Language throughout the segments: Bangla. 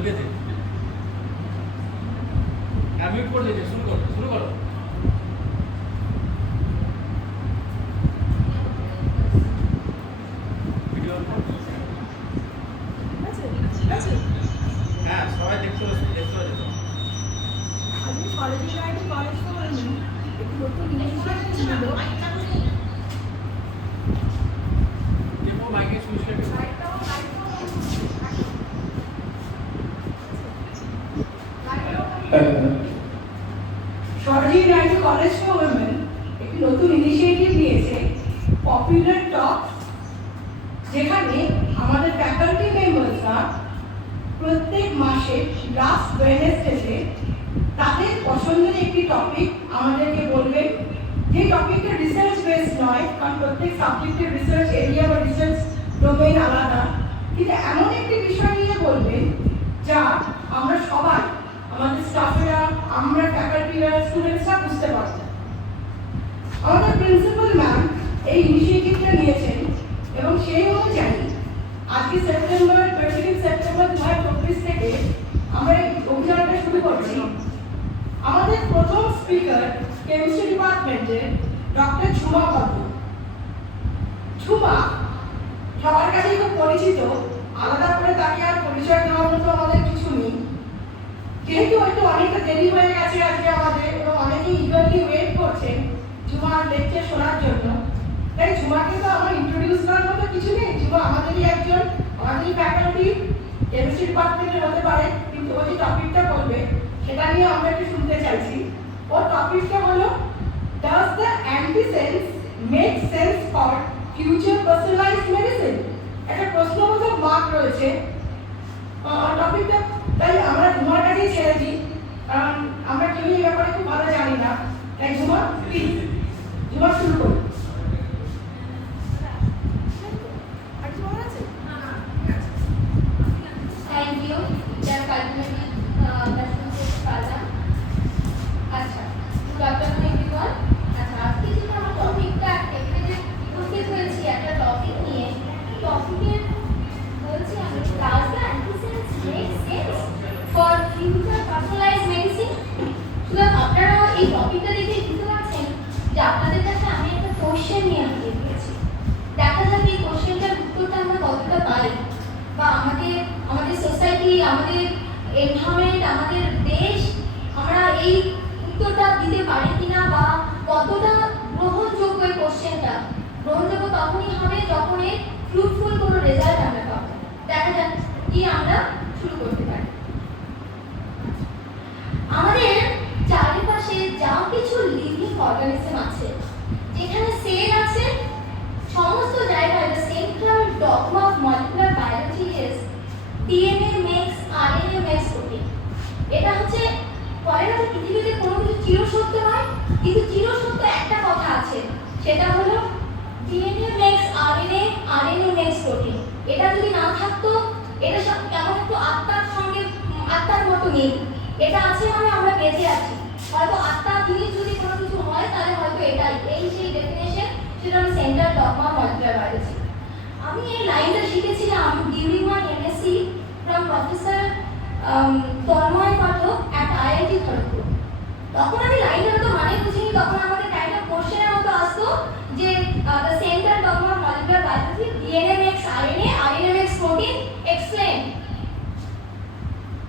ঢুকেছে। হ্যাঁ মিউট করে দিয়েছে, শুরু করো শুরু করো। ভিডিও হ্যাঁ সবাই দেখতে পাচ্ছে। আমি কলেজে গাইডে কলেজ করিনি, একটু নতুন ইনিশিয়েটিভ ছিল। দেখো মাইকে সুইচ করে সরজি গাইডে কলেজ ফর উইমেন একটি নতুন ইনিশিয়েটিভ নিয়েছে, পপুলার টক, যেখানে আমাদের ফ্যাকাল্টি মেম্বার্সরা প্রত্যেক মাসে লাস্ট ওয়েডনেসডেতে তাদের পছন্দের একটি টপিক আমাদেরকে বলবেন। যে টপিকটা রিসার্চ বেসড নয়, কারণ প্রত্যেক সাবজেক্টের রিসার্চ এরিয়া বা রিসার্চ ডোমেইন আলাদা, কিন্তু এমন একটি বিষয় নিয়ে বলবেন যা আমরা সবাই, আমাদের স্টাফেরা, আমরা ফ্যাকাল্টিরা, স্টুডেন্টসরা বুঝতে পারব। আমাদের প্রিন্সিপাল ম্যাম এই ইনিশিয়েটিভটা নিয়েছেন এবং সেই অনুযায়ী আজকে সেপ্টেম্বর 22 সেপ্টেম্বর 2024 থেকে আমরা এই অভিযানটা শুরু করছি। আমাদের প্রথম স্পিকার কেমিস্ট্রি ডিপার্টমেন্টের ডক্টর ঝুমা বাবু। ঝুমা সবার কাছেই খুব পরিচিত, আলাদা করে তাকে আর পরিচয় দেওয়ার মতো আমাদের কিছু নেই। যেহেতু হয়তো অনেকটা দেরি হয়ে গেছে আজকে আমাদের এবং অনেকেই ইগারলি ওয়েট করছেন ঝুমার লেকচার শোনার জন্য, তাই ঝুমাকে তো আমার ইন্ট্রোডিউস করার মতো কিছু নেই। ঝুমা আমাদেরই একজন, আমাদেরই ফ্যাকাল্টি, কেমিস্ট্রি ডিপার্টমেন্টের হতে পারে, কিন্তু ও যে টপিকটা বলবে সেটা নিয়ে আমরা একটু শুনতে চাইছি। ওর টপিকটা হলো does the antisense make sense for future personalised medicine. একটা প্রশ্নবোধক মার্ক রয়েছে টপিকটা, তাই আমরা ঝুমার কাছেই ছেড়ে দিই, কারণ আমরা কেউই এই ব্যাপারে খুব ভালো জানি না। তাই ঝুমা প্লিজ, ঝুমা শুরু করুন। Thank you. Their cultivated questions Faza. আচ্ছা, good afternoon everyone. আচ্ছা, আজকে যেটা আমরা টপিকটা এখানে উপস্থিত হয়েছি একটা টপিক নিয়ে, টপিকের বলছি আমি does the antisense make sense for future personalized medicine? সুতরাং আপনারা এই টপিকটা দেখে বুঝতে পারছেন যে আপনাদের কাছে আমি একটা কোশ্চেন নিয়ে হাজির হয়েছি। দেখা যাক এই কোশ্চেনটার উত্তরটা আমরা কতটা পাই, বা আমাদের সোসাইটি, আমাদের এনভায়রনমেন্ট, আমাদের দেশ, আমরা এই উত্তরটা দিতে পারি কিনা, বা কতটা গ্রহণযোগ্য এই কোশ্চেনটা। গ্রহণযোগ্য তখনই হবে যখন এর ফ্রুটফুল কোনো রেজাল্ট আমরা পাবো। দেখা যাক কি আমরা শুরু করতে পারি। আমাদের চারিপাশে যা কিছু লিভিং অর্গানিজম আছে, যেখানে সেল আছে, সমস্ত জায়গায় the central dogma of molecular biology is DNA makes RNA makes protein. এটা হচ্ছে বলে না পৃথিবীতে কোনো কিছু চিরসত্য নয়, কিন্তু চিরসত্য একটা কথা আছে, সেটা হলো DNA makes RNA, RNA makes protein. এটা যদি না থাকতো, এটা সব কেমন একটু আত্মার মতো নেই। এটা আছে মানে আমরা বেঁচে আছি। হয়তো আত্মা জিনিস যদি কোনো কিছু হয় তাহলে হয়তো এটাই, এই সেই ডেফিনেশন, সেটা হলো সেন্ট্রাল ডগমা মলিকুলার বায়োলজি। আমি এই লাইনটা শিখেছিলাম during my MSc from professor Tanmoy Pathak at IIT Kharagpur. তখন আমি লাইনটার তো মানে বুঝিনি, তখন আমাদের কাইন্ড অফ কোশ্চেনের মতো আসতো যে the central dogma molecular biology, DNA makes RNA, RNA makes protein, explain.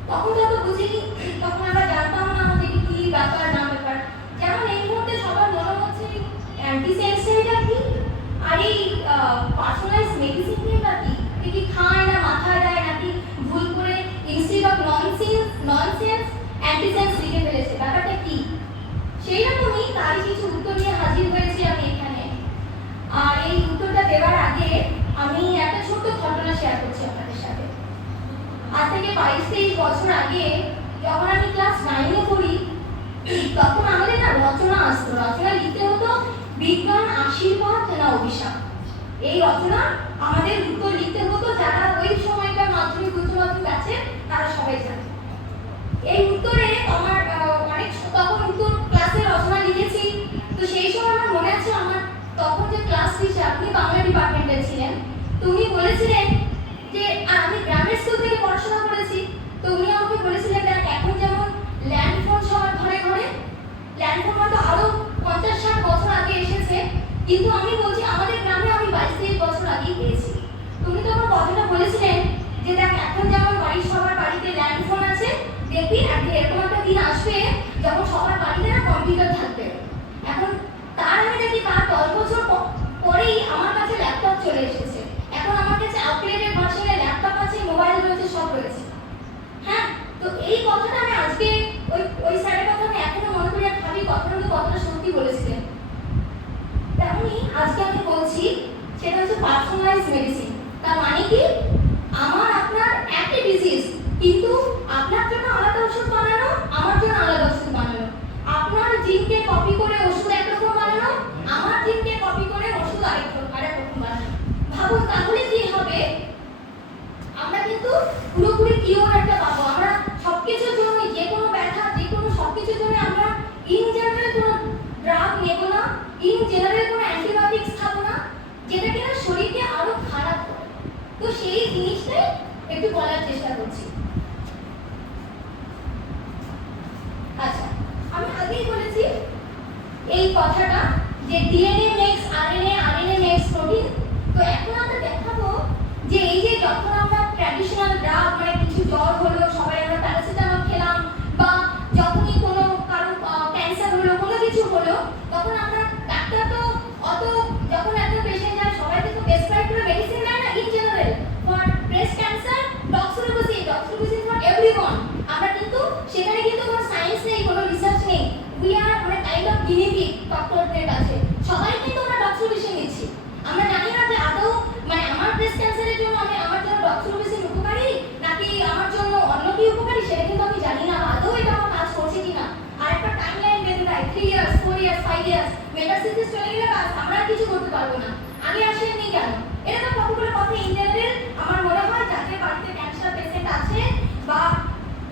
তখন যত বুঝিনি, তখন আমরা জানতাম না আমাদের কি ব্যাপার না ব্যাপার। যেমন এই মুহূর্তে সবার মনে হচ্ছে অ্যান্টিসেন্সটা কি, আর এই পার্সোনালাইজড মেডিসিনটা কি, কি খায় না মাথায় দেয়, নাকি ভুল করে ইনস্টেড অফ ননসেন্স অ্যান্টিসেন্স লিখে ফেলেছে, ব্যাপারটা কি? সেই রকমই তারই কিছু উত্তর নিয়ে হাজির হয়েছি আমি এখানে। আর এই উত্তরটা দেওয়ার আগে আমি একটা ছোট্ট ঘটনা শেয়ার করছি আপনাদের সাথে। আজ থেকে 22-23 বছর আগে যখন আমি ক্লাস 9-এ পড়ি, তখন আমাদের না রচনা আসতো। রচনা লিখতে হতো বিজ্ঞান আশীর্বাদ না অভিশাপ। এই রচনা আমাদের উত্তর লিখতে হতো, যারা ওই সময়কার মাধ্যমিক উচ্চ মাধ্যমিক আছে তারা সবাই জানে। এই উত্তরে আমার অনেক তখন উত্তর ক্লাসে রচনা লিখেছি। তো সেই সময় আমার মনে আছে, আমার তখন যে ক্লাস টিচার, আপনি বাংলা ডিপার্টমেন্টে ছিলেন, তো উনি বলেছিলেন যে আমি গ্রামের স্কুল থেকে পড়াশোনা করেছি, তো উনি কিন্তু আমি বলছি আমাদের গ্রামে আমি 22-23 বছর আগেই পেয়েছি। তুমি তখন কথাটা বলেছিলেন যে দেখ এখন যেমন বাড়ির সবার বাড়িতে ল্যান্ড ফোন আছে, দেখবি এরকম একটা দিন আসবে যখন সবার বাড়িতে না কম্পিউটার থাকবে। এখন তার আমি দেখি তার 10 বছর পরেই আমার কাছে ল্যাপটপ চলে এসেছে। এখন আমার কাছে আপগ্রেডেড ভার্সনের ল্যাপটপ আছে, মোবাইল রয়েছে, সব রয়েছে। হ্যাঁ, তো এই কথাটা আমি আজকে ওই স্যারের কথা আমি এখনো মনে করি আর ভাবি কথাটা সত্যি বলেছিলেন। তেমনি আজকে আমি বলছি সেটা হচ্ছে পার্সোনালাইজ মেডিসিন। তার মানে কি আমার আপনার একই ডিজিজ, কিন্তু আপনার জন্য আলাদা ওষুধ বানানো, আমার জন্য আলাদা ওষুধ বানানো। আপনার জিনকে কপি করে ওষুধ একরকম বানানো, আমার জিনকে কপি করে ওষুধ আরেক রকম বানানো। ভাবুন তাহলে কি হবে, আমরা কিন্তু পুরোপুরি কিওর একটা পাবো। আমরা সবকিছুর জন্য যে কোনো ব্যথা যে কোনো সবকিছুর জন্য আমরা ইন জেনারেল কোনো ড্রাগ নেব না, ইন জেনারেল কোনো অ্যান্টিবায়োটিক্স খাবো না, যেটা কিনা শরীরকে আরো খারাপ করে। তো সেই জিনিসটাই একটু বলার চেষ্টা করছি। আচ্ছা, আমি আগেই বলেছি এই কথাটা যে DNA makes RNA, RNA makes protein. তো এখন আমরা দেখাবো যে এই যে যখন আমরা ট্র্যাডিশনাল ড্রাগ মানে কিছু জ্বর হলো সবাই আমরা প্যারাসিটামল খেলাম, বা যখনই কোনো কারো ক্যান্সার হলো কোনো কিছু হলো, তখন আমরা ডাক্তার তো অত যখন একটা পেশেন্ট যায় সবাই তো প্রেসক্রাইব করে মেডিসিন দেয় না। In general for breast cancer doxorubicin for everyone. আমরা কিন্তু সেখানে কিন্তু কোনো সায়েন্স নেই, কোনো রিসার্চ নেই। উই আর মানে কাইন্ড অফ গিনি পিগ ডক্টরদের কাছে। সবাই কিন্তু আমরা ডক্সিরোবিসিন নিচ্ছি। আমরা জানি না যে আদৌ মানে আমার ব্রেস্ট ক্যান্সারের জন্য আমার জন্য ডক্সিরোবিসিন উপকারী নাকি আমার জন্য অন্য কি উপকারী, সেটা কিন্তু আমি জানি না আদৌ এটা আমার কাজ করছে কিনা। আর একটা টাইমলাইন বেঁধে দেয় 3 ইয়ার্স 4 ইয়ার্স 5 ইয়ার্স, মেটাসিস চলে গেলে বাস আমরা আর কিছু করতে পারবো না। আগে আসেননি কেন? এটা তো কতগুলো কথা ইন জেনারেল আমার মনে হয় যাদের বাড়িতে ক্যান্সার পেশেন্ট আছে বা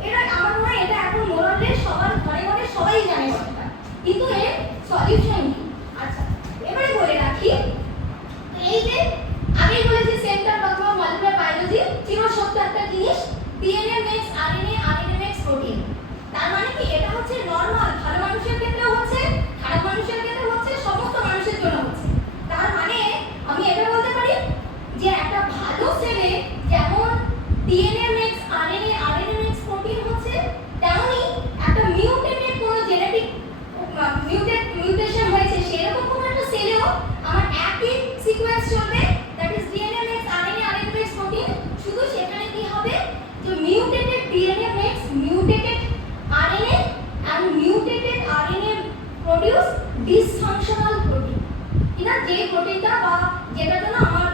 এটা আমার মনে হয় এটা এখন মোরালে সবার ঘরে ঘরে সবাই জানে কথাটা, কিন্তু এর সলিউশন কি? আচ্ছা, এবারে বলে রাখি এই যে আগেই বলেছি সেন্টার ডগমা মলিকুলার বায়োলজি চিরসত্য একটা জিনিস, DNA makes RNA, RNA makes protein. তার মানে কি এটা হচ্ছে নরমাল, ভালো মানুষের ক্ষেত্রেও হচ্ছে, খারাপ মানুষের ক্ষেত্রেও হচ্ছে, সমস্ত মানুষের জন্য হচ্ছে। তার মানে আমি এটা বলতে পারি যে একটা ভালো সেলে যেমন DNA makes RNA, RNA makes protein হচ্ছে, তেমনি একটা মিউটেটেড কোনো জেনেটিক মিউটেশন হয়েছে সেরকম কোনো একটা সেলেও আমার একই সিকোয়েন্স চলবে, that is DNA makes RNA, RNA makes protein. শুধু সেখানে কি হবে যে mutated DNA makes mutated RNA and mutated RNA produce dysfunctional protein। কিনা যে প্রোটিনটা বা যেটার জন্য আমার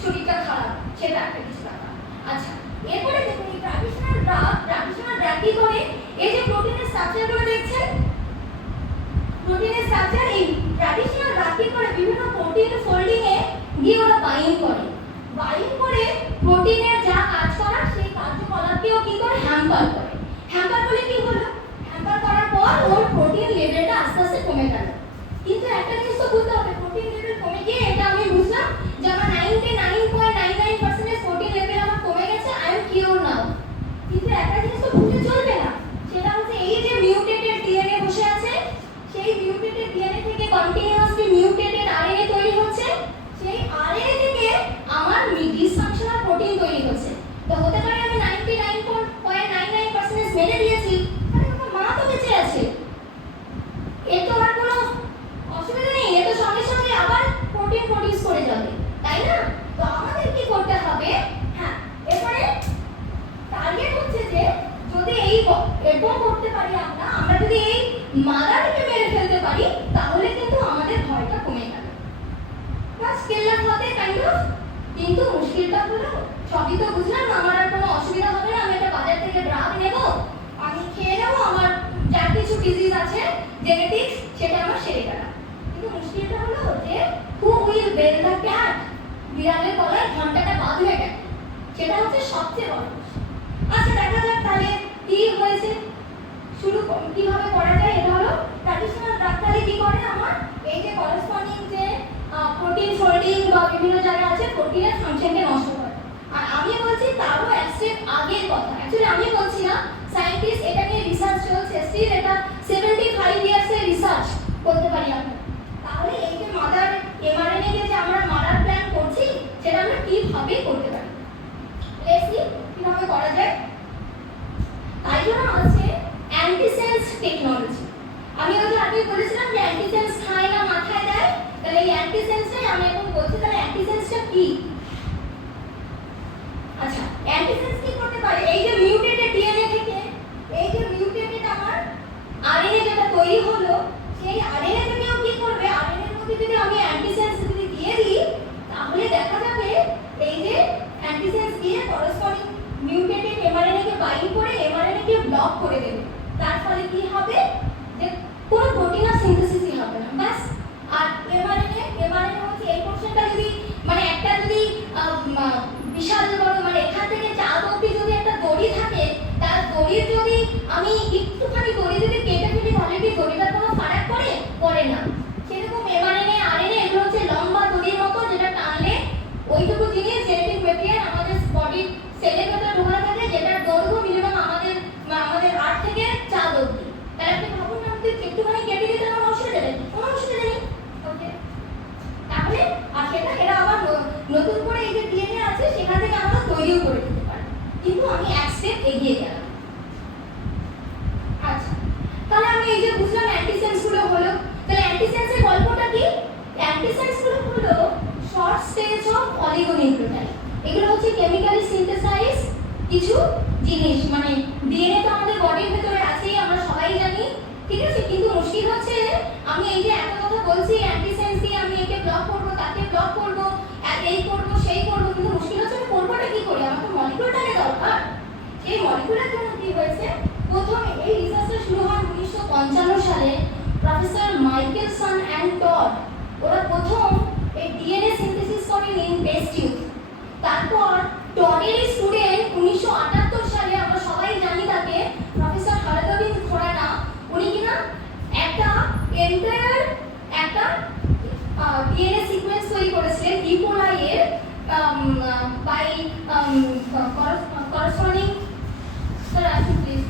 শরীরটা খারাপ সেটা একটা কিছু ব্যাপার। আচ্ছা, এরপরে দেখুন ট্র্যাডিশনাল ড্রাগ কি করে, এই যে প্রোটিনের স্ট্রাকচারগুলো দেখছেন, প্রোটিনের স্ট্রাকচার এই ট্র্যাডিশনাল ড্রাগ কি করে বিভিন্ন প্রোটিন ফোল্ডিং এ গিয়ে ওরা বাইন্ড করে প্রোটিনের যা কাজ করার সেই কার্যকলাপকেও কি করে হ্যাম্পার করে। হ্যাম্পার বলে কি হলো, হ্যাম্পার করার পর ওর প্রোটিন লেভেলটা আস্তে আস্তে কমে গেল। কিন্তু একটা জিনিস তো বুঝতে হবে, প্রোটিন লেভেল কমে গিয়ে এটা আমি বুঝলাম যে আমার 99.99% প্রোটিন লেভেল আমার কমে গেছে, আই এম কিওর নাও। কিন্তু একটা জিনিস তো ভুলে চলবে না, সেটা হচ্ছে এই যে মিউটেটেড ডিএনএ বসে আছে, সেই মিউটেটেড ডিএনএ থেকে কন্টিনিউয়াসলি মিউটেটেড আরএনএ তৈরি হচ্ছে, সেই আরএনএ থেকে আমার ডিসফাংশনাল প্রোটিন তৈরি হচ্ছে। তো হতে পারে আমি 99.99% মেরে দিয়েছি, আরে আমার মা তো বেঁচে আছে, এর তো আর কোনো অসুবিধা নেই, এ তো সঙ্গে সঙ্গে আবার প্রোটিন প্রডিউস করে যাবে, তাই না? তো আমাদের কি করতে হবে, হ্যাঁ এরপরে টার্গেট হচ্ছে যে যদি এরকম করতে পারি আমরা যদি এই মাদারকে মেরে ফেলতে পারি তাহলে কিন্তু আমাদের ভয়টা কমে গেল, বাস কেল্লা হতে কাইন্ড অফ। কিন্তু মুশকিলটা হলো সবই তো বুঝলাম আমার আর কোনো অসুবিধা হবে না, আমি একটা বাজার থেকে ড্রাগ নেব, আমি খেয়ে নেবো, আমার যা কিছু ডিজিজ আছে জেনেটিক্স সেটা আমার সেরে গেল। কিন্তু মুশকিলটা হলো যে who will bell the cat, বিড়ালের গলায় ঘন্টাটা বাঁধবে কেন, সেটা হচ্ছে সবচেয়ে বড় প্রশ্ন। আচ্ছা দেখা যাক তাহলে কি হয়েছে, শুরু কিভাবে করা যায়। এটা হলো ট্র্যাডিশনাল ড্রাগ। তাহলে কি করে আমার এই যে করেসপন্ডিং যে প্রোটিন ফোল্ডিং বা বিভিন্ন জায়গায় আছে প্রোটিনের ফাংশনকে নষ্ট করে। আর আমি বলছি তারও এক স্টেপ আগের কথা, অ্যাকচুয়ালি আমি বলছি না, সায়েন্টিস্ট এটা নিয়ে রিসার্চ চলছে, স্টিল এটা 75 ইয়ার্স এর রিসার্চ করতে পারি আমরা। তাহলে এই যে মাদার করা যায়? তাই জন্য আছে অ্যান্টিসেন্স টেকনোলজি। আমি ওই যে আগে বলেছিলাম যে অ্যান্টিসেন্স খায় না মাথায় দেয়, তাহলে এই অ্যান্টিসেন্সটাই আমি এখন বলছি। তাহলে অ্যান্টিসেন্সটা কি? আচ্ছা, অ্যান্টিসেন্স কি করতে পারে? এই যে মিউটেটেড ডিএনএ থেকে এই যে মিউটেটেড আমার আরএনএ যেটা তৈরি হলো, সেই আরএনএ থেকেও কি করবে, আরএনএ এর মধ্যে যদি আমি অ্যান্টিসেন্স যদি দিয়ে দিই, তাহলে দেখা যাবে এই যে অ্যান্টিসেন্স দিয়ে করসপন্ডিং মিউটেটেড এমআরএনএ কে বাইন্ড করে এমআরএনএ কে ব্লক করে দেবে। তার ফলে কি হবে, যে কোনো প্রোটিনের সিনথেসিসই হবে না, ব্যাস। আর এমআরএনএ হচ্ছে এই পোরশনটা যদি মানে একটা যদি বিশাল বড় মানে এখান থেকে চাঁদ অবধি যদি একটা দড়ি থাকে, তার দড়ির যদি আমি একটুখানি দড়ি যদি কেটে ফেলি, তাহলে কি দড়িটার কোনো ফারাক পড়ে না। সেরকম এমআরএনএ আরএনএ এগুলো হচ্ছে লম্বা দড়ির মতো, যেটা টানলে ওইটুকু জিনিস জেনেটিক মেটেরিয়াল আমাদের বডির সেলের ভেতরে ঢোকা থাকে, যেটার দৈর্ঘ্য মিনিমাম আমাদের 8 থেকে 4 অবধি। তাহলে আপনি ভাবুন না, আপনি একটুখানি কেটে দিতে কোনো অসুবিধা নেই, কোনো অসুবিধা নেই। ওকে, তাহলে আর সেটা এরা আবার নতুন করে এই যে ডিএনএ আছে সেখান থেকে আমরা তৈরিও করে দিতে পারি, কিন্তু আমি এক স্টেপ এগিয়ে গেলাম। আচ্ছা, তাহলে আমি এই যে বুঝলাম অ্যান্টিসেন্স গুলো হলো। তাহলে অ্যান্টিসেন্সের গল্পটা কি? অ্যান্টিসেন্স গুলো হলো শর্ট স্টেজ অফ অলিগোনিউক্লিওটাইড। এগুলো হচ্ছে কেমিক্যালি সিনথেসাইজ কিছু জিনিস, মানে ডিএনএ তো আমাদের বডির ভেতরে আছেই, আমরা সবাই জানি, ঠিক আছে। কিন্তু মুশকিল হচ্ছে আমি এই যে এত কথা বলছি অ্যান্টিসেন্স দিয়ে আমি একে ব্লক করব, তাকে ব্লক করব, এই করব সেই করব, কিন্তু মুশকিল হচ্ছে আমি করবোটা কি করে? আমার তো মলিকিউলটাকে দরকার। সেই মলিকিউলের জন্য কি হয়েছে, প্রথমে এই রিসার্চটা শুরু হয় 1955 সালে। প্রফেসর মাইকেলসন অ্যান্ড টড ওরা প্রথম এই ডিএনএ সিনথেসিস করেন ইন টেস্ট টিউব। তারপর টডের স্টুডেন্ট 1978 সালে, আমরা সবাই জানি তাকে, প্রফেসর হরগোবিন্দ খুরানা, উনি কিনা একটা এন্টায়ার একটা ডিএনএ সিকোয়েন্স তৈরি করেছিলেন ইকোলাই এর বাই করসপন্ডিং। স্যার আসুন প্লিজ।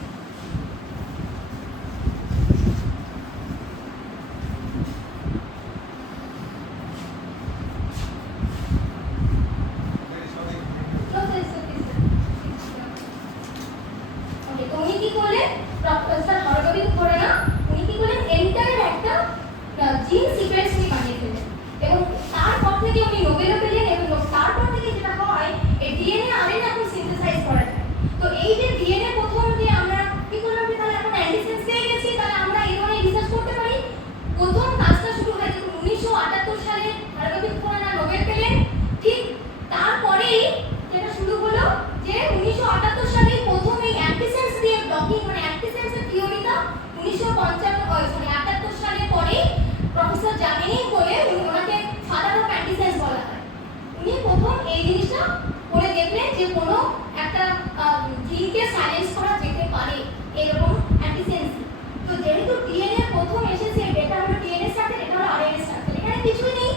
উনি কি করলেন, প্রফেসর হরগোবিন্দ খুরানা, উনি কি করলেন, এন্টায়ার একটা জিন সিকোয়েন্স নিয়ে বানিয়ে ফেলেন, এবং তারপর থেকে উনি নোবেলও পেলেন। এবং তারপর থেকে যেটা হয়, এই ডিএনএ আরএনএ এখন সিনথেসাইজ করা যায়। তো এই যে ডিএনএ প্রথম যে আমরা কি করলাম, যে তাহলে এখন অ্যান্টিসেন্স পেয়ে গেছি, তাহলে আমরা এই ধরনের রিসার্চ করতে পারি। প্রথম কাজটা শুরু হয় দেখুন 1978 সালে হরগোবিন্দ খুরানা নোবেল পেলেন। ঠিক তারপরেই যেটা শুরু হলো, যে 1978 সালে প্রথম এই অ্যান্টিসেন্স দিয়ে ব্লকিং, মানে অ্যান্টিসেন্সের থিওরিটা 1978 সালে পরে প্রফেসর জামিনি বলে, ওনাকে ফাদার অফ অ্যান্টিসেন্স বলা হয়। উনি প্রথম এই জিনিসটা করে দেখলেন যে কোনো একটা জিনকে সাইলেন্স করা যেতে পারে এরকম অ্যান্টিসেন্স। তো যেহেতু ডিএনএ প্রথম এসেছে, এটা হলো ডিএনএ স্ট্রাকচার, এটা হলো আরএনএ স্ট্রাকচার, এখানে কিছুই নেই।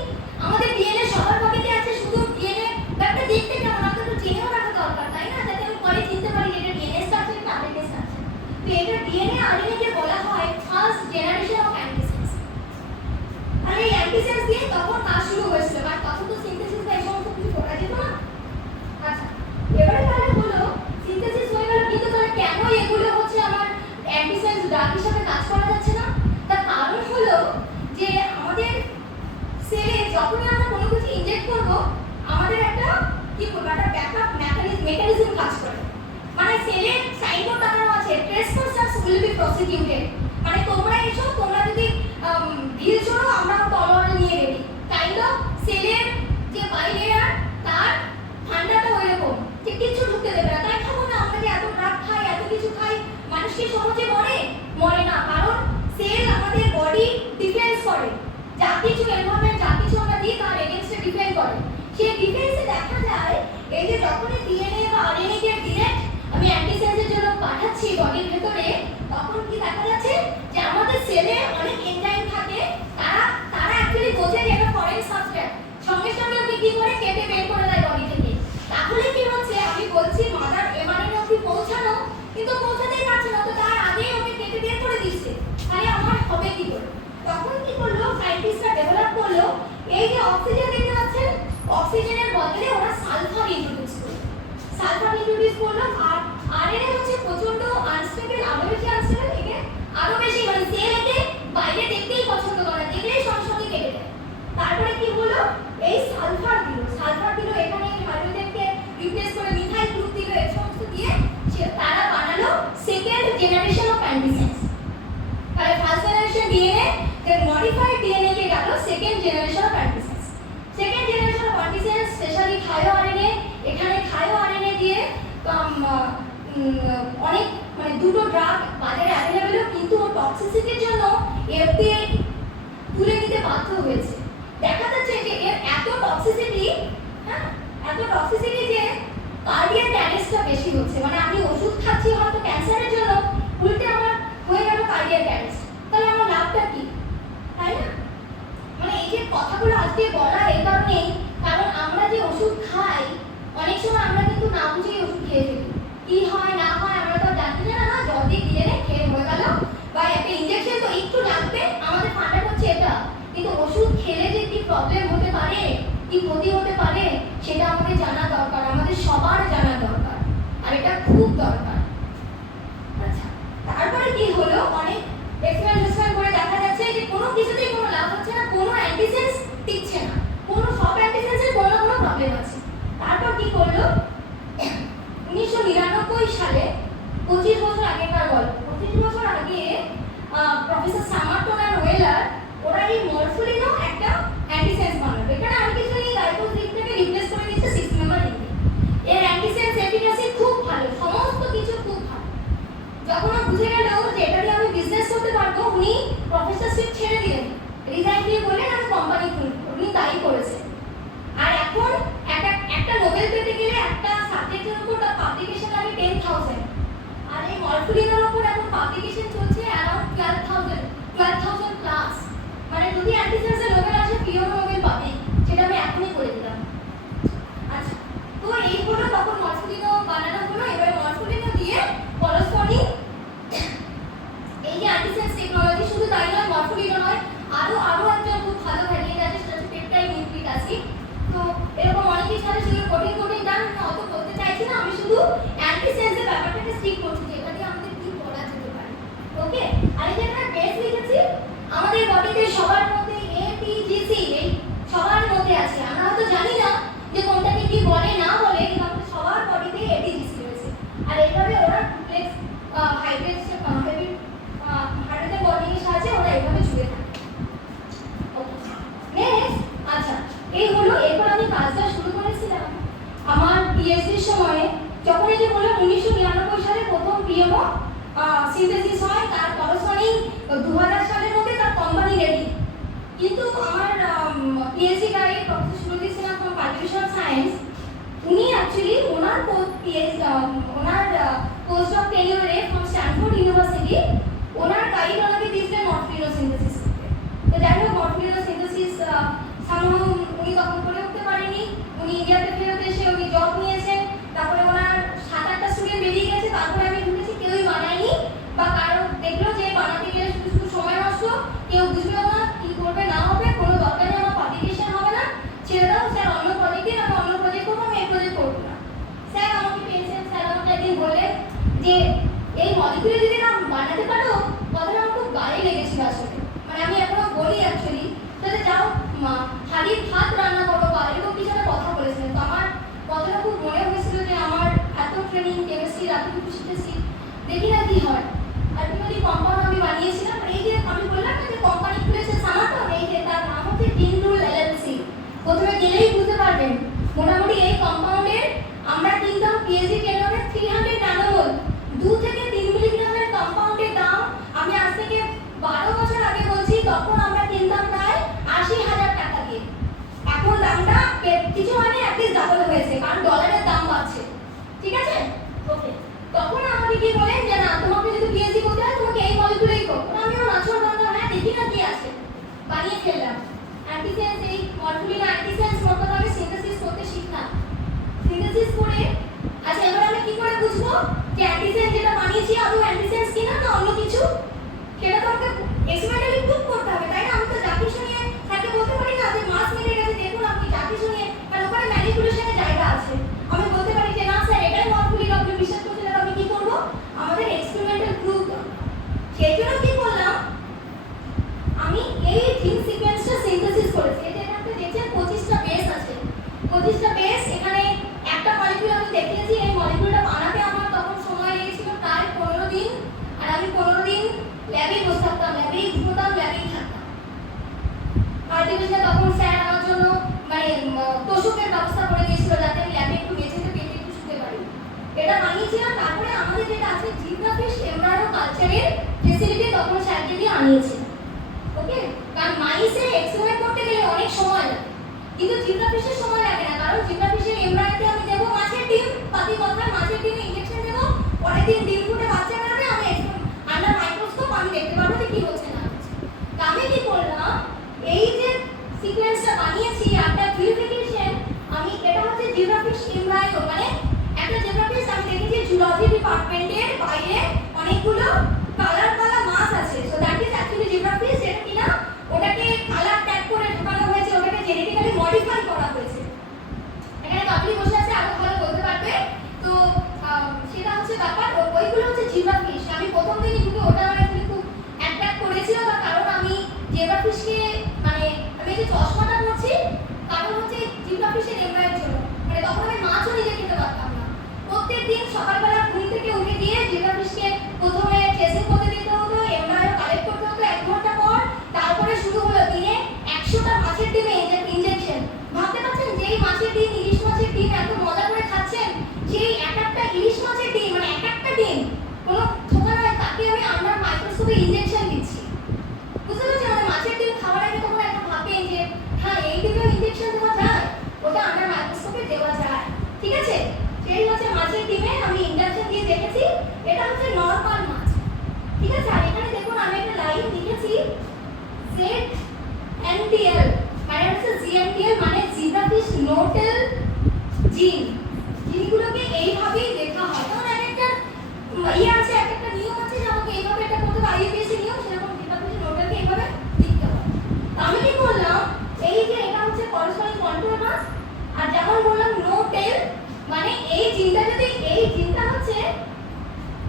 আমাদের ডিএনএ সবার পকেটে আছে, শুধু ডিএনএ ব্যাপারটা দেখতে কেমন, আমাকে তো চিনেও রাখা দরকার, তাই না? যাতে আমি পরে চিনতে পারি এটা ডিএনএ স্ট্রাকচার, এটা আরএনএ স্ট্রাকচার। তো এটা ডিএনএ আরএনএ কে বলা হয় ফার্স্ট জেনারেশন অফ অ্যান্টিসেন্স। আর এই অ্যান্টিসেন্স দিয়ে তখন কাজ শুরু হয়েছিল, বাট তখন তো সিনথেসিস বা এই সমস্ত কিছু করা যেত না। আচ্ছা, এবারে তাহলে হলো সিনথেসিস হয়ে গেল, কিন্তু তাহলে কেন এগুলো হচ্ছে আমার অ্যান্টিসেন্স ড্রাগ হিসেবে কাজ করা যাচ্ছে না? তার কারণ হলো যে আমাদের সেলে যখনই আমরা কোনো কিছু ইনজেক্ট করব, আমাদের একটা কি বলবো, একটা ব্যাকআপ মেকানিজম কাজ করে। মানে সেলে সাইনবোর্ড লাগানো আছে, ট্রেসপাসার্স উইল বি প্রসিকিউটেড, মানে তোমরা এসো, তোমরা যদি ঢিল ছোড়ো আমরা তলোয়ার নিয়ে রেডি। কাইন্ড অফ সেলের যে বাইলেয়ার তার ঠান্ডাটা ওইরকম যে কিছু ঢুকতে দেবে না। তাই ভাবো না, আমরা যে এত ড্রাগ খাই, এত কিছু খাই, মানুষ কি সহজে মরে না, কারণ সেল আমাদের বডি ডিফেন্স করে, যা কিছু এনভায়রনমেন্ট যা কিছু আমরা দিই তার এগেইনস্টে ডিফেন্ড করে। সেই ডিফেন্সে দেখা যায় এই যে যখনই ডিএনএ বা আরএনএ কে ডিরেক্ট আমি অ্যান্টিসেন্সের জন্য পাঠাচ্ছি বডির ভেতরে, তখন কি দেখা যাচ্ছে যে আমাদের সেলে অনেক এনজাইম থাকে, তারা অ্যাকচুয়ালি বোঝে যে এটা ফরেন সাবস্ট্যান্স, সঙ্গে সঙ্গে ওকে কি করে কেটে বের করে দেয় বডি থেকে। তাহলে কি হচ্ছে, আমি বলছি মাদার এমআরএনএ অবধি পৌঁছানো, কিন্তু পৌঁছাতেই পারছে না, তো তার আগেই ওকে কেটে বের করে দিচ্ছে, তাহলে আমার হবে কি করে? তখন কি করলো সায়েন্টিস্টরা, ডেভেলপ করলো এই যে অক্সিজেন দেখতে পাচ্ছেন, অক্সিজেনের বদলে ওরা সালফার ইন্ট্রোডিউস করলো। আর অ্যান্টিসেন্স। তাহলে ফার্স্ট জেনারেশন ডিএনএ, দেন মডিফাইড ডিএনএ কে গেল second generation of antisense. Second generation of antisense specially Thyro RNA, এখানে থাইরো আরএনএ দিয়ে অনেক মানে দুটো ড্রাগ বাজারে অ্যাভেলেবল, কিন্তু টক্সিসিটির জন্য এফডিএ তুলে নিতে বাধ্য হয়েছে। দেখা যাচ্ছে যে এর এত টক্সিসিটি, হ্যাঁ এত টক্সিসিটি যে কার্ডিয়াক অ্যারেস্টটা বেশি হচ্ছে। মানে আমি ওষুধ খাচ্ছি হয়তো ক্যান্সারের জন্য, উল্টে আমার হয়ে গেল কার্ডিয়াক অ্যারেস্ট। তাহলে আমার লাভটা কি, তাই না? মানে এই যে কথাগুলো আজকে বলা এই কারণেই, কারণ আমরা যে ওষুধ খাই অনেক সময় আমরা কিন্তু না বুঝেই ওষুধ খেয়ে ফেলি। কি হয় না হয় আমরা তো জানতে চাই না, জ্বর দিয়ে দিলে খেয়ে হয়ে গেল, বা একটা ইনজেকশন তো একটু লাগবে, আমাদের ফান্ডা হচ্ছে এটা। কিন্তু ওষুধ খেলে যে কি প্রবলেম হতে পারে, কি ক্ষতি হতে পারে, সেটা আমাদের জানা দরকার, আমাদের সবার জানা দরকার, আর এটা খুব দরকার। আচ্ছা, তারপরে কি হলো, অনেক এক্সপেরিমেন্ট করে দেখা যাচ্ছে যে কোনো কিছুতেই কোনো লাভ হচ্ছে না, কোনো অ্যান্টিসেন্স টিকছে না, কোনো সব অ্যান্টিসেন্সের কোনো কোনো প্রবলেম আছে। তারপর কি করলো, 1999 সালে, 25 বছর আগেকার গল্প, 25 বছর আগে প্রফেসর সামারটন আর ওয়েলার ওরা এই মরফুলিনও একটা অ্যান্টিসেন্স বানাবে। এখানে আর কিছু নেই, লাইপোজিনটাকে রিপ্লেস করে দিচ্ছে 6 মেম্বার ইনহিবিটর। এর অ্যান্টিসেন্স এফিকাসি খুব ভালো, সমস্ত কিছু খুব ভালো। যখন ও বুঝে গেল যে এটা দিয়ে আমি বিজনেস করতে পারবো, উনি প্রফেসরশিপ ছেড়ে দিলেন, রিজাইন দিয়ে বললেন আমি কোম্পানি খুলবো। উনি তাই করেছেন। আর এখন একটা নোবেল পেতে গেলে একটা সাবজেক্টের উপর তার পাবলিকেশন লাগে 10,000, আর এই মরফুলিনের উপর এখন পাবলিকেশন চলছে অ্যারাউন্ড 12,000 প্লাস। মানে যদি অ্যান্টিসেন্সে নোবেল আসে, পিওর নোবেল পাবে, সেটা আমি এখনই করে দিলাম। আচ্ছা, তো এই হলো তখন মরফুলিনো বানানো হলো। এবারে মরফুলিনো দিয়ে করসপন্ডিং এই যে অ্যান্টিসেন্স টেকনোলজি, শুধু তাই নয়, মরফুলিনো নয়, আরো একটা খুব ভালো ভ্যারিয়েন্ট আছে, সেটা হচ্ছে পেপটাইড নিউক্লিক অ্যাসিড। তো এরকম অনেক কিছু আছে, সেগুলো কঠিন টার্ম আমি অত করতে চাইছি না, আমি শুধু অ্যান্টিসেন্সের ব্যাপারটাকে স্টিক করছি, যেটা দিয়ে আমাদের কি করা যেতে পারে। ওকে, আর এই যে আমরা বেস লিখেছি, আমাদের বডিতে সবার মধ্যে এটিজিসি এই সবার মধ্যে আছে। আমরা হয়তো জানি না যে কোনটাকে কি বলে না বলে, কিন্তু আমাদের সবার বডিতে এটিজিসি রয়েছে। আর এইভাবে ওরা ডুপ্লেক্স হাইড্রোজেন বন্ডিংয়ের সাহায্যে ওরা এইভাবে জুড়ে থাকে। ওকে, নেক্সট, আচ্ছা এই হলো। এরপর আমি কাজটা শুরু করেছিলাম আমার পিএইচডির সময়ে, যখন এই যে বললাম 1999 সালে প্রথম পিএমও সিনথেসিস হয়, তার করসপন্ডিং 2000 সালের মধ্যে তার কোম্পানি রেডি। কিন্তু আমার PhD guide professor Surajit Sinha from cultivation science, উনি অ্যাকচুয়ালি ওনার পোস্ট অফ টেনিওরে ফ্রম স্ট্যানফোর্ড ইউনিভার্সিটি, ওনার গাইড ওনাকে দিয়েছিলেন মরফুলিনো সিনথেসিস করতে। তো যাই হোক, মরফুলিনো সিনথেসিস সামহাউ উনি তখন করে উঠতে পারেনি। উনি ইন্ডিয়াতে ফেরত এসে উনি জব নিয়েছেন। তারপরে ওনার 7-8টা স্টুডেন্ট বেরিয়ে গেছে। তারপরে আমি ঢুকেছি, কেউই বানায়নি, বা কারো দেখলো যে বানাতে গেলে শুধু সময় নষ্ট, কেউ বুঝবেও না কি করবে না হবে, কোনো দরকার নেই, আমার পাবলিকেশন হবে না, ছেড়ে দাও স্যার, অন্য প্রজেক্ট দিন, আমি অন্য প্রজেক্ট করবো, আমি এই প্রজেক্ট করবো না। স্যার আমাকে পেয়েছেন, স্যার আমাকে একদিন বললেন যে এই মলিকিউল যদি না বানাতে পারো, কথাটা আমার খুব গায়ে লেগেছিল আসলে। মানে আমি এখনো বলি অ্যাকচুয়ালি, তাহলে যাও হাড়ির ভাত রান্না করো, বা এরকম কিছু একটা কথা বলেছিলেন। তো আমার কথাটা খুব মনে হয়েছিল যে আমার এত ট্রেনিং কেমিস্ট্রির এতটুকু শিখেছি, দেখি না কি হয়। আলটিমেটলি কম্পাউন্ড আমি বানিয়েছিলাম। এই যে আমি বললাম না যে কোম্পানি খুলেছে সামারটন, এই যে তার নাম হচ্ছে টিনরুল এলএলসি। প্রথমে গেলেই বুঝতে পারবেন, মোটামুটি এই কম্পাউন্ডের আমরা কিনতাম পিএইচডি টেনরে 300 ন্যানোমোল, 2 থেকে 3 মিলিগ্রামের কম্পাউন্ডের দাম, আমি আজ থেকে 12 বছর আগে বলছি, তখন আমরা কিনতাম প্রায় 80,000 টাকা দিয়ে। এখন দামটা কিছু মানে অ্যাটলিস্ট ডাবল হয়েছে, কারণ ডলারের দাম বাড়ছে। ঠিক আছে, ওকে। তখন আমাকে কি বলেন যে না, তোমাকে যদি পিএইচডি করতে হয় তোমাকে এই মলিকিউলেই করো। আমিও নাচর বান্ধব, হ্যাঁ দেখি না কি আছে, বানিয়ে ফেললাম অ্যান্টিসেন্স। এই মরফুলিন অ্যান্টিসেন্স মতো আমি সিনথেসিস করতে শিখলাম। সিনথেসিস করে আচ্ছা, এবার আমি কি করে বুঝবো যে অ্যান্টিসেন্স যেটা বানিয়েছি আদৌ অ্যান্টিসেন্স কিনা না অন্য কিছু? সেটা তো আমাকে এক্সপেরিমেন্টালি প্রুভ করতে হবে, তাই না? আমি তো যা কিছু নিয়ে তাকে বলতে পারি না যে মাস মিলে গেছে, দেখুন আপনি যা কিছু নিয়ে, কারণ ওখানে ম্যানিপুলেশনের জায়গা আছে। আমি বলতে পারি যে না স্যার এটাই মরফুলিন, আপনি বিশ্বাস করছেন না, আমি কি করবো? আমাদের এক্সপেরিমেন্টাল প্রুফ দরকার। সেই জন্য কি করলাম, আমি এই জিন সিকোয়েন্সটা সিনথেসিস করেছি। এটা এখানে দেখছেন 25টা বেস আছে, 25টা বেস। এখানে একটা মলিকিউল আমি দেখিয়েছি। এই মলিকিউলটা বানাতে আমার তখন সময় লেগেছিল প্রায় 15 দিন, আর আমি 15 তোষকের ব্যবস্থা করে দিয়েছিল যাতে আমি ল্যাবে একটু মেঝেতে পেটে একটু শুতে পারি। এটা বানিয়েছিলাম। তারপরে আমাদের যেটা আছে জিমনাফিশ এমব্রায়ো কালচারের ফেসিলিটি তখন স্যারকে দিয়ে আনিয়েছিলাম। ওকে, কারণ মাইসে এক্সরে করতে গেলে অনেক সময় লাগে, কিন্তু জিমনাফিশের সময় লাগে না, কারণ জিমনাফিশের এমব্রায়োতে আমি দেবো মাছের ডিম, পাতি কথায় মাছের ডিমে ইনজেকশন দেবো, পরের দিন ডিম ফুটে বাচ্চা বেরোবে, আমি আন্ডার মাইক্রোস্কোপ আমি দেখতে পারবো যে কি হচ্ছে না হচ্ছে। তা আমি কি করলাম, এই যে সিকোয়েন্সটা বানিয়েছি একটা পিউরিফিকেশন, আমি এটা হচ্ছে জিমনাফিশ এমব্রায়ো, মানে একটা জিমনাফিশ আমি দেখেছি জুলজি ডিপার্টমেন্টের বাইরে অনেকগুলো কালার কালার মাছ আছে। সো দ্যাট ইজ অ্যাকচুয়ালি জিমনাফিশ, যেটা কিনা ওটাকে কালার ট্যাগ করে ঢোকানো হয়েছে, ওটাকে জেনেটিক্যালি মডিফাই করা হয়েছে। এখানে কাপড়ি বসে আছে, আরো ভালো বলতে পারবে। তো সেটা হচ্ছে ব্যাপার, ওইগুলো হচ্ছে জিমনাফিশ। আমি প্রথম দিনই ঢুকে ওটা আমার একটু খুব অ্যাট্রাক্ট করেছিল, তার কারণ আমি জিমনাফিশকে মানে আমি যে চশমাটা পরছি কারণ হচ্ছে জিমনাফিশের এমব্রায়োর জন্য, মানে তখন আমি মাছও নিজে খেতে পারতাম না। প্রত্যেকদিন সকালবেলা ঘুম থেকে উঠে দিয়ে জিমনাফিশকে প্রথমে চেসিং করতে দিতে হতো, এমব্রায়ো কালেক্ট করতে হতো 1 ঘন্টা পর, তারপরে শুরু হলো দিনে 100টা মাছের ডিমে ইনজেকশন। ভাবতে পারছেন যেই মাছের ডিম, ইলিশ মাছের ডিম এত মজা করে খাচ্ছেন, সেই একটা ইলিশ মাছের ডিম মানে একটা ডিম কোনো ধোকা নয়, তাকে আমি আন্ডার মাইক্রোস্কোপে ইনজেকশন দিচ্ছি। বুঝতে পারছেন, মানে মাছের ডিম খাওয়ার আগে তখন একটা ভাবেন যে হ্যাঁ এই ডিমেও ইনজেকশন দেওয়া যায়, ওটা আন্ডার মাইক্রোস্কোপে দেওয়া যায়। ঠিক আছে, সেই হচ্ছে মাছের ডিমে আমি ইনজেকশন দিয়ে দেখেছি। এটা হচ্ছে নরমাল মাছ। ঠিক আছে, আর এখানে দেখুন আমি একটা লাইন লিখেছি ZNTL, মানে হচ্ছে ZNTL মানে জিমনাফিশ নোটেল জিন। জিনগুলোকে এইভাবেই লেখা হয়, কারণ একটা ইয়ে আছে, একটা নিয়ম আছে যে আমাকে এইভাবে এটা করতে হবে, আইইউপিএসসি নিয়ম, সেরকম জিমনাফিশ নোটেলকে এইভাবে লিখতে হয়। তো আমি কি করলাম, এই যে এটা হচ্ছে করসপন্ডিং কন্ট্রোল মাস, আর যেমন বললাম নো টেল মানে এই জিনটা যদি এই জিনটা হচ্ছে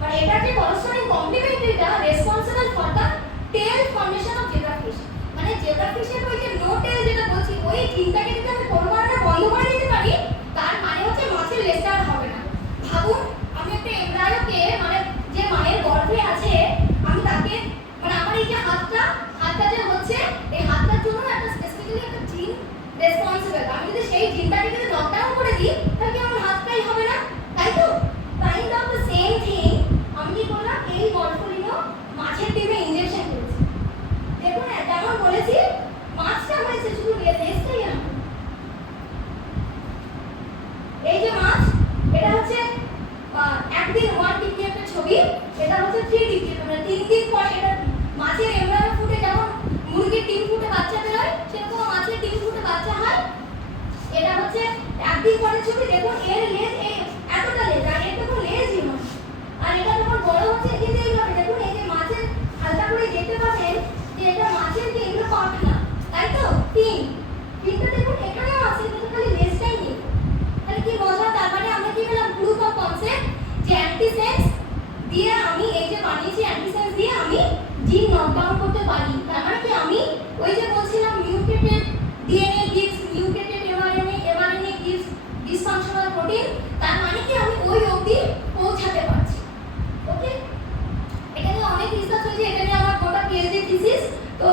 মানে এটা যে করসপন্ডিং কমপ্লিমেন্টারিটা responsible for the tail formation of zebrafish, মানে জেব্রাফিশের ওই যে নো টেল যেটা বলছি ওই জিনটাকে যদি আমি কোনোভাবে বন্ধ করে দিতে পারি, তার মানে হচ্ছে মাছের লেজটা হবে না। ভাবুন আমি একটা এমব্রায়োকে মানে যে মায়ের গর্ভে আছে আমি তাকে মানে আমার এই যে হাতটা যে হচ্ছে এই হাতটার জন্য একটা স্পেসিফিক্যালি একটা জিন রেসপন্সিবল, আমি যদি সেই জিনটাকে যদি লকডাউন করে দিই তাহলে কি আমার হাতটাই হবে না, তাই তো? Kind of the same thing আমি কি করলাম, এই মরফোলিনো মাছের ডিমে ইনজেকশন করেছি। দেখুন যেমন বলেছি মাছটা হয়েছে শুধু লেজটাই না, এই যে মাছ এটা হচ্ছে একদিন 1 ডিগ্রি একটা ছবি, এটা হচ্ছে 3 ডিগ্রি, মানে 3 দিন পর এটা মাছের এমব্রায়ো ফুটে যেমন মুরগির ডিম ফুটে বাচ্চা বেরোয় সেরকম মাছের ডিম ফুটে বাচ্চা হয়। এটা হচ্ছে একদিন পরের ছবি। দেখুন এর লেজ এই এতটা লেজ, আর এর তো লেজই নয়, আর এটা যখন বড় হচ্ছে এই যে এইভাবে দেখুন এই যে মাছের হালকা করে দেখতে পাবেন যে এটা মাছের যে এগুলো পাট না, তাই তো? তিনটা দেখুন এখানেও আছে, কিন্তু খালি লেজটাই নেই। তাহলে কি মজা, তার মানে আমরা কি পেলাম প্রুফ অফ কনসেপ্ট যে অ্যান্টিসেন্স দিয়ে আমি এই যে বানিয়েছি অ্যান্টিসেন্স দিয়ে আমি জিন নকডাউন করতে পারি। তার মানে কি আমি ওই যে বলছিলাম mutated DNA gives mutated mRNA, mRNA gives dysfunctional protein, তার মানে কি আমি ওই অবধি পৌঁছাতে পারছি। ওকে, এখানে অনেক রিসার্চ হয়েছে, এটা নিয়ে আমার গোটা পিএইচডি থিসিস। তো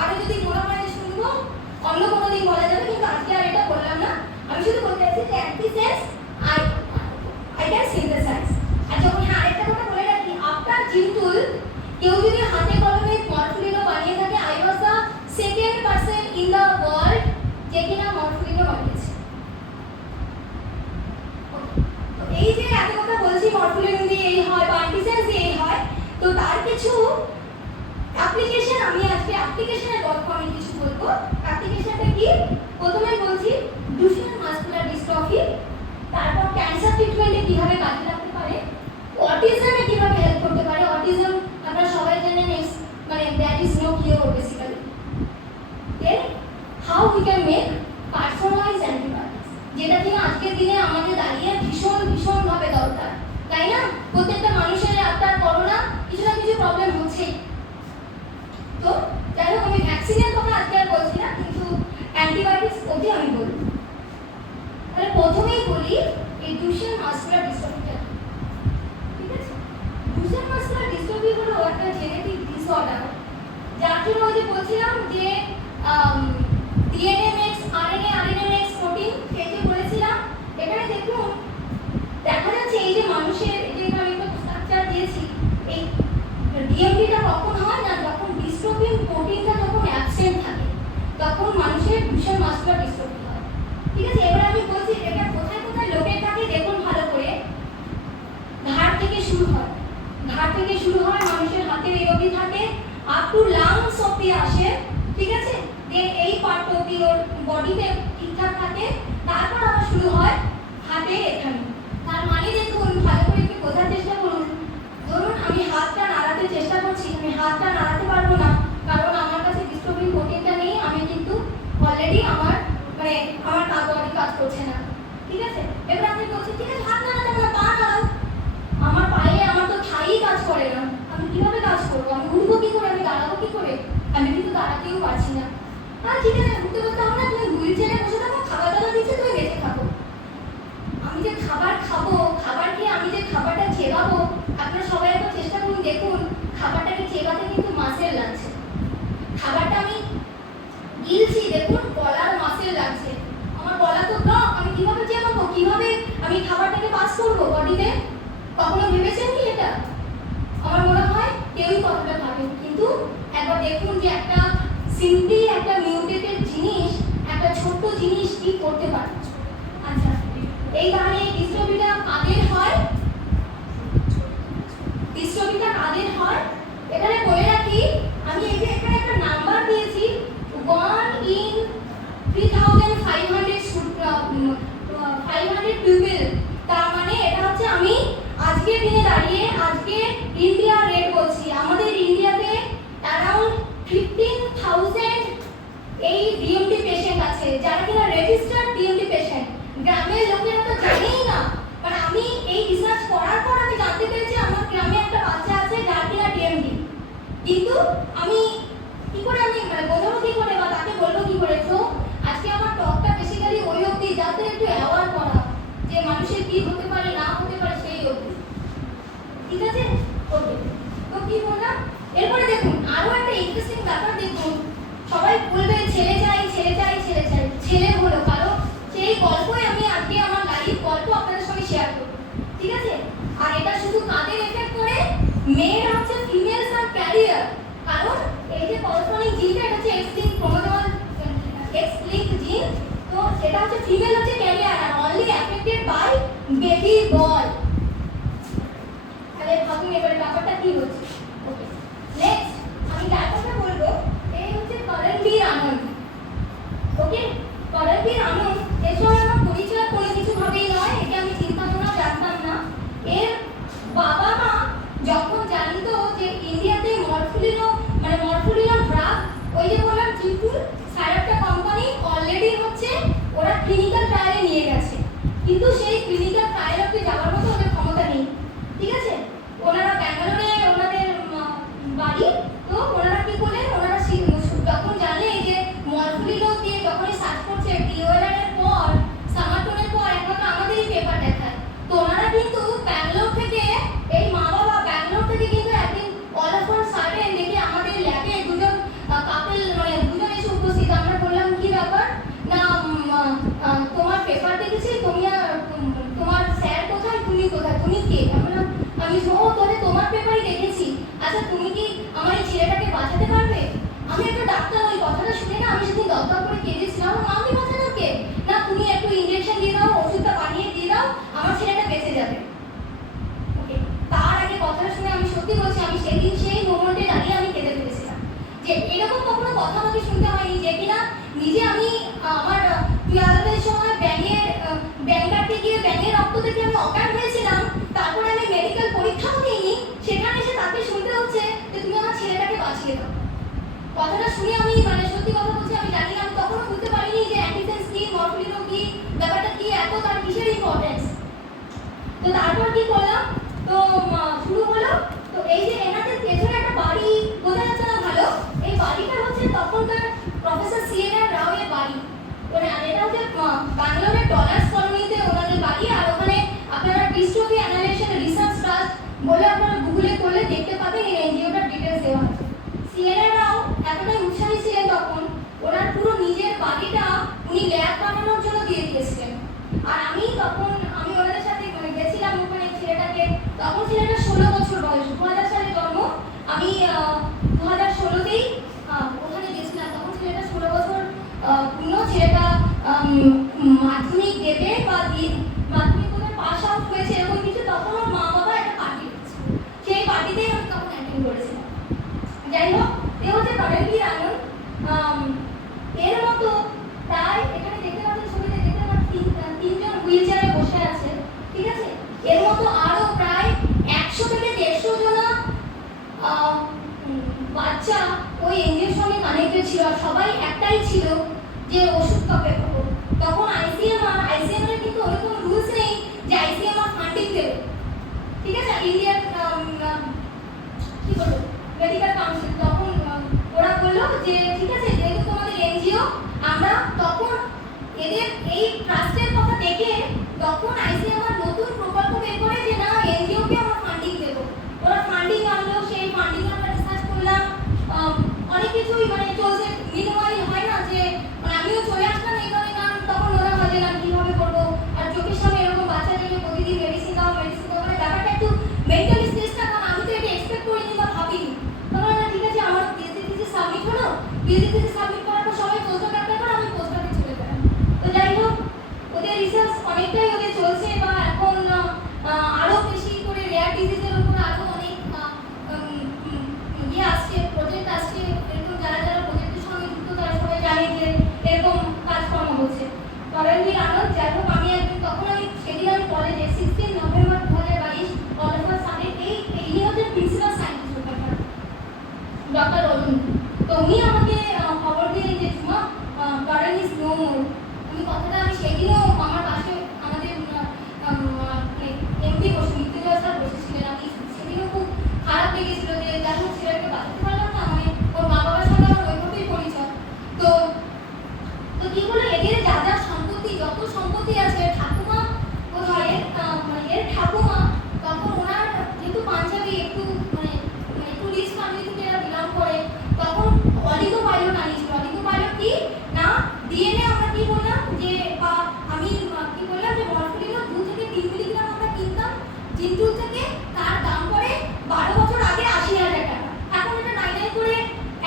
আরো যদি মনে হয় যে শুনবো অন্য কোনো দিন বলা যাবে, কিন্তু আজকে আর এটা বললাম না। আমি শুধু বলতে চাইছি যে অ্যান্টিসেন্স আই ক্যান সিনথেসাইজ। আর যখন হ্যাঁ আরেকটা কথা বলে রাখি, আফটার জিনটুল কেউ যদি হাতে কলমে মরফোলিনো বানিয়ে থাকে, I was the second person in the world যে কিনা মরফোলিনো বানিয়েছে। তো এই যে এত কথা বলছি মরফোলিনো দিয়ে এই হয় বা অ্যান্টিসেন্স দিয়ে এই হয়, তো তার কিছু অ্যাপ্লিকেশন আমি আজকে অ্যাপ্লিকেশনের গল্প আমি কিছু বলবো। অ্যাপ্লিকেশনটা কি প্রথমে বলছি, ডুশেন মাসকুলার ডিস্ট্রফি, তারপর ক্যান্সার ট্রিটমেন্টে কিভাবে কাজে লাগতে পারে, অটিজমে কিভাবে হেল্প করতে পারে। অটিজম আপনারা সবাই জানেন মানে that is no cure basically. Then how we can make personalised antibiotics, যেটা কিনা আজকের দিনে আমাদের দাঁড়িয়ে ভীষণ ভাবে দরকার, তাই না? প্রত্যেকটা মানুষের আপনার করোনা কিছু না কিছু প্রবলেম হচ্ছেই। তো যাই হোক আমি ভ্যাকসিনের কথা আজকে আর বলছি না, কিন্তু অ্যান্টিবায়োটিক্স অবধি আমি বলবো। তাহলে প্রথমেই বলি এই ডুশেন মাসকুলার ডিস্ট্রফিটা। ঠিক আছে, ডুশেন মাসকুলার ডিস্ট্রফি হলো একটা জেনেটিক ডিসঅর্ডার, যার জন্য ওই যে বলছিলাম যে ডিএনএ মেক্স আরএনএ, আরএনএ ডিস্ট্রোফিন প্রোটিনটা যখন অ্যাবসেন্ট থাকে তখন মানুষের ভীষণ মাসকুলার ডিস্ট্রফি হয়। ঠিক আছে, এবার আমি বলছি এটা কোথায় কোথায় লোকের থাকে দেখুন ভালো করে। ঘাড় থেকে শুরু হয়, ঘাড় থেকে শুরু হয়, মানুষের হাতের এই অবধি থাকে, আপ টু লাংস অবধি আসে। ঠিক আছে, দেন এই পার্ট অবধি ওর বডিতে ঠিকঠাক থাকে, তারপর আবার শুরু হয় হাতে এখানে। তার মানে দেখুন ভালো করে একটু বোঝার চেষ্টা করুন। ধরুন আমি হাতটা নাড়াতে চেষ্টা করছি, আমি হাতটা নাড়াতে পারবো না কারণ আমার কাছে ডিস্ট্রোফিন প্রোটিনটা নেই, আমি কিন্তু অলরেডি আমার বডি কাজ করছে না। ঠিক আছে, এবার আপনি বলছেন ঠিক আছে হাত নাড়াতে না, পা নাড়াও। আমার পায়ে আমার তো ঠাই কাজ করে না, আমি কিভাবে কাজ করবো, আমি উঠবো কি করে, আমি দাঁড়াবো কি করে, আমি কিন্তু দাঁড়াতেও পারছি না। ঠিক আছে, উঠতে বলতে হবে না, তুমি হুইল চেয়ারে বসে থাকো, খাবার দাবার দিচ্ছে তুমি বেঁচে থাকো। আমি যে খাবার খাবো, খাবার খেয়ে আমি যে খাবারটা চেবাবো, আপনারা সবাই একবার চেষ্টা করুন, দেখুন খাবারটাকে চেবাতে কিন্তু মাসেল লাগছে। খাবারটা আমি গিলছি, দেখুন গলার মাসেল লাগছে, আমার গলা তো ব্লক, আমি কিভাবে চেবাবো, কিভাবে আমি খাবারটাকে পাস করবো বডিতে? কখনো ভেবেছেন কি এটা? আমার মনে হয় কেউই কথাটা ভাবেন। কিন্তু একবার দেখুন যে একটা সিম্পলি একটা মিউটেটেড জিনিস, একটা ছোট্ট জিনিস কি করতে পারে। আচ্ছা, এইবারে ডিস্ট্রফিটা কাদের হয়? ডিস্ট্রফিটা কাদের হয় এখানে বলে রাখি। আমি এই যে এখানে একটা নাম্বার দিয়েছি 1 in 3500 পিপল, তার মানে এটা হচ্ছে আমি আজকের দিনে দাঁড়িয়ে আজকে ইন্ডিয়া রেট বলছি, আমাদের ইন্ডিয়াতে অ্যারাউন্ড 15,000 এই ডিএমডি পেশেন্ট আছে, যারা কিনা রেজিস্টার্ড ডিএমডি পেশেন্ট। গ্রামের লোকেরা তো জানেই না, মানে আমি এই রিসার্চ করার পর আমি জানতে পেরেছি আমার গ্রামে একটা বাচ্চা আছে যার কিনা ডিএমডি। কিন্তু আমি কি করে আমি মানে বোঝাবো কি করে বা তাকে বলবো কি করে? তো আজকে আমার টকটা বেসিক্যালি ওই অবধি যাতে একটু অ্যাওয়ার করা যে মানুষের কি হতে পারে না হতে পারে সেই অবধি। ঠিক আছে, ওকে, তো কি বললাম? এরপরে দেখুন আরো একটা ইন্টারেস্টিং ব্যাপার দেখুন, সবাই বলবে ছেলে চাই ছেলে চাই ছেলে চাই, ছেলে হলো কারণ সেই গল্পই আমি আজকে আমার লাইভ গল্প আপনাদের সঙ্গে শেয়ার করব। ঠিক আছে, আর এটা শুধু কাদের এফেক্ট করে? মেয়েরা হচ্ছে ফিমেলস আর ক্যারিয়ার, কারণ এই যে করেসপন্ডিং জিনটা এটা হচ্ছে এক্স-লিঙ্ক ক্রোমোজোমাল এক্স-লিঙ্ক জিন, তো এটা হচ্ছে ফিমেল হচ্ছে ক্যারিয়ার আর only affected by baby boy. তাহলে ভাবুন এবারে ব্যাপারটা কি হচ্ছে। ওকে, নেক্সট আমি যার কথা বলবো এই হচ্ছে করণবীর আনন্দ। ওকে, করণবীর আনন্দ এর সঙ্গে আমার পরিচয় কোনো কিছু ভাবেই নয়, এটা আমি চিন্তা করেও জানতাম না। এর বাবা মা যখন জানতো যে ইন্ডিয়াতে মরফুলিনো ড্রাগ, ওই যে বললাম ট্রিপুল সাইরাপটা কোম্পানি অলরেডি হচ্ছে ওরা ক্লিনিক্যাল ট্রায়ালে নিয়ে গেছে, কিন্তু সেই ক্লিনিক্যাল ট্রায়াল অবধি যাওয়ার মতো ওদের ক্ষমতা নেই। ঠিক আছে, ওনারা ব্যাঙ্গালোরে ওনাদের বাড়ি, তো ওনারা কি করলেন, ওনারা যখন জানলেন যে মরফুলিনো দিয়ে যখনই সার্চ করছে ডিওএলআর এর পর সামাটোনের পর একমাত্র আমাদেরই পেপার দেখায়, তো ওনারা কিন্তু ব্যাঙ্গালোর থেকে এই মা বাবা ব্যাঙ্গালোর থেকে কিন্তু একদিন অল অফ সাডেন দেখে আমাদের ল্যাবে দুজন কাপল মানে দুজন এসে উপস্থিত। আমরা বললাম কি ব্যাপার না, তোমার পেপার দেখেছি, তুমি তোমার স্যার কোথায়, তুমি কোথায়, তুমি কে? আমি ও তোরে তোমার পেপারই দেখেছি, আচ্ছা তুমি কি আমার এই ছেলেটাকে বাঁচাতে পারবে? আমি একটা ডাক্তার, ওই কথাটা শুনে না আমি সেদিন দরকার করে কেঁদেছিলাম, আমি বাঁচানো কে না, তুমি একটু ইনজেকশন দিয়ে দাও, ওষুধটা বানিয়ে দিয়ে দাও, আমার ছেলেটা বেঁচে যাবে। ওকে, তার আগে কথাটা শুনে আমি সত্যি বলছি আমি সেদিন সেই মোমেন্টে দাঁড়িয়ে আমি কেঁদে ফেলেছিলাম যে এরকম কখনো কথা আমাকে শুনতে হয়নি যে কিনা নিজে আমি আমার 12 সময় ব্যাঙ কাটতে গিয়ে ব্যাঙের রক্ত দেখে আমি অজ্ঞান হয়েছিলাম, তারপরে আমি মেডিকেল পরীক্ষাও দিইনি, সেখানে এসে তাকে শুনতে হচ্ছে যে তুমি আমার ছেলেটাকে বাঁচিয়ে দাও। কথাটা শুনে আমি মানে সত্যি কথা বলছি আমি জানি না, আমি তখনও বুঝতে পারিনি যে অ্যান্টিসেন্স কি, মরফুলিনো কি, ব্যাপারটা কি, এত তার কিসের ইম্পর্টেন্স। তো তারপর কি করলাম, তো শুরু হলো। তো এই যে এনাদের পেছনে একটা বাড়ি বোঝা যাচ্ছে না ভালো, এই বাড়িটা হচ্ছে তখনকার প্রফেসর সিএনআর রাও এর বাড়ি। মানে এটা হচ্ছে ব্যাঙ্গালোরের ডলার্স কলোনিতে ওনাদের বাড়ি, আর ওখানে আপনারা ডিস্ট্রফি অ্যানালাইসিস রিসার্চ ট্রাস্ট বলে আপনারা গুগলে করলে দেখতে পাবেন এই এনজিওটার ডিটেলস দেওয়া আছে। সিএনআর রাও এতটাই উৎসাহী ছিলেন তখন, ওনার পুরো নিজের বাড়িটা উনি ল্যাব বানানোর জন্য দিয়ে দিয়েছিলেন। আর আমি তখন আমি ওনাদের সাথে গেছিলাম ওখানে ছেলেটাকে, তখন ছেলেটা 16 বছর বয়স, 2000 সালে জন্ম, আমি 2016তেই মাধ্যমিক দেবে বা মাধ্যমিক দেবে পাস আউট হয়েছে এরকম কিছু, তখন ওর মা বাবা একটা পার্টি দিচ্ছে, সেই পার্টিতেই আমি তখন অ্যাটেন্ড করেছিলাম। যাই হোক, এ হচ্ছে করণবীর আনন্দ। এর মতো প্রায় এখানে দেখতে পাচ্ছেন, ছবিতে দেখতে পাচ্ছেন তিনজন হুইল চেয়ারে বসে আছে, ঠিক আছে? এর মতো আরো প্রায় 100 থেকে 150 জন বাচ্চা ওই এনজিওর সঙ্গে কানেক্টেড ছিল। আর সবাই একটাই ছিল যে ওষুধ কবে পাবো। তখন আইসিএমআর কিন্তু ওরকম রুলস নেই যে আইসিএমআর ফান্ডিং দেবে, ঠিক আছে? ইন্ডিয়ান কি বলবো মেডিকেল কাউন্সিল, তখন ওরা বললো যে ঠিক আছে, যেহেতু তোমাদের এনজিও, আমরা তখন এদের এই ট্রাস্টের কথা দেখে তখন আইসিএমআর নতুন প্রকল্প বের করে যে না, এনজিওকে আমরা ফান্ডিং দেবো। ওরা ফান্ডিং আনলো, সেই ফান্ডিং আমরা রিসার্চ করলাম, অনেক কিছুই মানে চলছে। মিনওয়াইল হয় না যে মানে আমিও চলে আসলাম এখানে, কারণ তখন ওরা ভাবছিলাম কিভাবে করবো, আর চোখের সামনে এরকম বাচ্চাদেরকে প্রতিদিন মেডিসিন দাও মানে ব্যাপারটা একটু মেন্টালি স্ট্রেসটা, কারণ আমি তো এটা এক্সপেক্ট করিনি বা ভাবিনি। তখন না ঠিক আছে, আমার পিএইচডি সাবমিট হলো, পিএইচডি সাবমিট করার পর সবাই পোস্টডক অ্যাপ্লাই করে, আমি পোস্টডকে চলে গেলাম। তো যাই হোক, ওদের রিসার্চ অনেকটাই ওদের চলছে, বা এখন আরো বেশি করে রেয়ার ডিজিজের উপর আরো অনেক ইয়ে আসছে, প্রজেক্ট আসছে। এরকম যারা যারা প্রজেক্টের সঙ্গে যুক্ত তারা সবাই জানে যে এরকম কাজকর্ম হচ্ছে। করণবীর আনন্দ, যাই হোক, আমি একদিন তখন সেদিন আমি কলেজে 16 নভেম্বর 2022 অলিভার সানের ইনি হচ্ছে প্রিন্সিপাল সায়েন্টিস্ট ওখানকার, ডক্টর অরুণ। তো উনি আমাকে খবর দিলেন যে ঝুমা, করণ ইজ নো মোর। আমি সেদিনও আমার পাশে আমাদের এমপি মৃত্যুঞ্জয় স্যার বসেছিলেন। আমি সেদিনও খুব খারাপ লেগেছিল যে দেখো ছেলেটাকে বাঁচাতে পারলাম না, মানে ওর মা বাবার সঙ্গে আমার ওইভাবেই পরিচয়। তো কি হলো, এদের যা যা সম্পত্তি, যত সম্পত্তি আছে, ঠাকুমা কোথায় মানে এর ঠাকুমা, তখন ওনার যেহেতু পাঞ্জাবি একটু মানে একটু রিচ ফ্যামিলি থেকে এরা বিলং করে, তখন অলিগো পাইলট আনিয়েছিল। অলিগো পাইলট কি না, ডিএনএ আমরা কি বললাম যে আমি কি বললাম যে মরফিলিনো 2 থেকে 3 মিলিগ্রাম আমরা কিনতাম জিন্টুল থেকে, তার দাম পড়ে 12 বছর আগে 80,000 টাকা। এখন এটা 99 করে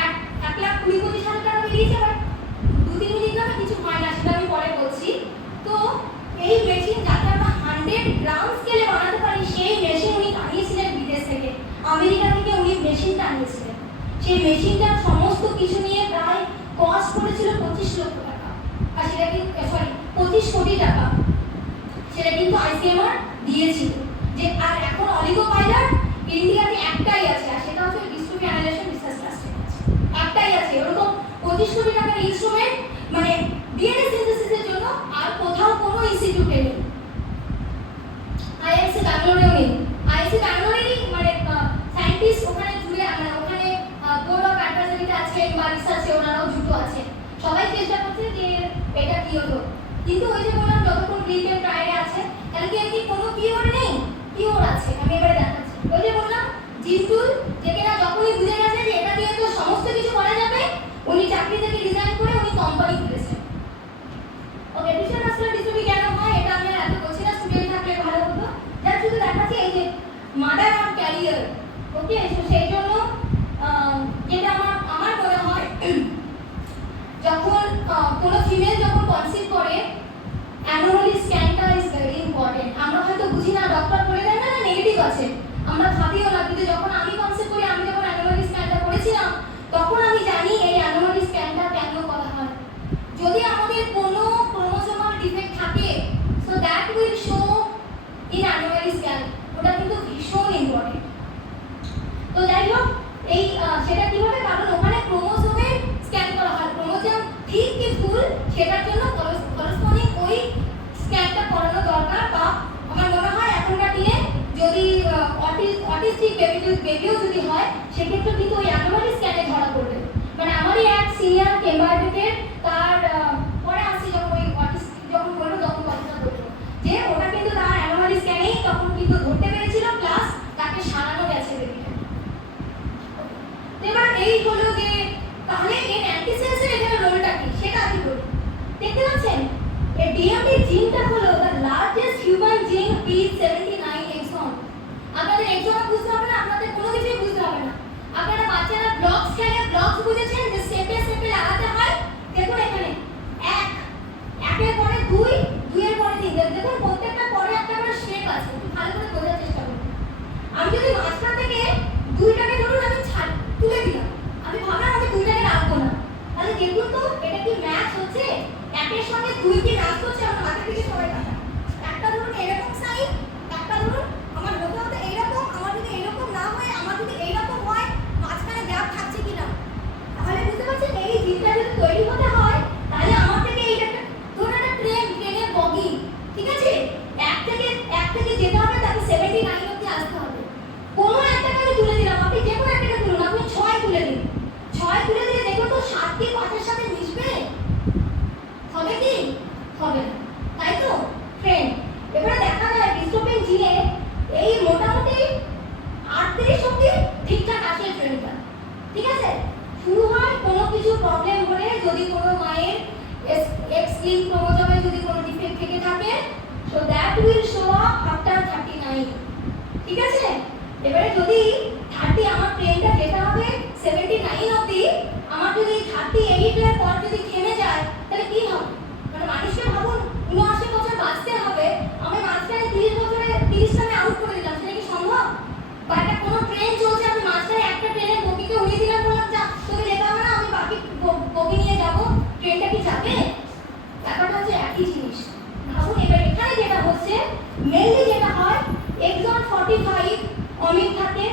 1,20,25,000 টাকা বেরিয়েছে। বাট 2-3 মিলিগ্রামে কিছু হয় না, সেটা আমি পরে বলছি। তো এই মেশিন যাতে আমরা 100 গ্রাম স্কেলে বানাতে পারি, সেই মেশিন উনি আনিয়েছিলেন বিদেশ থেকে, আমেরিকা থেকে উনি মেশিনটা আনিয়েছিলেন। সেই মেশিনটার সমস্ত কিছু নিয়ে প্রায় কস্ট পড়েছিল 25 লক্ষ টাকা, আর সেটা কিন্তু 25 কোটি টাকা, সেটা কিন্তু আইসিএমআর দিয়েছিল। যে আর এখন অলিগো পাইলট ইন্ডিয়াতে একটাই আছে, আর সেটা হচ্ছে ডিস্ট্রিবিউট অ্যানালাইসিস রিসার্চ ট্রাস্টের কাছে একটাই আছে। এরকম 25 কোটি টাকার ইনস্ট্রুমেন্ট মানে ডিএনএ সিনথেসিসের জন্য আর কোথাও কোনো ইনস্টিটিউটে নেই। আইআইসি ব্যাঙ্গালোরেও নেই। আইআইসি ব্যাঙ্গালোরেরই মানে সায়েন্টিস্ট ওখানে জুড়ে, ওখানে বোর্ড অফ অ্যাডভাইজারিতে আছে বা রিসার্চে ওনারাও যুক্ত আছে। সবাই চেষ্টা করছে যে এটা কি হলো, কিন্তু ওই যে বললাম যতক্ষণ ক্লিনিক্যাল ট্রায়ালে আছে, তাহলে কি কোনো কিওর নেই? কিওর আছে, আমি এবারে দেখাচ্ছি। ওই যে বললাম জিন্টুল, যে কিনা যখনই বুঝে গেছে যে এটা দিয়ে তো সমস্ত কিছু করা যাবে, উনি চাকরি থেকে রিজাইন করে উনি কোম্পানি খুলেছেন। ওকে, টিচার আসলে ডিস্ট্রিবিউট কেন হয় এটা আমি এত বলছি না, স্টুডেন্ট থাকলে ভালো হতো। যা শুধু দেখাচ্ছি এই যে মাদার আর ক্যারিয়ার। ওকে, তো সেই জন্য যেটা আমার মনে হয়, যখন কোনো ফিমেল যখন কনসিভ করে, অ্যানোমালি স্ক্যানটা ইজ ভেরি ইম্পর্টেন্ট। আমরা হয়তো বুঝি না, ডক্টর বলে দেন না নেগেটিভ আছে, আমরা ভাবিও না, কিন্তু যখন আমি কনসিভ করি, আমি যখন অ্যানোমালি স্ক্যানটা করেছিলাম, তখন আমি জানি এই অ্যানোমালি স্ক্যানটা কেন করা হয়। যদি আমাদের কোনো ক্রোমোসোমাল ডিফেক্ট থাকে, so that will show in anomaly scan, ওটা কিন্তু ভীষণ ইম্পর্টেন্ট। তো যাই হোক, এই সেটা কিভাবে, কারণ ওখানে ক্রোমোসোমের স্ক্যান করা হয়, ক্রোমোসোম ঠিক কি ভুল সেটার জন্য করসপন্ডিং ওই স্ক্যানটা করানো দরকার। বা আমার মনে হয় এখনকার দিনে যদি অটিস্টিক বেবিও যদি হয়, সেক্ষেত্রে কিন্তু ওই অ্যানোমালি স্ক্যানে ধরা পড়বে। মানে আমারই এক সিনিয়র কেম্বারটেকের, তার পরে আসছি যখন ওই অটিস্টিক যখন বললো তখন কথাটা বললো যে ওটা কিন্তু তার অ্যানোমালি স্ক্যানেই তখন কিন্তু ধরতে পেরেছিল, প্লাস তাকে সারানো গেছে বেবিটা। এবার এই হলো যে তাহলে এর অ্যান্টিসেন্সের এখানে রোলটা কি সেটা আমি বলি। দেখতে পাচ্ছেন এই ডিএমডি জিনটা হলো দ্য লার্জেস্ট হিউম্যান জিন উইথ 79 এক্সন। আপনাদের এক্সন বুঝতে হবে না, আপনাদের কোনো কিছুই বুঝতে হবে না। আপনারা বাচ্চারা ব্লকস খেলে, ব্লকস বুঝেছেন যে স্টেপে স্টেপে লাগাতে হয়। দেখুন এখানে একের ঠিক আছে? শুরু হয় কোনো কিছু প্রবলেম হলে, যদি কোনো মায়ের এক্স লিঙ্ক ক্রোমোজোমে যদি কোনো ডিফেক্ট থেকে থাকে, so that will show up after 39। ঠিক আছে? এবারে যদি 30 আমার ট্রেনটা যেতে হবে 79 অবধি, আমার যদি 38 এর পর যদি থেমে যায় তাহলে কি হবে? মানে মানুষকে ভাবুন 79 বছর বাঁচতে হবে, আমি মাঝখানে 30 বছরে 30টা আমি আউট করে দিলাম, সেটা কি সম্ভব? বা একটা কোনো ট্রেন চলছে, আমি মাঝখানে একটা ট্রেনের বগিকে উড়িয়ে দিলাম, বললাম যা তোকে যেতে হবে না, আমি বাকি বগি নিয়ে যাব, ট্রেনটা কি যাবে? ব্যাপারটা হচ্ছে একই জিনিস। ভাবুন এবার এখানে যেটা হচ্ছে, মেইনলি যেটা হয় এক্সন 45 অমিট থাকে,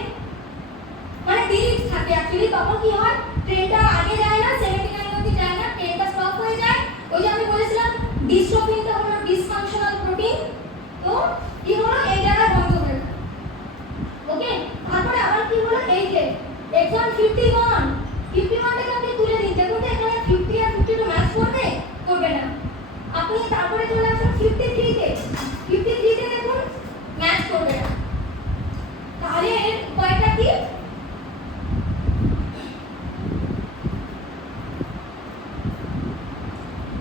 মানে ডিলিট থাকে অ্যাকচুয়ালি। তখন কি হয়, ট্রেনটা আগে যায় না, 79 অবধি যায় না, ট্রেনটা স্টপ হয়ে যায়। ওই যে আমি বলেছিলাম ডিস্ট্রোফিনটা হলো ডিসফাংশনাল প্রোটিন, তো কি হলো এই জায়গায় বন্ধ হয়ে গেল। ওকে, তারপরে আবার কি হলো, এই যে এক্সন 51টাকে আপনি তুলে দিন, দেখুন তো এখানে 50 আর 52 ম্যাচ করবে? করবে না। আপনি তারপরে চলে আসুন 53 তে, 53 তে দেখুন ম্যাচ করবে না। তাহলে এর উপায়টা কি?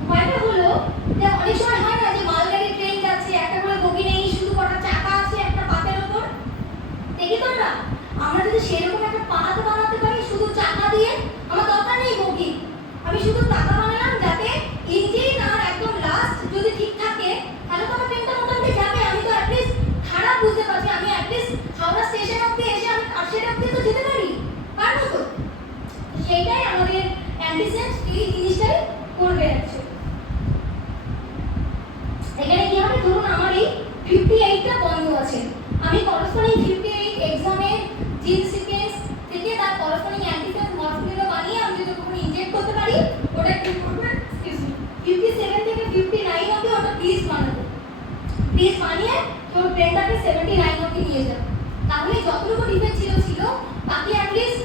উপায়টা হলো যে অনেক সময় হয় না যে মালগাড়ি ট্রেন যাচ্ছে, একটা করে বগি নেই, শুধু কটা চাকা আছে একটা পাতের উপর, দেখি তো না? আমরা যদি সেরকম একটা পাত বানাতে পারি শুধু চাকা দিয়ে, আমার দরকার নেই বগি, আমি শুধু চাকা বানালাম, যাতে ইঞ্জিন আর একদম লাস্ট যদি ঠিক থাকে, তাহলে তো আমার ট্রেনটা মোটামুটি যাবে। আমি তো অ্যাটলিস্ট খারাপ বুঝতে পারছি, আমি অ্যাটলিস্ট হাওড়া স্টেশন অব্দি এসে আমি কাশিয়ার অব্দি তো যেতে পারি, পারবো তো? সেইটাই আমাদের অ্যান্টিসেন্স এই জিনিসটাই করবে আছে। এখানে কি হবে, ধরুন আমার এই 58টা বন্ধ আছে, আমি করসপন্ডিং 58 এক্সামের জিন সিকোয়েন্স থেকে তার করসপন্ডিং অ্যান্টিসেন্স মরফিনগুলো বানিয়ে আমি যদি ওখানে ইনজেক্ট করতে পারি, ওটা কি করবে, এক্সকিউজ মি, 57 থেকে 59 অবধি ওটা প্লিজ বানাবো, প্লিজ বানিয়ে তো ট্রেনটাকে 79 অবধি নিয়ে যাবে। তাহলে যতটুকু ডিফেক্ট ছিল বাকি অ্যাটলিস্ট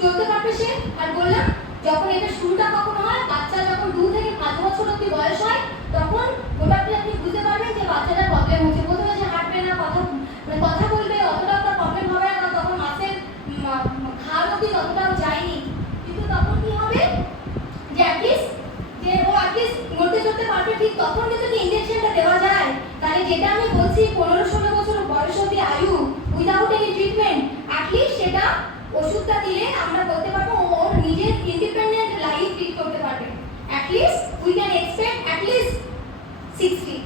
চলতে পারবে সে। আর বললাম যখন এটা শুরুটা কখন হয়, বাচ্চা যখন 2 থেকে 5 বছর অবধি বয়স হয়, তখন মোটামুটি আপনি বুঝতে পারবেন যে বাচ্চাটার প্রবলেম হচ্ছে। প্রথমে সে হাঁটবে না, কথা বলবে, অতটা তার প্রবলেম হবে না, তখন মাসের খাওয়ার অবধি ততটাও যায়নি। কিন্তু তখন কি হবে যে অ্যাটলিস্ট যে ও অ্যাটলিস্ট নড়তে চড়তে পারবে, ঠিক তখন যদি ইনজেকশনটা দেওয়া যায়, তাহলে যেটা আমি বলছি 15-16 বছর বয়স অবধি আয়ু উইদাউট এনি ট্রিটমেন্ট, অ্যাটলিস্ট সেটা ওষুধটা দিলে আমরা বলতে পারবো ওর নিজের ইন্ডিপেন্ডেন্ট লাইফ লিড করতে পারবে। At least we can expect at least 60।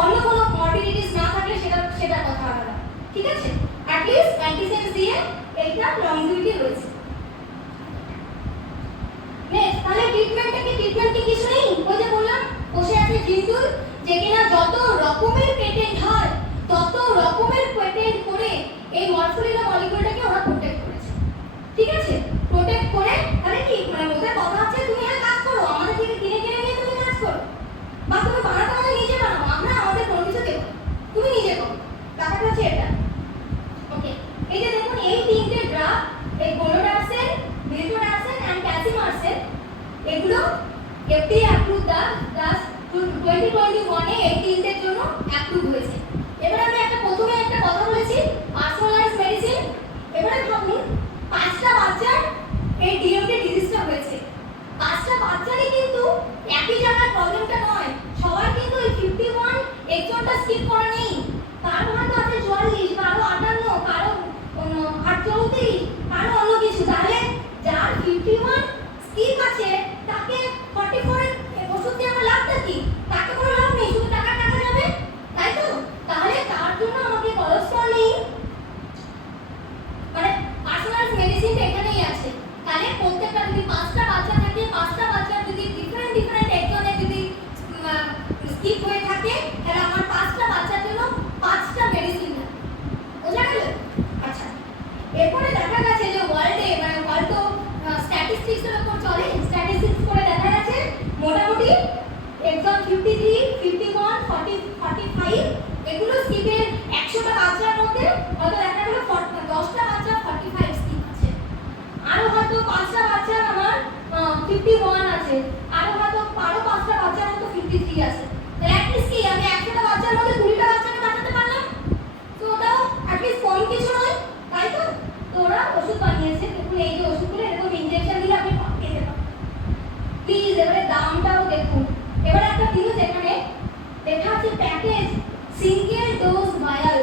অন্য কোনো মর্বিডিটিস না থাকলে সেটা কথা আলাদা। ঠিক আছে, অ্যাটলিস্ট অ্যান্টিসেন্স দিয়ে এইটা লংজিভিটি রয়েছে। নেক্সট, তাহলে ট্রিটমেন্ট কি কিছু নেই? ওই যে বললাম বসে আছে জিন্তুল, যে কিনা যত রকমের পেটেন্ট হয় তত রকমের পেটেন্ট করে এই মরফিনো মলিকিউলটাকে ওরা প্রোটেক্ট করেছে। ঠিক আছে, প্রোটেক্ট করে, তাহলে কি মানে ওদের কথা হচ্ছে তুমি হ্যাঁ কাজ করো, আমাদের থেকে কিনে নিয়ে তুমি কাজ করো, বা তুমি বানাতে হলে নিজে বানাও, আমরা আমাদের কোনো কিছু দেবো, তুমি নিজে করো। ব্যাপারটা হচ্ছে এটা। ওকে, এই যে দেখুন এই তিনটে ড্রাগ, এই গোলোডার্সেন, মেথোডার্সেন এন্ড ক্যাসিমার্সেন, এগুলো FDA অ্যাপ্রুভ দাস 2021 এ এই তিনটের জন্য অ্যাপ্রুভ হয়েছে। এবার আমি প্রথমে একটা কথা বলেছি পার্সোনালাইজড মেডিসিন। এবারে ভাবুন 5টা বাচ্চার এই ডিএমডি ডিজিজটা হয়েছে, 5টা বাচ্চারই কিন্তু একই জায়গায় প্রবলেমটা নয়, সবার কিন্তু এই 51 একজনটা স্কিপ করা নেই, কারো হয়তো আছে 44, কারো 58, কারো 38, কারো অন্য কিছু। তাহলে যার 51 স্কিপ আছে তাকে 44 এর ওষুধ দিয়ে আমার লাভটা কি? তাকে কোনো লাভ নেই, শুধু টাকা যাবে, তাই তো? তাহলে তার জন্য আমাকে করসপন্ডিং মানে পার্সোনালাইজড মেডিসিনটা এখানেই আছে। তাহলে প্রত্যেকটা যদি 5টা বাচ্চা থাকে, 5টা বাচ্চা যদি ডিফারেন্ট একজনের যদি স্কিপ হয়ে থাকে, তাহলে আমার 5টা বাচ্চার জন্য 5টা মেডিসিন লাগে। বুঝা গেল? আচ্ছা, এরপরে দেখা গেছে যে ওয়ার্ল্ডে মানে ওয়ার্ল্ড তো স্ট্যাটিস্টিক্সের উপর চলে, স্ট্যাটিস্টিক্স করে দেখা গেছে মোটামুটি একদম 53, 51, 40, 45 এগুলো স্কিপের 100টা বাচ্চার মধ্যে হয়তো দেখা গেল 10টা বাচ্চা 45 স্কিপ আছে, আরো হয়তো 5টা বাচ্চার আমার 51 আছে, আরো হয়তো 5টা বাচ্চার মতো 53 আছে। তাহলে অ্যাটলিস্ট কি আমি 100টা বাচ্চার মধ্যে 20টা বাচ্চাকে বাঁচাতে পারলাম, তো ওটাও অ্যাটলিস্ট কম কিছু নয়, তাই তো? তো ওরা ওষুধ বানিয়েছে। দেখুন এই যে ওষুধগুলো লেখা আছে প্যাকেজ সিঙ্গেল ডোজ ভায়াল।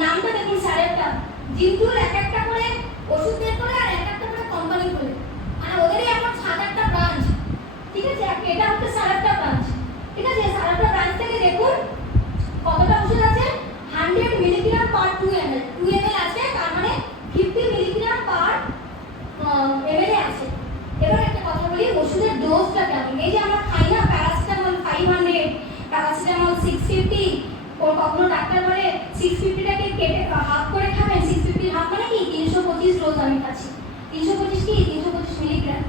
নামটা দেখুন স্যারেরটা, জিন্টুর এক একটা করে ওষুধ বের করে আর এক একটা করে কোম্পানি খোলে, মানে ওদেরই এখন 7-8টা ব্রাঞ্চ। ঠিক আছে, এটা হচ্ছে স্যারেরটা ব্রাঞ্চ। ঠিক আছে, স্যারেরটা ব্রাঞ্চ থেকে দেখুন কতটা ওষুধ আছে। 100 মিলিগ্রাম পার 2 ml, 2 ml আছে, তার মানে 50 মিলিগ্রাম পার ml আছে। এবার একটা কথা বলি, ওষুধের ডোজটা কেমন। এই যে আমরা খাই না প্যারাসিটামল 500, প্যারাসিটামল 650, ওর কখনো ডাক্তার বলে 650টাকে কেটে হাফ করে খাবেন। 650 হাফ মানে কি 325 ডোজ আমি খাচ্ছি। 325 কি 325 মিলিগ্রাম,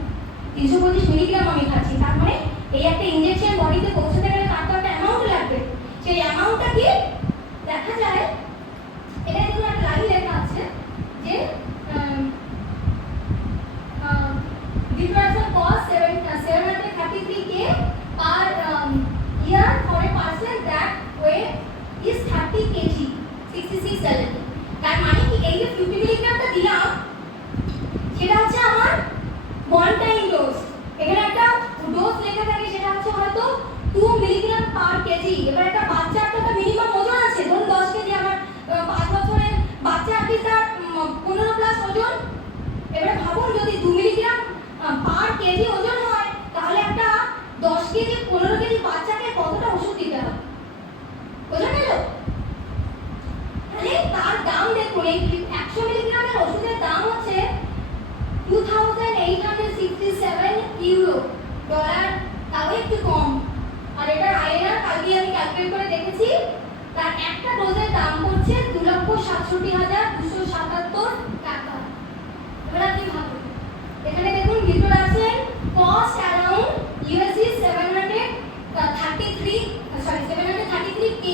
325 মিলিগ্রাম আমি খাচ্ছি। তার মানে এই একটা ইনজেকশন বডিতে পৌঁছাতে গেলে তার তো একটা অ্যামাউন্ট লাগবে। সেই অ্যামাউন্টটা কি দেখা যায়, এটা দেখুন একটা লাইন লেখা আছে যে Differential cost 733K per year for a person that weight is 30 kg, 66 LLP। তার মানে কি এই যে 50 মিলিগ্রামটা দিলাম সেটা হচ্ছে আমার ওয়ান টাইম ডোজ। এখানে একটা ডোজ লেখা থাকে, সেটা হচ্ছে হয়তো 2 মিলিগ্রাম পার কেজি। এবার একটা বাচ্চার তো একটা মিনিমাম ওজন আছে, ধরুন 10 কেজি, আমার 5 বছরের বাচ্চা আছে তার 15 প্লাস ওজন। এবারে ভাবুন যদি 2 মিলিগ্রাম পার কেজি ওজন হয়, তাহলে একটা 10 কেজি 15 কেজি বাচ্চাকে কতটা ওষুধ দিতে হবে, বোঝা গেল? তাহলে তার দাম দেখুন, এই 100 মিলিগ্রামের ওষুধের দাম হচ্ছে 2867 ইউরো, ডলার তাও একটু কম। আর এটার আইএনআর কালকে আমি ক্যালকুলেট করে দেখেছি, তার একটা ডোজের দাম পড়ছে 2,67,277 টাকা। এবার আপনি ভাবুন, এখানে দেখুন ভিতরে আছে কস্ট অ্যারাউন্ড USD 733K।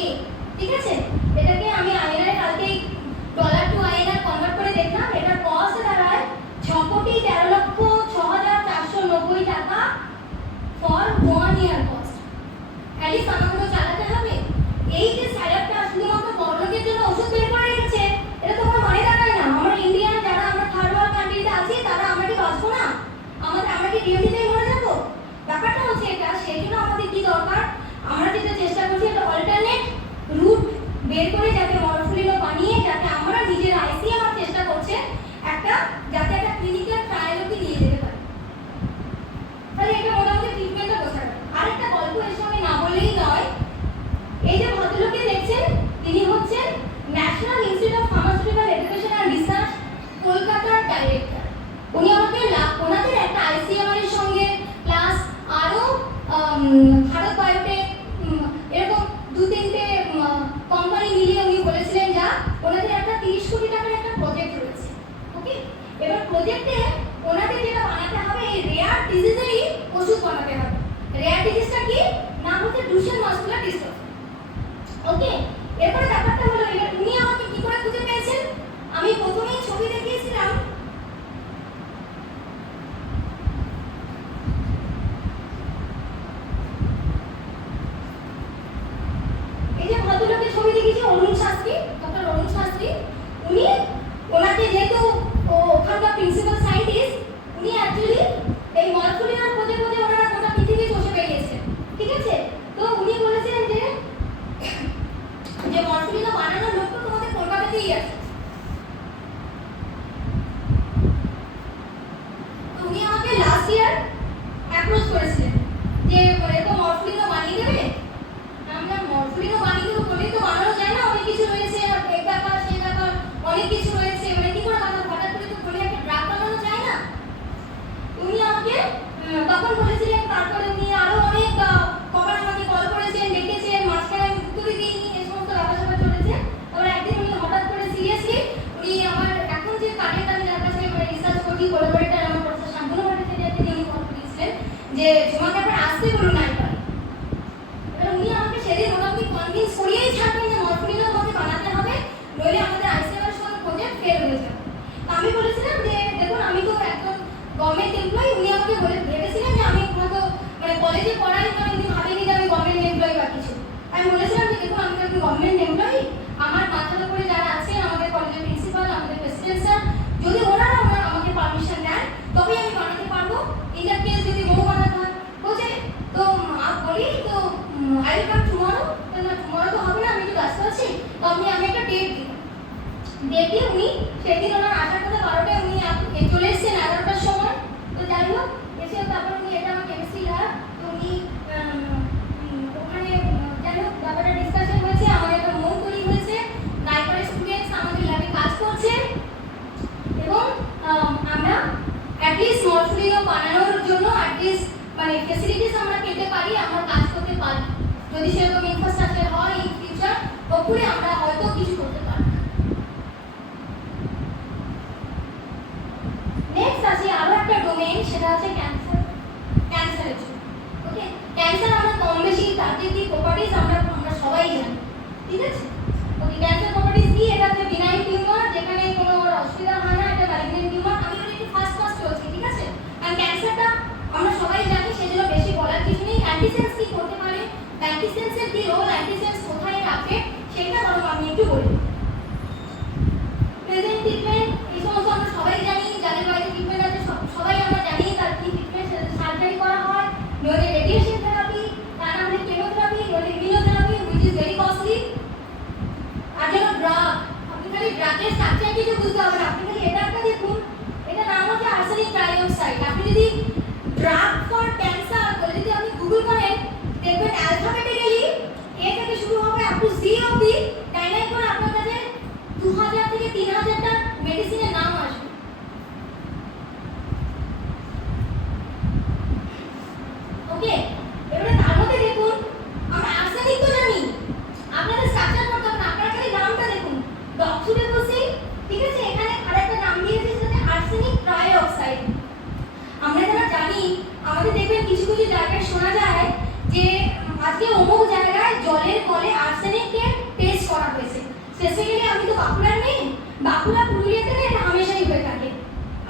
ঠিক আছে, এটাকে আমি আইএনআর কালকে ডলার টু আইএনআর কনভার্ট করে দেখলাম। এটার কস্ট দাঁড়ায় 6,13,06,490 টাকা ফর 1 ইয়ার কস্ট। অ্যাটলিস্ট আমাকে তো চালাতে হবে। এই যে স্যালাডটা শুধুমাত্র বড়লোকের জন্য ওষুধ বের করে রেখেছে, এটা তো কোনো মানে দাঁড়ায় না। আমরা ইন্ডিয়ান যারা আমরা থার্ড ওয়ার্ল্ড কান্ট্রিতে আছি, তারা আমরা কি বাঁচবো না? আমরা কি ডিএমডিতেই মরে যাবো? ব্যাপারটা হচ্ছে এটা। সেই জন্য আমাদের কি দরকার, আমরা যেটা চেষ্টা করছি একটা অল্টারনেট রুট বের করে, যাতে মরফুলিনো বানিয়ে, যাতে আমরা নিজের আইসিএমআর চেষ্টা করছে একটা, যাতে একটা ক্লিনিক্যাল ট্রায়াল অবধি নিয়ে যেতে পারি। তাহলে এটা মোটামুটি ট্রিটমেন্টটা বোঝা গেল। আরেকটা গল্প এর সঙ্গে না বললেই নয়। এই যে ভদ্রলোককে দেখছেন, তিনি হচ্ছেন national institute of pharmaceutical education and research কলকাতার ডাইরেক্টর। উনি আমাকে ওনাদের একটা আইসিএমআর এর সঙ্গে প্লাস আরো ভারত বায়োটেক এরকম 2-3টে কোম্পানি মিলিয়ে উনি বলেছিলেন যা ওনাদের একটা 30 কোটি টাকার একটা প্রজেক্ট রয়েছে। ওকে, এবার প্রজেক্টে ওনাদের যেটা বানাতে হবে, এই রেয়ার ডিজিজেরই ওষুধ বানাতে হবে। রেয়ার ডিজিজটা কি, নাম হচ্ছে ডুশেন মাসকুলার ডিস্ট্রফি। ওকে, এরপরে ব্যাপারটা হলো, এবার উনি আমাকে কি করে খুঁজে পেয়েছেন। আমি প্রথমেই ছবি দেখিয়েছিলাম, এই যে ভদ্রলোকের ছবি দেখিয়েছি, অরুণ শাস্ত্রী, ডক্টর অরুণ শাস্ত্রী। উনি ওনাকে যেহেতু ওখানকার প্রিন্সিপাল সায়েন্টিস্ট, উনি অ্যাকচুয়ালি এই মরফুলিনার খোঁজে খোঁজে ওনারা গোটা পৃথিবী চষে বেরিয়েছেন। ঠিক আছে, তো উনি বলেছেন যে মরফুলিনা বানানোর লোক তো তোমাদের কলকাতাতেই আছে। তো উনি আমাকে লাস্ট ইয়ার অ্যাপ্রোচ করেছিলেন যে এরকম মরফুলিনা বানিয়ে দেবে। আমরা মরফুলিনা বানিয়ে দেবো বলেই তো বানানো যায় না, অনেক কিছু রয়েছে, এই ব্যাপার সেই ব্যাপার অনেক কিছু রয়েছে। মানে কি করে বানাবো, হঠাৎ করে তো বলে একটা ড্রাগ বানানো যায় না। উনি আমাকে তখন বলেছিলেন, তারপরে উনি আরো অনেক কবার আমাকে কল করেছেন, ডেকেছেন, মাঝখানে আমি উত্তরই দিইনি, এই সমস্ত ব্যাপার স্যাপার চলেছে। তারপরে একদিন উনি হঠাৎ করে সিরিয়াসলি, উনি আমার এখন যে কারেন্ট আমি যার কাছে রিসার্চ করি, কোলাবোরেটর আমার প্রফেসর শান্তনু ভট্টাচার্য, তিনি উনি কল করেছিলেন যে তোমাকে একবার আসতে বলুন না একবার। এবার উনি আমাকে সেদিন মোটামুটি কনভিন্স করিয়েই ছাড়বেন যে মরফুলিনা তোমাকে বানাতে হবে, নইলে আমাদের আইসিএমআর সঙ্গে প্রজেক্ট ফেল হয়ে যাবে। আমি বলেছিলাম যে দেখুন, আমি তো একদম গভর্নমেন্ট এমপ্লয়ি। উনি আমাকে ভেবেছিলেন যে আমি হয়তো মানে কলেজে পড়াই, মানে উনি ভাবেনি যে আমি গভর্নমেন্ট এমপ্লয়ি বা কিছু। আমি বলেছিলাম যে দেখুন, আমি তো একজন গভর্নমেন্ট এমপ্লয়ি, আমার মাথার উপরে যারা আছেন, আমাদের কলেজের প্রিন্সিপাল, আমাদের প্রেসিডেন্ট স্যার, যদি ওনারা আমাকে পারমিশন দেন তবে আমি বানাতে পারবো। ইন দ্যাট কেস যদি মো বানাতে হয়, বলছে তো আপ বলি তো আই উইল কাম টুমরো দেখি উনি সেদিন ওনার আসার কথা 12টায়, উনি চলে এসেছেন 11টার সময়। তো যাই হোক এসে তারপর উনি, এটা আমার কেমিস্ট্রি ল্যাব, তো উনি ওখানে যাই হোক ব্যাপারটা ডিসকাশন হয়েছে, আমাদের একটা মন তৈরি হয়েছে, নাইপারের স্টুডেন্টস আমাদের ল্যাবে কাজ করছে এবং আমরা অ্যাটলিস্ট মরফুলিও বানানোর জন্য অ্যাটলিস্ট মানে ফেসিলিটিস আমরা পেতে পারি, আমরা কাজ করতে পারি। যদি সেরকম ইনফ্রাস্ট্রাকচার হয় ইন ফিউচার, হোপফুলি আমরা হয়তো কিছু করতে পারি। নেক্সট আছে আরো একটা ডোমেইন, সেটা হচ্ছে ক্যান্সার। ক্যান্সারের জন্য ওকে, ক্যান্সার আমরা কম বেশি তার যে প্রপার্টিজ আমরা সবাই জানি, ঠিক আছে? ওকে, ক্যান্সার প্রপার্টিজ কি? এটা হচ্ছে বিনাইন টিউমার, যেখানে কোনো অসুবিধা হয় না, এটা ম্যালিগন্যান্ট টিউমার। আমি যদি একটু ফাস্ট চলছি, ঠিক আছে? কারণ ক্যান্সারটা আমরা সবাই জানি, সেজন্য বেশি বলার কিছু নেই। অ্যান্টিসেন্স কি করতে পারে, অ্যান্টিসেন্সের কি রোল, অ্যান্টিসেন্স কোথায় রাখে, সেটা বরং আমি একটু বলি। প্রেজেন্ট ট্রিটমেন্ট এই সমস্ত আমরা সবাই জানি, যাদের বাড়িতে ট্রিটমেন্ট আছে সবাই আমরা জানি তার কি ট্রিটমেন্ট, সার্জারি করা হয়, নইলে রেডিয়েশন থেরাপি, তার নামে কেমোথেরাপি, নইলে immunotherapy which is very costly. আর যেন ড্রাগ, আপনি খালি ড্রাগের স্ট্রাকচার কিছু বুঝতে হবে না, আপনি খালি এটা একটা দেখুন, এটা নাম হচ্ছে আর্সেনিক ট্রাইঅক্সাইড। আপনি যদি ড্রাগ ফর ক্যান্সার বলে যদি আপনি গুগল করেন, দেখবেন অ্যালফাবেটিক্যালি এ থেকে শুরু হবে আপ টু সি অবধি, লাইন করে আপনার কাছে 2000 থেকে 3000 টা মেডিসিনের নাম আসবে। ওকে, এবারে তার মধ্যে দেখুন, আমরা আর্সেনিক তো জানি, আপনাদের স্ট্রাকচার করতে হবে না, আপনারা খালি নামটা দেখুন, ডক্সুটেপোসিন, ঠিক আছে? এখানে আরেকটা নাম দিয়েছে সেটা আর্সেনিক ট্রাইঅক্সাইড। আমরা যারা জানি, আমাদের দেখবেন কিছু কিছু জায়গায় শোনা যায় যে আজকে অমুক জায়গায় জলের কলে আর্সেনিকের টেস্ট করা হয়েছে। স্পেসিফিক্যালি আমি তো বাঁকুড়ার মেয়ে, বাঁকুড়া পুরুলিয়াতে না এটা হামেশাই হয়ে থাকে।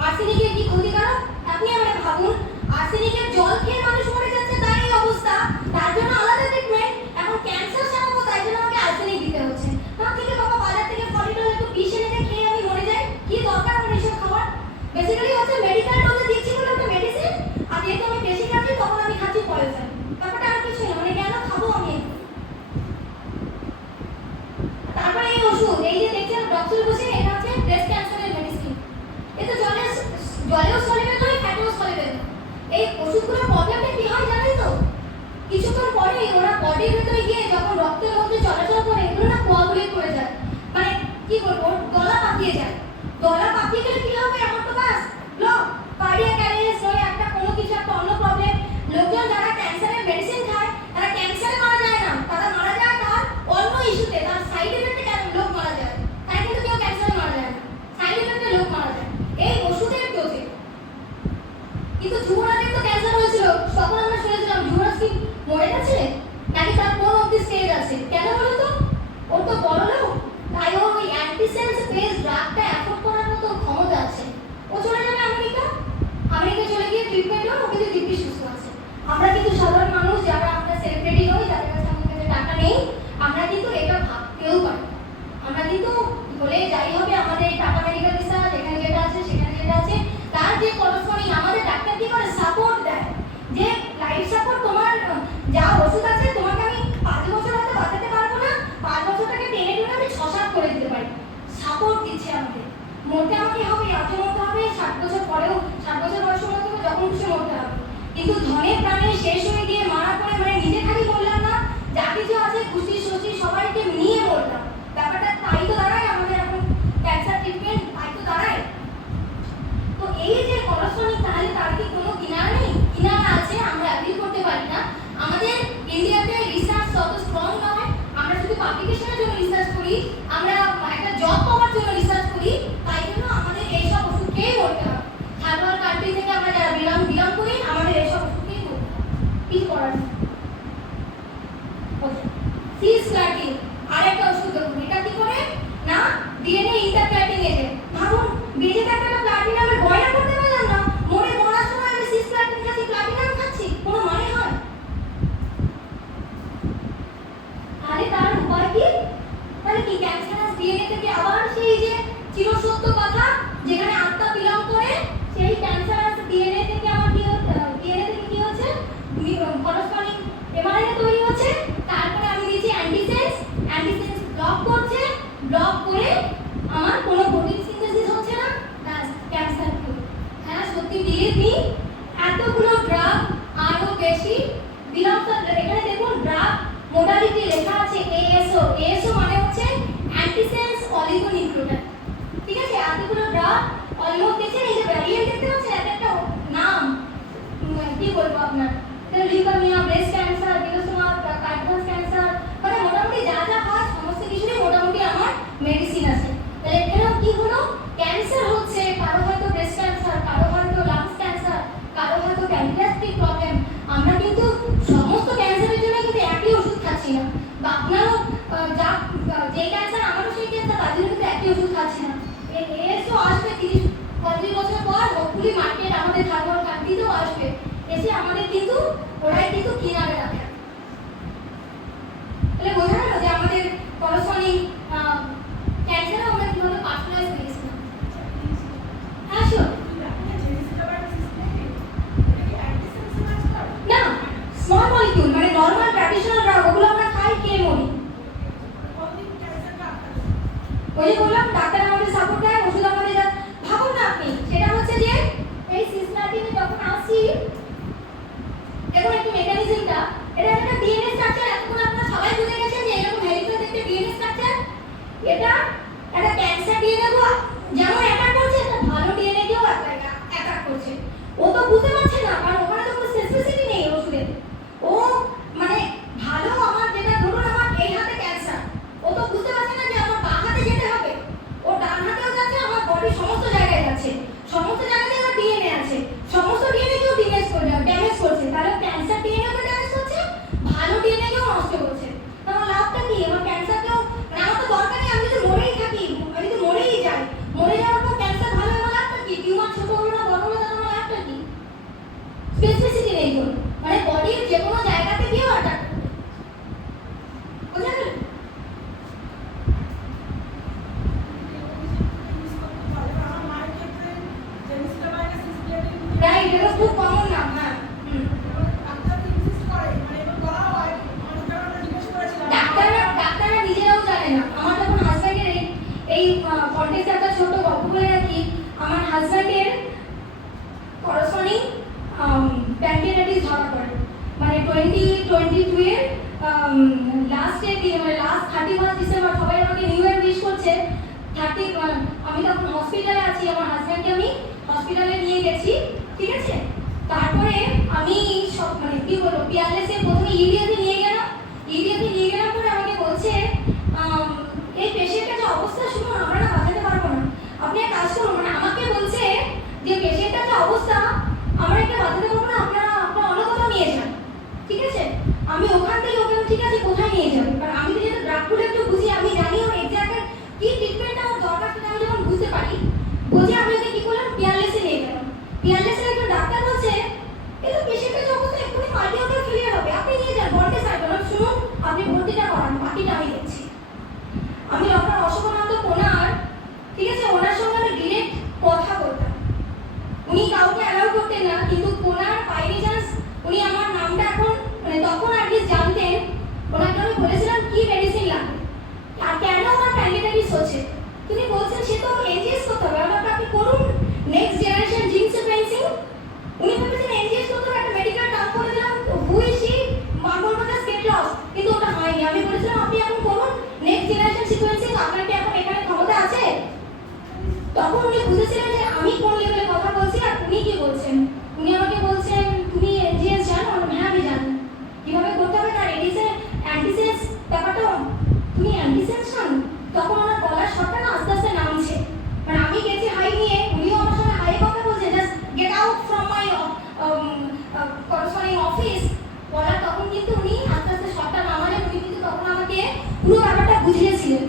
আর্সেনিকের কি ক্ষতিকারক আপনি আমরা ভাবুন, আর্সেনিকের জল খেয়ে মানুষ মরে যাচ্ছে, তার এই অবস্থা, তার জন্য আলাদা ট্রিটমেন্ট। এখন ক্যান্সার সারাবো তাই জন্য আমাকে আর্সেনিক দিতে হচ্ছে। তার থেকে বাবা বাজার থেকে ফলিটল একটু বিষ এনে খেয়ে আমি মরে যাই, কি দরকার আমার এসব খাবার? বেসিক্যালি হচ্ছে মেডিকেল ডোজে দিচ্ছি বলে একটা মেডিসিন, আর যেহেতু আমি বেশি খাচ্ছি তখন আমি খাচ্ছি পয়জন। ব্যাপারটা আর কিছু না, মানে কেন খাবো আমি? তারপরে এই ওষুধ, এই যে দেখছেন ডক্সুটেপোসিন, এটা হচ্ছে ব্রেস্ট ক্যান্সারের মেডিসিন। এটা জলেও সলিবেল নয়, ফ্যাটেও সলিবেল নয়। এই ওষুধগুলোর প্রবলেমটা কি হয় জানেন তো? কিছুক্ষণ পরে ওরা বডির ভিতরে গিয়ে যখন রক্তের মধ্যে চলাচল করে, এগুলো না কোয়াগুলেট করে যায়, মানে কি বলবো, গলা পাকিয়ে যায়। গলা পাকিয়ে গেলে কি হবে? আমার তো বাস ব্লক, কার্ডিয়াক অ্যারেস্ট, নয় একটা কোনো কিছু একটা অন্য প্রবলেম। লোকজন যারা ক্যান্সারের মেডিসিন খায় তারা ক্যান্সারে মারা যায় না, তারা মারা যায় তার অন্য ইস্যুতে, তার সাইড ইফেক্টে লোক মারা যায়। তারা কিন্তু কেউ ক্যান্সারে মারা যায় না, সাইড ইফেক্টে লোক মারা যায় এই ওষুধের ডোজে। কিন্তু যুবরাজের তো ক্যান্সার হয়েছিল, তখন আমরা শুনেছিলাম যুবরাজ কি মরে গেছে নাকি তার কোন অবধি স্টেজ আছে, কেন বলো তো? ওর তো বড় লোক, তাই ওর ওই অ্যান্টিসেন্স বেস ড্রাগটা অ্যাফোর্ড করার মতো ক্ষমতা আছে। ও চলে যাবে আমেরিকা, আমেরিকা চলে গিয়ে ট্রিটমেন্ট হোক, ও কিন্তু দিব্যি সুস্থ আছে। আমরা কিন্তু সাধারণ মানুষ যারা আমরা সেলিব্রিটি নই, যাদের কাছে আমাদের কাছে টাকা নেই, আমরা কিন্তু এটা ভাবতেও পারি। আমরা কিন্তু বলে যাই হবে আমাদের টাটা মেডিকেল রিসার্চ, এখানে যেটা আছে সেখানে যেটা আছে, তার যে করসপন্ডিং আমাদের ডাক্তার কি করে সাপোর্ট দেয়, যে লাইফ সাপোর্ট, তোমার যা ওষুধ আছে তোমাকে আমি 5 বছর হয়তো বাঁচাতে পারবো না, 5 বছরটাকে টেনে টুনে আমি 6-7 করে দিতে পারি, সাপোর্ট দিচ্ছে আমাদের। মরতে আমাকে হবে, এত মরতে হবে, 60 বছর পরেও, 60 বছর বয়সে মরতে হবে, যখন খুশি মরতে হবে। কিন্তু ধনে প্রাণে শেষ হয়ে গিয়ে মারা পড়ে, মানে নিজে খালি বললাম না, যা কিছু আছে খুশি সচি সবাইকে নিয়ে মরলাম। ব্যাপারটা তাই তো দাঁড়ায় আমাদের এখন ক্যান্সার ট্রিটমেন্ট, তাই তো দাঁড়ায়। তো এই যে করসপন্ডিং, তাহলে তার কি কোনো কিনারা নেই? কিনারা আছে, আমরা অ্যাপিল করতে পারি না। আমাদের ইন্ডিয়াতে রিসার্চ তত স্ট্রং নয়, আমরা শুধু পাবলিকেশনের জন্য রিসার্চ করি, আমরা একটা জব পাওয়ার জন্য রিসার্চ করি, তাই জন্য আমাদের এইসব ওষুধ খেয়ে মরতে হবে। থার্ড ওয়ার্ল্ড কান্ট্রি থেকে আমরা যারা বিলং করি, আমাদের এইসব ওষুধ খেয়ে মরতে হবে, কিছু করার নেই। সিসপ্লাটিন আরেকটা ওষুধ দেখুন, এটা কি করে না ডিএনএ ইন্টারপ্ল্যাটিং এজেন্ট। ভাবুন বেঁচে থাকতে একটা প্লাটিনামের গয়না করতে পারলাম না, মরে মরার সময় আমি সিসপ্লাটিন খাচ্ছি, প্লাটিনাম খাচ্ছি, যদি বিলিভ মি, এতগুলো ড্রাগ আরো বেশি বিলংস, এখানে দেখুন ড্রাগ মোডালিটি লেখা আছে এএসও। এএসও মানে হচ্ছে অ্যান্টিসেন্স অলিগোনিউক্লিওটাইড। ঠিক আছে, এতগুলো ড্রাগ অলমোস্ট দেখছেন, এই যে ভ্যারিয়েন্ট দেখতে পাচ্ছেন, এক একটা নাম কি বলবো আপনার, leukaemia, breast cancer, melanoma, cardiac cancer, মানে মোটামুটি যা যা হয় সমস্ত কিছুরই মোটামুটি আমার মেডিসিন আছে। তাহলে এখানেও কি হলো, ক্যান্সার হচ্ছে কারো হয়তো ব্রেস্ট ক্যান্সার, কারো হয়তো লাংস ক্যান্সার, কারো হয়তো প্যানক্রিয়াস্টিক প্রবলেম। আমরা কিন্তু সমস্ত ক্যান্সারের জন্য কিন্তু একই ওষুধ খাচ্ছি না, বা আপনারও যা যে ক্যান্সার আমারও সেই ক্যান্সার, তার জন্য কিন্তু একই ওষুধ খাচ্ছি না। এসও আসবে 30-35 বছর পর, হোপফুলি মার্কেট আমাদের থার্মাল কান্ট্রিতেও আসবে, এসে আমাদের কিন্তু ওরাই কিন্তু কিনারে রাখে। তাহলে বোঝা গেল যে আমাদের করসপন্ডিং ক্যান্সারও আমরা কিভাবে পার্সোনালাইজ করেছিলাম। হ্যাঁ শিওর। না, স্মল মলিকিউল মানে নরমাল ট্র্যাডিশনাল ড্রাগ, ওগুলো আমরা খাই, খেয়ে মরি। ওই যে বললাম ডাক্তার আমাদের সাপোর্ট দেয়, ওষুধ আমাদের ভাবুন না আপনি, সেটা হচ্ছে যে এই সিস্টেমেটিকে যখন আসি, দেখুন একটু মেকানিজমটা, এটা একটা ডিএনএ স্ট্রাকচার। এখন আপনারা সবাই বুঝে গেছেন যে এরকম হেলিক্যাল দেখতে ডিএনএ স্ট্রাকচার, এটা একটা ক্যান্সার ডিএনএ গো যেমন অ্যাটাক করছে, একটা ভালো ডিএনএ কেও অ্যাটাক করছে। ও তো বুঝতে পারছে না, কারণ ওখানে তো কোনো স্পেসিফিসিটি নেই ওষুধের। ও মানে ভালো, আমার যেটা ধরুন আমার এই হাতে ক্যান্সার, ও তো বুঝতে পারছে না যে আমার বাঁ হাতে যেতে হবে, ও ডান হাতেও যাচ্ছে, আমার বডির সমস্ত জায়গায় যাচ্ছে, সমস্ত জায়গাতে আমার ডিএনএ আছে, সমস্ত ডিএনএ কেও ড্যামেজ করছে। তাহলে ক্যান্সার ডিএনএ কে ড্যামেজ করছে, ভালো ডিএনএ কেও নষ্ট করছে। আমার লাভটা কি? আমার ক্যান্সারকেও মানে আমার তো দরকার নেই, আমি যদি মরেই থাকি, আমি যদি মরেই যাই, মরে যাওয়ার পর ক্যান্সার ভালো হয়ে আমার লাভটা কি? টিউমার ছোট হলো না বড় হলো, তাহলে আমার লাভটা কি? স্পেসিফিসিটি নেই কোনো, মানে বডির যে কোনো জায়গাতে গিয়েও অ্যাটাক করবে। বুঝা গেল? রাইট, এটা খুব কমন নাম। হ্যাঁ, ডাক্তাররা নিজেরাও জানে না। আমার যখন হাজব্যান্ডের এই কন্টেক্সে একটা ছোট গল্প বলে রাখি। আমার হাজব্যান্ডের করসপন্ডিং প্যানক্রিয়াটাইটিস ধরা পড়ে, মানে 2022 এর লাস্টে, মানে লাস্ট 31 ডিসেম্বর। সবাই আমাকে নিউ ইয়ার উইশ করছে। আমি তখন হসপিটালে আছি, আমার হাজব্যান্ডকে আমি হসপিটালে নিয়ে গেছি, ঠিক আছে। তারপরে আমি সব মানে কি বলবো, পিয়ারলেসে প্রথমে ইডিয়াতে নিয়ে গেলাম। ইডিয়াতে নিয়ে গেলাম পরে আমাকে বলছে এই পেশেন্টের যে অবস্থা, শুনুন আমরা না বাঁচাতে পারবো না, আপনি এক কাজ করুন, মানে আমাকে বলছে যে পেশেন্টের যে অবস্থা আমরা এটা বাঁচাতে পারবো না, আপনারা আপনার অন্য কোথাও নিয়ে যান, ঠিক আছে। আমি ওখান থেকে ওকে ঠিক আছে কোথায় নিয়ে যাবো, কারণ আমি তো যেহেতু ড্রাগগুলো একটু বুঝি, আমি জানি ওর এক্সাক্ট কি ট্রিটমেন্টটা ওর দরকার, সেটা আমি যখন বুঝতে পারি, বুঝে আমি ওকে কি করলাম, পিয়ারলেসে নিয়ে গেলাম। পিয়ারলেসের একজন ডাক্তার বলছে এই তো পেশেন্টের যে অবস্থা এক্ষুনি কার্ডিওভাস্কুলার ফেলিয়ার হবে, আপনি নিয়ে যান বন্ডে সাইকেল। শুনুন, আপনি ভর্তিটা করান, বাকিটা আমি দেখছি। আমি ডক্টর অশোকানন্দ কোনার, ঠিক আছে, ওনার সঙ্গে আমি ডিরেক্ট কথা বলতাম। উনি কাউকে অ্যালাউ করতেন না, কিন্তু কোনার বাইরে চান্স উনি আমার নামটা এখন মানে তখন অ্যাটলিস্ট জানতেন। ওনাকে আমি বলেছিলাম কি মেডিসিন লাগবে আর কেন আমার প্যানক্রিয়াটাইটিস হচ্ছে। তিনি বলছেন সে তো এনজিএস করতে হবে। আমরা আপনি করুন নেক্সট জেনারেশন জিন সিকোয়েন্সিং। উনি ভেবেছেন এনজিএস করতে হবে, একটা মেডিকেল টার্ম করে দিলাম, হুই সি মার্বল বাজার স্কেট লস, কিন্তু ওটা হয়নি। আমি বলেছিলাম আপনি এখন করুন নেক্সট জেনারেশন সিকোয়েন্সিং, আপনার কি এখন এখানে ক্ষমতা আছে? তখন উনি বুঝেছিলেন যে আমি কোন লেভেলে কথা বলছি আর উনি কি বলছেন। উনি আমাকে বলছেন তুমি এনজিএস জানো? হ্যাঁ আমি জানি। কিভাবে করতে হবে তার অ্যান্টিসেন্স ব্যাপারটা, তুমি অ্যান্টিসেন্স জানো? তখন ওনার গলার স্বরটা না আস্তে আস্তে নামছে, মানে আমি গেছি হাই নিয়ে, উনিও আমার সঙ্গে হাই কথা বলছেন, just get out from my corresponding office বলার। তখন কিন্তু উনি আস্তে আস্তে স্বরটা নামালেন। উনি কিন্তু তখন আমাকে পুরো ব্যাপারটা বুঝিয়েছিলেন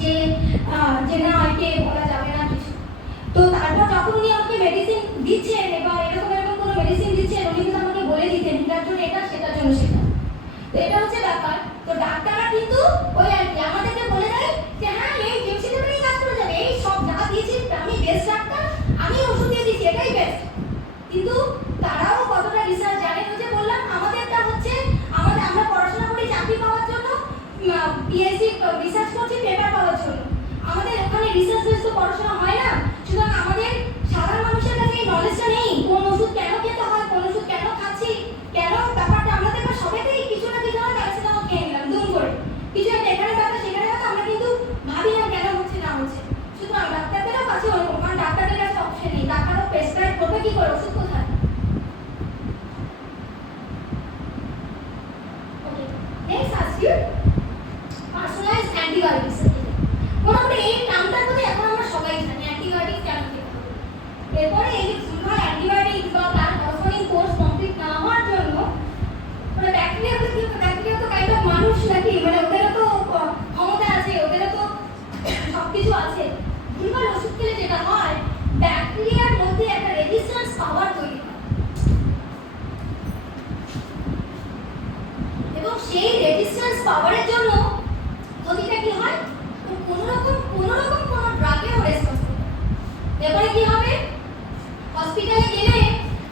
যে না একে বলা যাবে না কিছু। তো তারপর যখন উনি আমাকে মেডিসিন দিচ্ছেন বা এরকম কোনো মেডিসিন দিচ্ছেন, উনি কিন্তু আমাকে বলে দিতেন এটার জন্য এটা, সেটার জন্য সেটা। তো এটা হচ্ছে ব্যাপার। তো ডাক্তাররা কিন্তু ওই আর কি আমাদেরকে বলে দেয় যে হ্যাঁ এই জিমসিটাই কাজ করে যাবে, এই সব যা দিয়েছি আমি বেস্ট ডাক্তার, আমি ওষুধ দিয়ে দিচ্ছি, এটাই বেস্ট। কিন্তু তারাও কতটা রিসার্চ জানেন? ওই যে বললাম আমাদেরটা হচ্ছে আমরা পড়াশোনা করি চাকরি পাওয়ার জন্য, পিএইচডি রিসার্চ করছি পেপার পাওয়ার জন্য। আমাদের ওখানে রিসার্চ বেস তো পড়াশোনা হয় না। সুতরাং আমাদের সাধারণ মানুষের কাছে এই হসপিটালে গেলে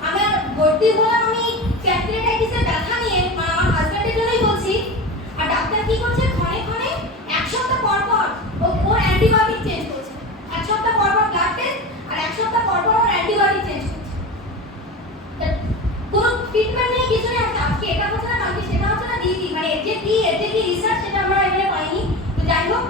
আমার ভর্তি হলাম আমি প্যানক্রিয়াটাইটিসের ব্যথা নিয়ে, মানে আমার হাজব্যান্ডের জন্যই বলছি। আর ডাক্তার কি করছে, ক্ষণে ক্ষণে এক সপ্তাহ পর পর ওর অ্যান্টিবায়োটিক চেঞ্জ করছে। এক সপ্তাহ পর পর ব্লাড টেস্ট আর এক সপ্তাহ পর পর ওর অ্যান্টিবায়োটিক চেঞ্জ করছে। কোনো ট্রিটমেন্ট নেই, কিছু নেই। আজকে এটা হচ্ছে না, কালকে সেটা হচ্ছে না, দিদি মানে এর যে কি রিসার্চ সেটা আমরা এখানে পাইনি। তো যাই হোক,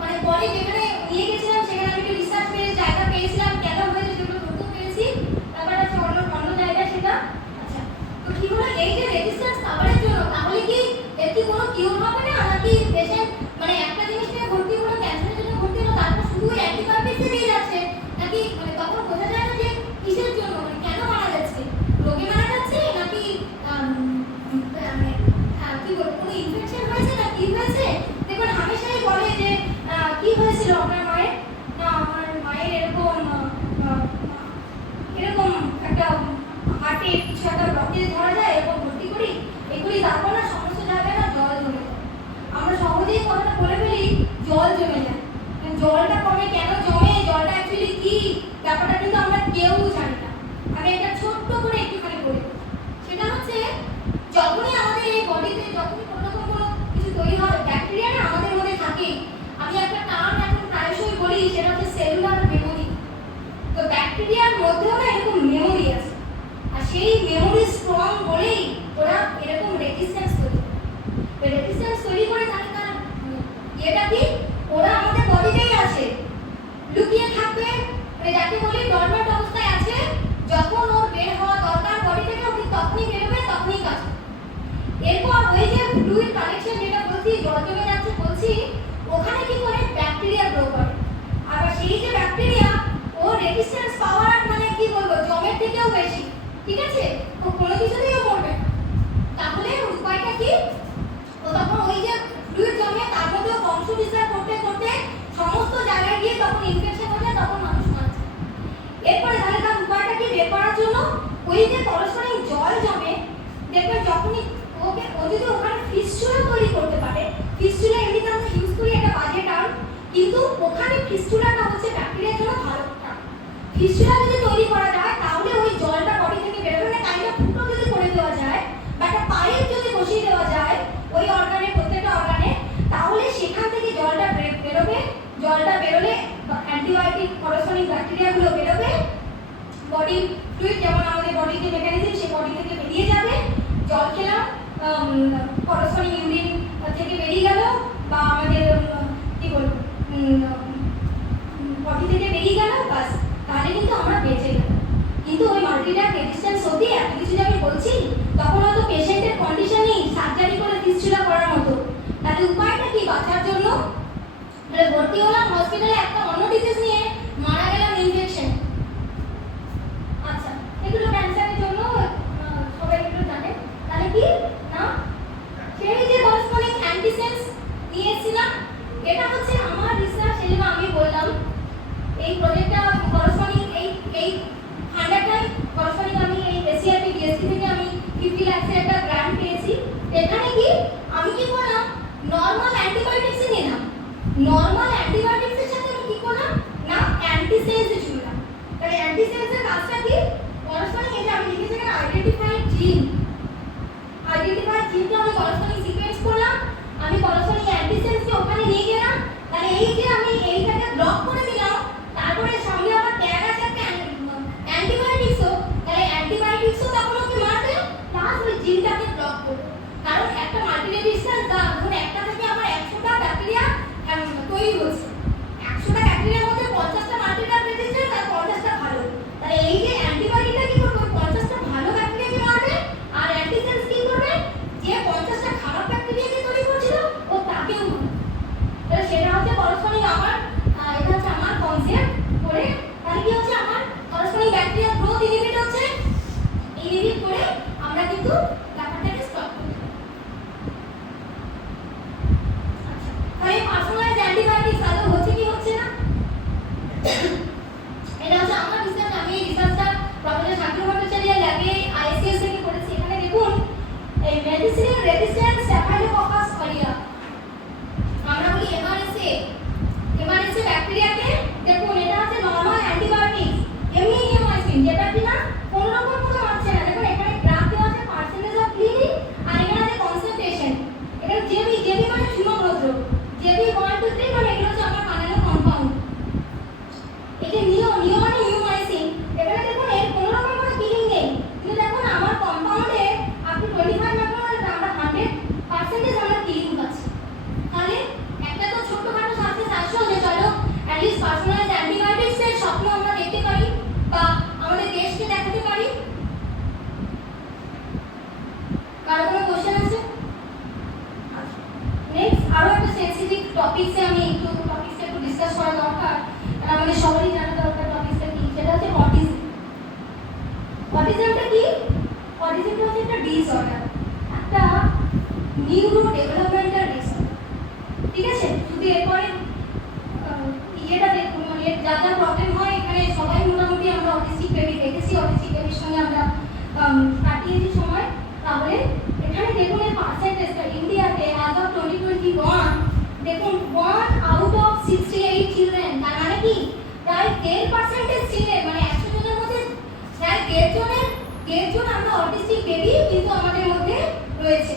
মানে পরে যেখানে নিয়ে গেছিলাম সেখানে আমি একটু রিসার্চ পেয়ে জায়গা পেয়েছিলাম, কেন হয়েছে সেগুলো ধরতেও পেরেছি। তারপর আছে অন্য জায়গায় সেটা। আচ্ছা, তো কি হলো, এই যে রেজিস্ট্যান্স খাবারের জন্য তাহলে কি এর কি কোনো কিউর হবে না, নাকি পেশেন্ট মানে একটা জিনিস নিয়ে ভর্তি হলো, ক্যান্সারের জন্য ভর্তি হলো, তারপর শুধু অ্যান্টিবায়োটিক্স দিয়ে যাচ্ছে, নাকি মানে তখন বোঝা যায় না যে কিসের জন্য, মানে কেন মারা যাচ্ছে, রোগে মারা যাচ্ছে নাকি মানে কি বলবো কোনো ইনফেকশন হয়েছে না কি হয়েছে। দেখুন হামেশাই বলে যে কি হয়েছিল আপনার মায়ের, না আমার মায়ের এরকম এরকম একটা হার্টে কিছু একটা ব্লকেজ ধরা যায়, এরকম ভর্তি করি এগুলি, তারপর না সমস্ত জায়গায় না জল জমে যায়। আমরা সহজেই কথাটা বলে ফেলি জল জমে যায়, জলটা কমে কেন জমে, জলটা অ্যাকচুয়ালি কি ব্যাপারটা কিন্তু আমরা কেউ জানি না। আমি একটা ছোট্ট করে একটুখানি বলি, সেটা হচ্ছে যখনই আমাদের এই বডিতে যখনই কোনো কিছু তৈরি হয়, ব্যাকটেরিয়া না আমাদের মধ্যে থাকে। আমি একটা টার্ম এখন প্রায়শই বলি, সেটা হচ্ছে সেলুলার মেমোরি। তো ব্যাকটেরিয়ার মধ্যেও না এরকম মেমোরি আছে, আর সেই মেমোরি স্ট্রং বলেই ওরা এরকম রেজিস্ট্যান্স তৈরি করে। রেজিস্ট্যান্স তৈরি করে তাহলে তার এটা কি, ওরা আমাদের বডিতেই আছে, লুকিয়ে থাকবে, মানে যাকে বলি ডরমেন্ট অবস্থায় আছে। যখন ওর বের হওয়া দরকার বডি থেকে, ও তখনই বেরোবে, তখনই কাজ। এরপর ওই যে ফ্লুইড কালেকশন যেটা বলছি, জল জমে যাচ্ছে বলছি, ওখানে কি করে ব্যাকটেরিয়া গ্রো করে। আবার সেই যে ব্যাকটেরিয়া ও রেজিস্ট্যান্স পাওয়ার মানে কি বলবো জমের থেকেও বেশি, ঠিক আছে, ও কোনো কিছুতেই ও মরবে। তাহলে উপায়টা কি, ও তখন ওই যে ফ্লুইড জমে তার মধ্যে বংশ বিস্তার করতে করতে সমস্ত জায়গায় গিয়ে তখন ইনফেকশন হয়ে যায়, তখন মানুষ মারছে। এরপরে তাহলে তার উপায়টা কি বের করার জন্য, ওই যে কলেস্ট্রল জল জমে, দেখবেন যখনই ওকে ও যদি ওখানে ফিস্টুলা তৈরি করতে পারে, ফিস্টুলা এমনিতে আমরা ইউজ করি একটা বাজে টার্ম, কিন্তু ওখানে ফিস্টুলাটা হচ্ছে ব্যাকটেরিয়ার জন্য ভালো টার্ম। ফিস্টুলা যদি তৈরি করা যায় তাহলে ওই জলটা বডি থেকে বেরোবে না, কাইন্ড অফ ফুটো যদি করে দেওয়া যায় বা একটা পাইপ যদি বসিয়ে দেওয়া যায় ওই অর্গানে, প্রত্যেকটা অর্গানে, তাহলে সেখান থেকে জলটা বেরোবে। জলটা বেরোলে অ্যান্টিবায়োটিক করেসপন্ডিং ব্যাকটেরিয়াগুলো বেরোবে, বডি ফ্লুইড যেমন আমাদের বডির যে মেকানিজম সেই বডি থেকে বেরিয়ে যাবে। জল খেলাম, করেসপন্ডিং ইউরিন থেকে বেরিয়ে গেল, বা আমাদের কি বলবো বডি থেকে বেরিয়ে গেল, বাস, তাহলে কিন্তু আমরা বেঁচে গেলাম। কিন্তু ওই মাল্টিড্রাগ রেজিস্ট্যান্স অবধি এত কিছু যে আমি বলছি, তখন হয়তো পেশেন্টের কন্ডিশন নেই সার্জারি করে ফিস্টুলা করার মতো। তাহলে উপায়টা কি বাঁচার জন্য, মানে ভর্তি হলাম হসপিটালে একটা অন্য ডিজিজ নিয়ে, মারা গেলাম ইনফেকশন। আচ্ছা, এগুলো ক্যান্সারের জন্য সবাই এগুলো জানে। তাহলে কি না, সেই যে করেসপন্ডিং অ্যান্টিসেন্স নিয়েছিলাম, এটা হচ্ছে আমার রিসার্চ, এই জন্য আমি বললাম এই প্রজেক্টটা করেসপন্ডিং এই 100টাই করেসপন্ডিং আমি এই এসিআরপি ডিএসসি থেকে আমি 50 লাখের একটা গ্র্যান্ট পেয়েছি। এখানে কি আমি কি করলাম, নরমাল অ্যান্টিবায়োটিক্স নিলাম, নরমাল অ্যান্টিবায়োটিক্সের সাথে আমি কি করলাম না অ্যান্টিসেন্স জুড়লাম। তাহলে অ্যান্টিসেন্সের কাজটা কি, করেসপন্ডিং এই যে আমি লিখেছি এখানে আইডেন্টিফাইড জিন, আইডেন্টিফাইড জিনকে আমি করেসপন্ডিং সিকোয়েন্স করলাম, আমি করেসপন্ডিং অ্যান্টিসেন্সকে ওখানে নিয়ে গেলাম। তাহলে এই যে আমি এইটাকে ব্লক করে দিলাম, তারপরে সঙ্গে আবার ট্যাগ আছে একটা অ্যান্টিবায়োটিক্সও, তাহলে অ্যান্টিবায়োটিক্সও তখন ওকে মারবে, প্লাস ওই জিনটাকে ব্লক করবে। কারণ একটা মাল্টিরেজিস্ট্যান্স ধরুন একটা থেকে আমার 100টা ব্যাকটেরিয়া তৈরি হচ্ছে, 100টা ব্যাকটেরিয়ার মধ্যে 50টা মাল্টিড্রাগ রেজিস্ট্যান্স আর 50টা ভালো। তাহলে এই যে অ্যান্টিবায়োটিকটা কি করবে, 50টা ভালো ব্যাকটেরিয়াকে মারবে, আর অ্যান্টিসেন্স কি করবে, যে 50টা খারাপ ব্যাকটেরিয়াকে তৈরি করছিল ও তাকেও মারবে। তাহলে সেটা হচ্ছে করেসপন্ডিং আমার, এটা হচ্ছে আমার কনসেপ্ট করে। তাহলে কি হচ্ছে, আমার করেসপন্ডিং ব্যাকটেরিয়া গ্রোথ ইনহিবিট হচ্ছে, ইনহিবিট করে আমরা কিন্তু ব্যাপারটাকে স্টপ করি। আচ্ছা, তাহলে পার্সোনালাইজড অ্যান্টিবায়োটিক্স আদৌ হচ্ছে কি হচ্ছে না, এটা হচ্ছে আমার রিসার্চ। আমি এই রিসার্চটা প্রফেসর শাকিল ভট্টাচার্যের ল্যাবে আইসিএস থেকে করেছি। এখানে দেখুন এই মেডিসিন রেজিস্ট্যান্স স্ট্যাফাইলোককাস অরিয়া, আমরা বলি এমআরএসএ, এমআরএসএ ব্যাকটেরিয়াকে দেখুন এটা হচ্ছে নরমাল অ্যান্টিবায়োটিক্স, এমনি প্রায় 1.5% ছিলেন, মানে 100 জনের মধ্যে প্রায় 1.5 জন আমরা অটিস্টিক বেবি কিন্তু আমাদের মধ্যে রয়েছে।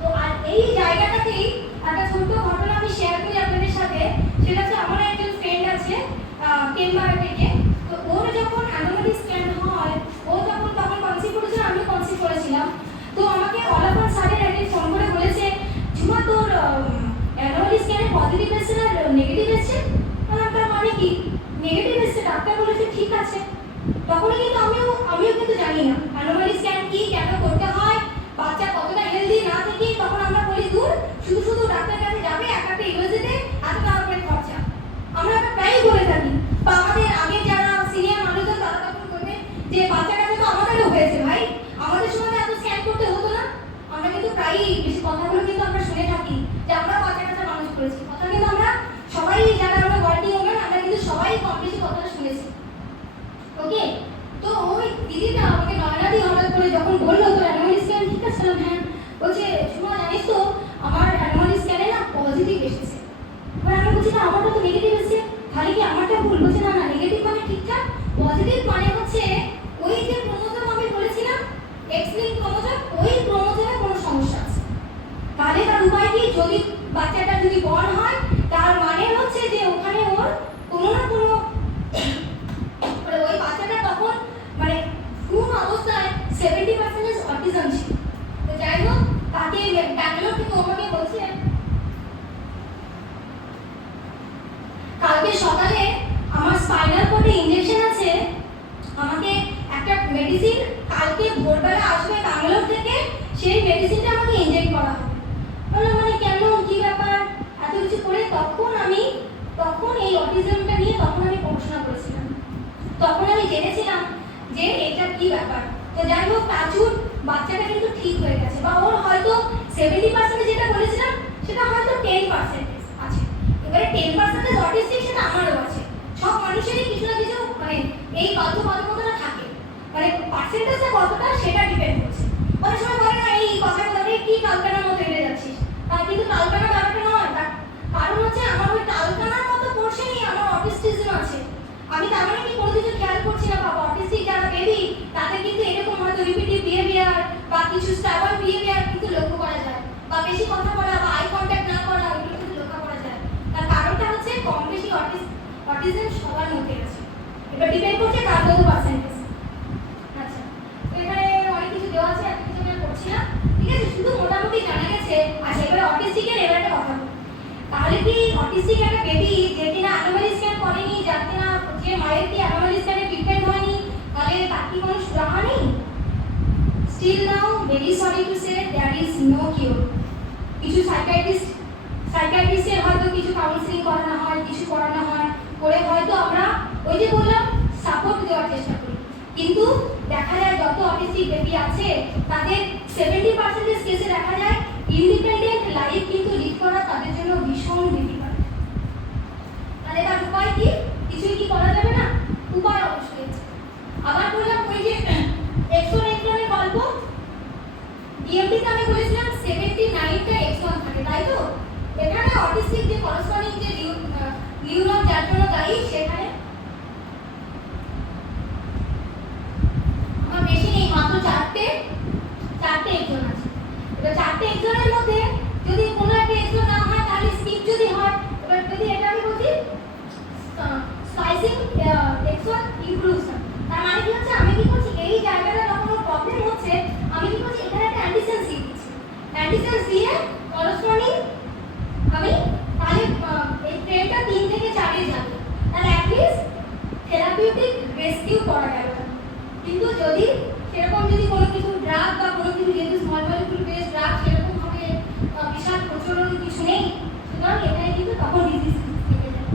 তো আর এই জায়গাটাতেই একটা ছোট্ট ঘটনা আমি শেয়ার করি আপনাদের সাথে। সেটা হচ্ছে আমার একজন ফ্রেন্ড আছে কেনবারা থেকে। তো ওর যখন অ্যানোমালি স্ক্যান হয়, ও যখন তখন কনসিভ করেছিল, আমি কনসিভ করেছিলাম। তো আমাকে অল অফ সাডেন একদিন ফোন করে বলেছে, ঝুমা তোর অ্যানোমালি স্ক্যানে পজিটিভ এসেছে না নেগেটিভ এসেছে? তার মানে কি নেগেটিভ এসেছে? ডাক্তার বলেছে ঠিক আছে। তখন কিন্তু আমিও কিন্তু জানি না অ্যানোমালি স্ক্যান কি, কেন করতে হয়, বাচ্চা কতটা হেলদি না থেকে তখন আমরা বলি দূর, শুধু ডাক্তারের কাছে যাবে, একটা ইউএসএতে এত টাকা করে খরচা। আমরা এটা প্রায়ই বলে থাকি, বা আমাদের আগে যারা সিনিয়র মানুষজন তারা তখন বলবে যে বাচ্চা কাছে তো আমাদেরও হয়েছে ভাই, আমাদের সময় এত স্ক্যান করতে হতো না। আমরা কিন্তু প্রায়ই বেশি কথাগুলো কিন্তু আমরা শুনে থাকি যে আমরা বাচ্চা কাছে মানুষ করেছি। কথা কিন্তু আমরা সবাই যারা আমরা ওয়ার্কিং ওমেন আমরা কিন্তু সবাই কম বেশি কথাটা শুনেছি। ওকে, তো ওই দিদিটা আমাকে নয়নাদি হঠাৎ করে যখন বললো তোর অ্যানোমালি স্ক্যান ঠিক আছে? হ্যাঁ। বলছে ঝুমা জানিস তো আমার অ্যানোমালি স্ক্যানে না পজিটিভ এসেছে। এবার আমি বলছি না আমারটা তো নেগেটিভ এসেছে, তাহলে কি আমারটা ভুল? বলছে না নেগেটিভ মানে ঠিকঠাক, পজিটিভ মানে হচ্ছে ওই যে ক্রোমোজোম আমি বলেছিলাম এক্স লিঙ্ক ক্রোমোজোম, ওই ক্রোমোজোমে কোনো সমস্যা আছে। তাহলে তার উপায় কি? যদি বাচ্চাটা যদি বর্ন হয় তার মানে হচ্ছে যে ওখানে ওর কোনো না কোনো ওই বাচ্চাটা তখন মানে কোন অবস্থায় 70% অটিজম ছিল। তো যাই হোক, তাকে ব্যাঙ্গালোর থেকে আমাকে বলছে কালকে সকালে আমার স্পাইনাল কোর্ডে ইনজেকশন আছে, আমাকে একটা মেডিসিন কালকে ভোরবেলা আসবে ব্যাঙ্গালোর থেকে, সেই মেডিসিনটা আমাকে ইনজেক্ট করা হবে। বললাম মানে কেন, কি ব্যাপার, এত কিছু করে তখন এই অটিজমটা নিয়ে তখন আমি পড়াশোনা করেছিলাম, তখন আমি জেনেছিলাম যে এটা কি ব্যাপার। তো যাই হোক, টাচুট বাচ্চাটা কিন্তু ঠিক হয়ে গেছে, বা ওর হয়তো 70% যেটা বলেছিলাম সেটা হয়তো 10% আছে। এবারে 10% অটিস্টিক সেটা আমারও আছে, সব মানুষেরই কিছু না কিছু মানে এই বাধ্যবাধকতাটা থাকে, মানে পার্সেন্টেজটা কতটা সেটা ডিপেন্ড করছে। অনেক সময় বলে না এই কথাটা কি কালকানার মতো এড়ে যাচ্ছিস, কিন্তু কালকানা ব্যাপারটা নয়। তার কারণ হচ্ছে আমার ওই কালকানার মতো পোর্শনই আমার অটিস্টিজম আছে। আমি তার মানে কি কোনো কিছু খেয়াল করছি না বাবা, অটিস্টিক যারা বেবি তাদের কিন্তু এরকম হয়তো রিপিটিভ বিহেভিয়ার বা কিছু স্টাবার্ন বিহেভিয়ার কিন্তু লক্ষ্য করা যায়, বা বেশি কথা বলা বা আই কন্ট্যাক্ট না করা এগুলো কিন্তু লক্ষ্য করা যায়। তার কারণটা হচ্ছে কম বেশি অটিজম সবার মধ্যে আছে, এবার ডিপেন্ড করছে কার কত পার্সেন্টেজ। আচ্ছা, তো এখানে অনেক কিছু দেওয়া আছে, এত কিছু আমি করছি না, ঠিক আছে, শুধু মোটামুটি জানা গেছে। আচ্ছা, এবারে অটিস্টিকের এবার একটা কথা বলি, তাহলে কি অটিস্টিক একটা বেবি যে কিনা অ্যানোমালি স্ক্যান করেনি, যার কিনা যে মায়ের কি অ্যানোমালি স্ক্যানে ট্রিটমেন্ট হয়নি, তাহলে তার কি কোনো সুরাহা নেই? Still now very sorry to say there is no cure. কিছু সাইকিয়াট্রিস্টের হয়তো কিছু কাউন্সিলিং করানো হয়, কিছু করানো হয়, করে হয়তো আমরা ওই যে বললাম সাপোর্ট দেওয়ার চেষ্টা করি, কিন্তু দেখা যায় যত অটিস্টিক বেবি আছে তাদের 70% কেসে দেখা যায় ইন্ডিপেন্ডেন্ট লাইফ কিন্তু লিড করা তাদের জন্য ভীষণ ডিফিকাল্ট। তাহলে তার উপায় কি? কিছুই কি করা যাবে না? উপায় অবশ্যই আছে। আবার বললাম ওই যে এক্সনের গল্প, ডিএমটিতে আমি বলেছিলাম 79টা এক্সন থাকে, তাই তো? এখানে অটিস্টিক যে করসপন্ডিং যে নিউরন যার জন্য দায়ী, সেখানে আমার বেশি নেই, মাত্র চারটে এক্সন আছে। এবার চারটে এক্সনের মধ্যে যদি কোনো একটা এক্সন না হয় তাহলে স্কিপ যদি হয়, এবার যদি এটা আমি বলছি স্পাইসিং এক্সন ইমপ্রুভস, তার মানে কি হচ্ছে আমি কি করছি এই জায়গাটা যখন প্রবলেম হচ্ছে আমি কি করছি এখানে একটা অ্যান্টিসেন্স দিয়ে দিচ্ছি, অ্যান্টিসেন্স দিয়ে করসপন্ডিং আমি তাহলে এই ট্রেনটা 3 থেকে 4 এ যাবে, তাহলে অ্যাটলিস্ট থেরাপিউটিক রেস্কিউ করা যাবে। কিন্তু যদি সেরকম যদি কোনো কিছু ড্রাগ বা কোনো কিছু যেহেতু স্মল মলিকিউল বেস ড্রাগ সেরকম ভাবে বিশাল প্রচলন কিছু নেই, সুতরাং এখানে কিন্তু তখন ডিজিজ থেকে যায়।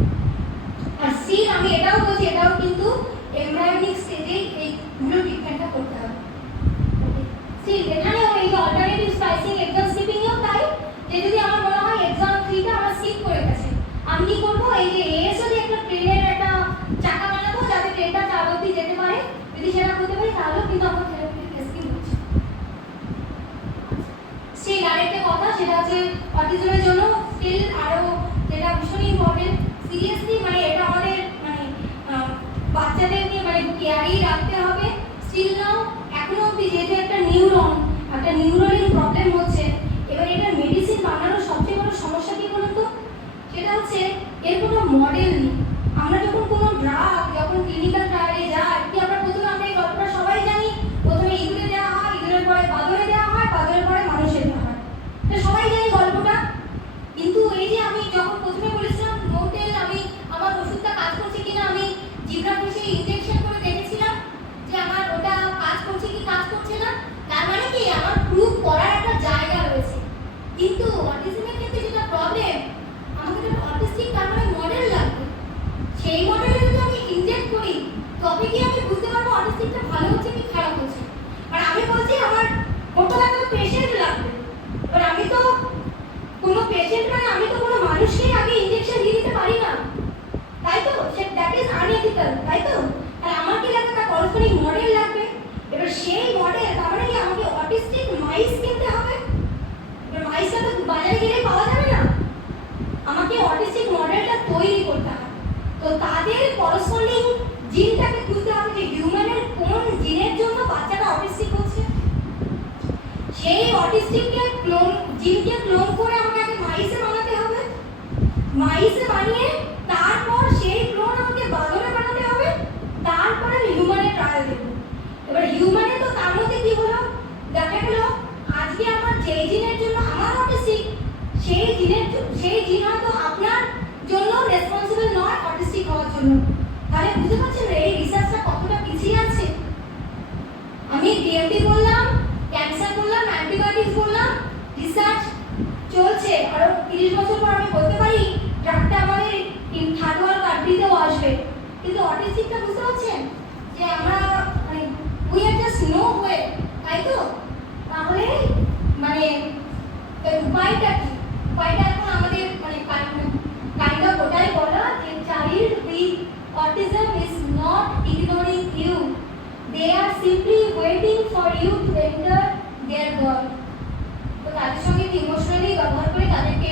আর স্টিল আমি এটাও বলছি, এটাও কিন্তু এমব্রায়োনিক স্টেজেই এই পুরো ট্রিটমেন্টটা করতে হবে। স্টিল এখানেও এই যে অল্টারনেটিভ স্পাইসিং এক্সাম স্কিপিংও তাই, যে যদি আমার মনে হয় এক্সাম 3টা আমার স্কিপ করে গেছে, আমি কি করবো এই যে এএসও যে একটা ট্রেনের একটা চাকা বানাবো যাতে ট্রেনটা 4 অবধি যেতে পারে, যদি সেটা করতে পারি তাহলেও কিন্তু আমার থেরাপিউটিক রেস্কিউ হচ্ছে। স্টিল আরেকটা কথা, সেটা হচ্ছে অটিজমের জন্য স্টিল আরো যেটা ভীষণ ইম্পর্টেন্ট, সিরিয়াসলি মানে এটা আমাদের মানে স্টিল নাও এখনো অবধি যেহেতু একটা নিউরোলিন প্রবলেম হচ্ছে, এবার এটা মেডিসিন বানানোর সবচেয়ে বড় সমস্যা কি বলুন তো? সেটা হচ্ছে এর কোনো মডেল নেই। আমরা যখন কোনো ড্রাগ যখন ক্লিনিক্যাল ট্রায়ালে যাই, কি আমরা প্রথমে আমরা এই গল্পটা সবাই জানি, প্রথমে ইঁদুরে দেওয়া হয়, ইঁদুরের পরে বাদরে দেওয়া হয়, বাদরের পরে মানুষের দেওয়া হয়, এটা সবাই জানি গল্পটা। কিন্তু এই যে আমি যখন প্রথমে বলেছিলাম নোটেল, আমি আমার ওষুধটা কাজ করছে কিনা আমি জিব্রাফিশে ইনজেকশন করে দেখেছিলাম যে আমার ওটা কাজ করছে কি কাজ করছে না, তার মানে কি আমার প্রুফ করার একটা জায়গা রয়েছে। কিন্তু অটিজমের ক্ষেত্রে যেটা প্রবলেম, আমাদের অটিস্টিক তার মানে মডেল লাগবে, সেই মডেলে যদি আমি ইনজেক্ট করি তবে কি আমি বুঝতে পারবো অটিস্টিকটা ভালো হচ্ছে কি খারাপ হচ্ছে। আর আমি বলছি আমার ওটা একটা পেশেন্ট লাগবে, এবার আমি তো কোনো পেশেন্ট মানে আমি তো কোনো মানুষকে আগে ইনজেকশন দিয়ে দিতে পারি না, তাই তো? দ্যাট ইজ আনএথিক্যাল, তাই তো? আর আমার কি লাগবে, তার করেসপন্ডিং মডেল লাগবে। এবার সেই মডেল তার মানে কি আমাকে অটিস্টিক মাইস কিনতে হবে, এবার মাইসটা তো বাজারে গেলেই পাওয়া যাবে না, আমাকে অটিস্টিক মডেলটা তৈরি করতে হবে। তো তাদের করেসপন্ডিং জিনটাকে খুঁজতে হবে যে হিউম্যানের কোন জিনের জন্য বাচ্চাটা অটিস্টিক হচ্ছে, সেই অটিস্টিককে জিনকে ক্লোন করে আমাকে আগে মাইসে বানাতে হবে, মাইসে বানিয়ে তারপর সেই ক্লোন আমাকে বাদরে বানাতে হবে, তারপরে আমি হিউম্যানে ট্রায়াল দেব। এবার হিউম্যানে তো তার মধ্যে কি হলো, দেখা গেল আজকে আমার যেই জিনের জন্য আমার অটিস্টিক, সেই জিন হয়তো আপনার জন্য রেসপন্সিবল নয় অটিস্টিক হওয়ার জন্য। তাহলে বুঝতে পারছেন এই রিসার্চটা কতটা পিছিয়ে আছে। আমি ডিএমডি বললাম, ক্যান্সার বললাম, অ্যান্টিবায়োটিক্স বললাম, রিসার্চ চলছে, আরো 30 বছর পর আমি বলতে পারি ড্রাগটা আমাদের থার্ড ওয়ার্ল্ড কান্ট্রিতেও আসবে। কিন্তু অটিস্টিকটা বুঝতে পারছেন যে আমরা মানে we are just no way, তাই তো? তাহলে মানে উপায়টা কি? উপায়টা এখন আমাদের মানে কাইন্ড অফ ওটাই বলা যে child with autism is not ignoring you, they are simply waiting for you to enter their world. তো তাদের সঙ্গে ইমোশনালি ব্যবহার করে তাদেরকে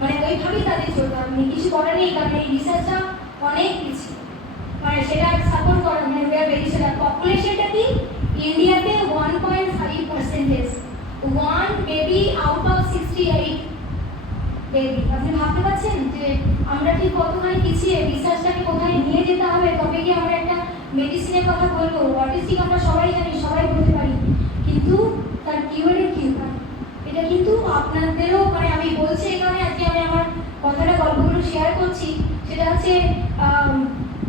মানে ওইভাবেই তাদের চলতে হবে, কিছু করার নেই। কারণ এই রিসার্চটা অনেক কিছু মানে সেটা সাপোর্ট করা মানে we are very sure পপুলেশনটা কি ইন্ডিয়াতে 1.5%, 1 বেবি আউট অফ 68 বেবি। আপনি ভাবতে পারছেন যে আমরা ঠিক কতখানি পিছিয়ে, রিসার্চটাকে কোথায় নিয়ে যেতে হবে তবে কি আমরা একটা মেডিসিনের কথা বলবো। অটিস্টিক আমরা সবাই জানি, সবাই বলতে পারি, কিন্তু তার কিউরের কি উপায়, এটা কিন্তু আপনাদেরও মানে আমি বলছি এখানে আজকে আমি আমার কথাটা গল্পগুলো শেয়ার করছি। সেটা হচ্ছে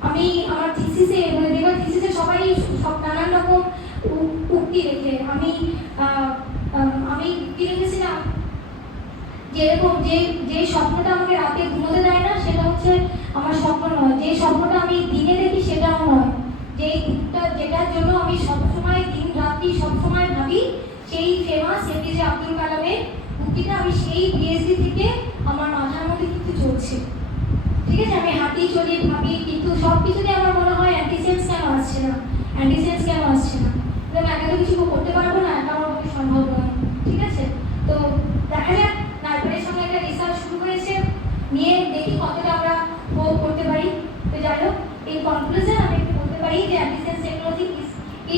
আমি আমার থিসিসে মানে দেখবার থিসিসে সবাই সব নানান রকম উক্তি রেখে আমি কি রেখেছিলাম যেরকম যে স্বপ্নটা আমাকে রাতে ঘুমোতে দেয় না সেটা হচ্ছে আমার স্বপ্ন নয়, যে স্বপ্নটা আমি দিনে দেখি সেটাও নয়, যেটার জন্য আমি সবসময় দিন রাত্রি সবসময় ভাবি, সেই ফেমাস এপিজে আব্দুল কালামের উক্তিটা আমি সেই পিএইচডি থেকে আমার মাথার মধ্যে কিন্তু চলছে। ঠিক আছে, আমি হাঁটি চলি ভাবি, কিন্তু সব কিছুতে আমার মনে হয় অ্যান্টিসেন্স কেন আসছে না, অ্যান্টিসেন্স কেন আসছে না, আমি একা তো কিছু করতে পারবো না, একা আমার পক্ষে সম্ভব নয়। ঠিক আছে, তো দেখা যাক নার্ভারের সঙ্গে একটা রিসার্চ শুরু হয়েছে, নিয়ে দেখি কতটা আমরা করতে পারি। তো যাই হোক, এই কনক্লুশন আমি একটু বলতে পারি যে antisense technology is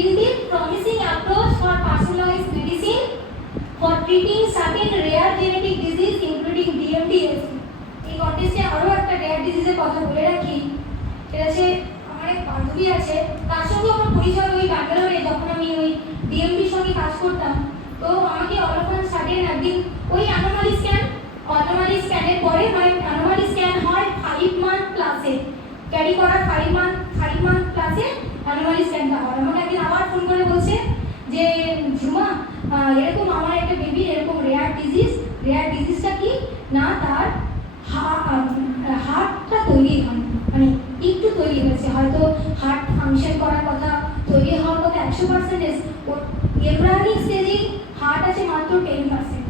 indeed promising approach for personalized medicine for treating certain rare genetic disease including DMDs. এই কন্টেস্টে আরও একটা রেয়ার ডিজিজের কথা বলে রাখি, সেটা হচ্ছে আমার এক বান্ধবী আছে, তার সঙ্গে আমার পরিচয় ওই ব্যাঙ্গালোরে যখন আমি ওই ডিএমডির সঙ্গে কাজ করতাম। তো আমাকে অল অফ সাডেন একদিন ওই অ্যানোমালি স্ক্যানের পরে মানে অ্যানোমালি স্ক্যান হয় 5 মান্থ প্লাসে, ক্যারি করার 5 মান্থ প্লাসে অ্যানোমালি স্ক্যানটা হয়। আমাকে একদিন আবার ফোন করে বলছে যে ঝুমা এরকম আমার একটা বেবি এরকম রেয়ার ডিজিজটা কি না, তার হার্টটা তৈরি হয় মানে একটু তৈরি হয়েছে, হয়তো হার্ট ফাংশন করার কথা, তৈরি হওয়ার কথা 100%, এমব্রায়োনিক স্টেজে হার্ট আছে মাত্র 10%।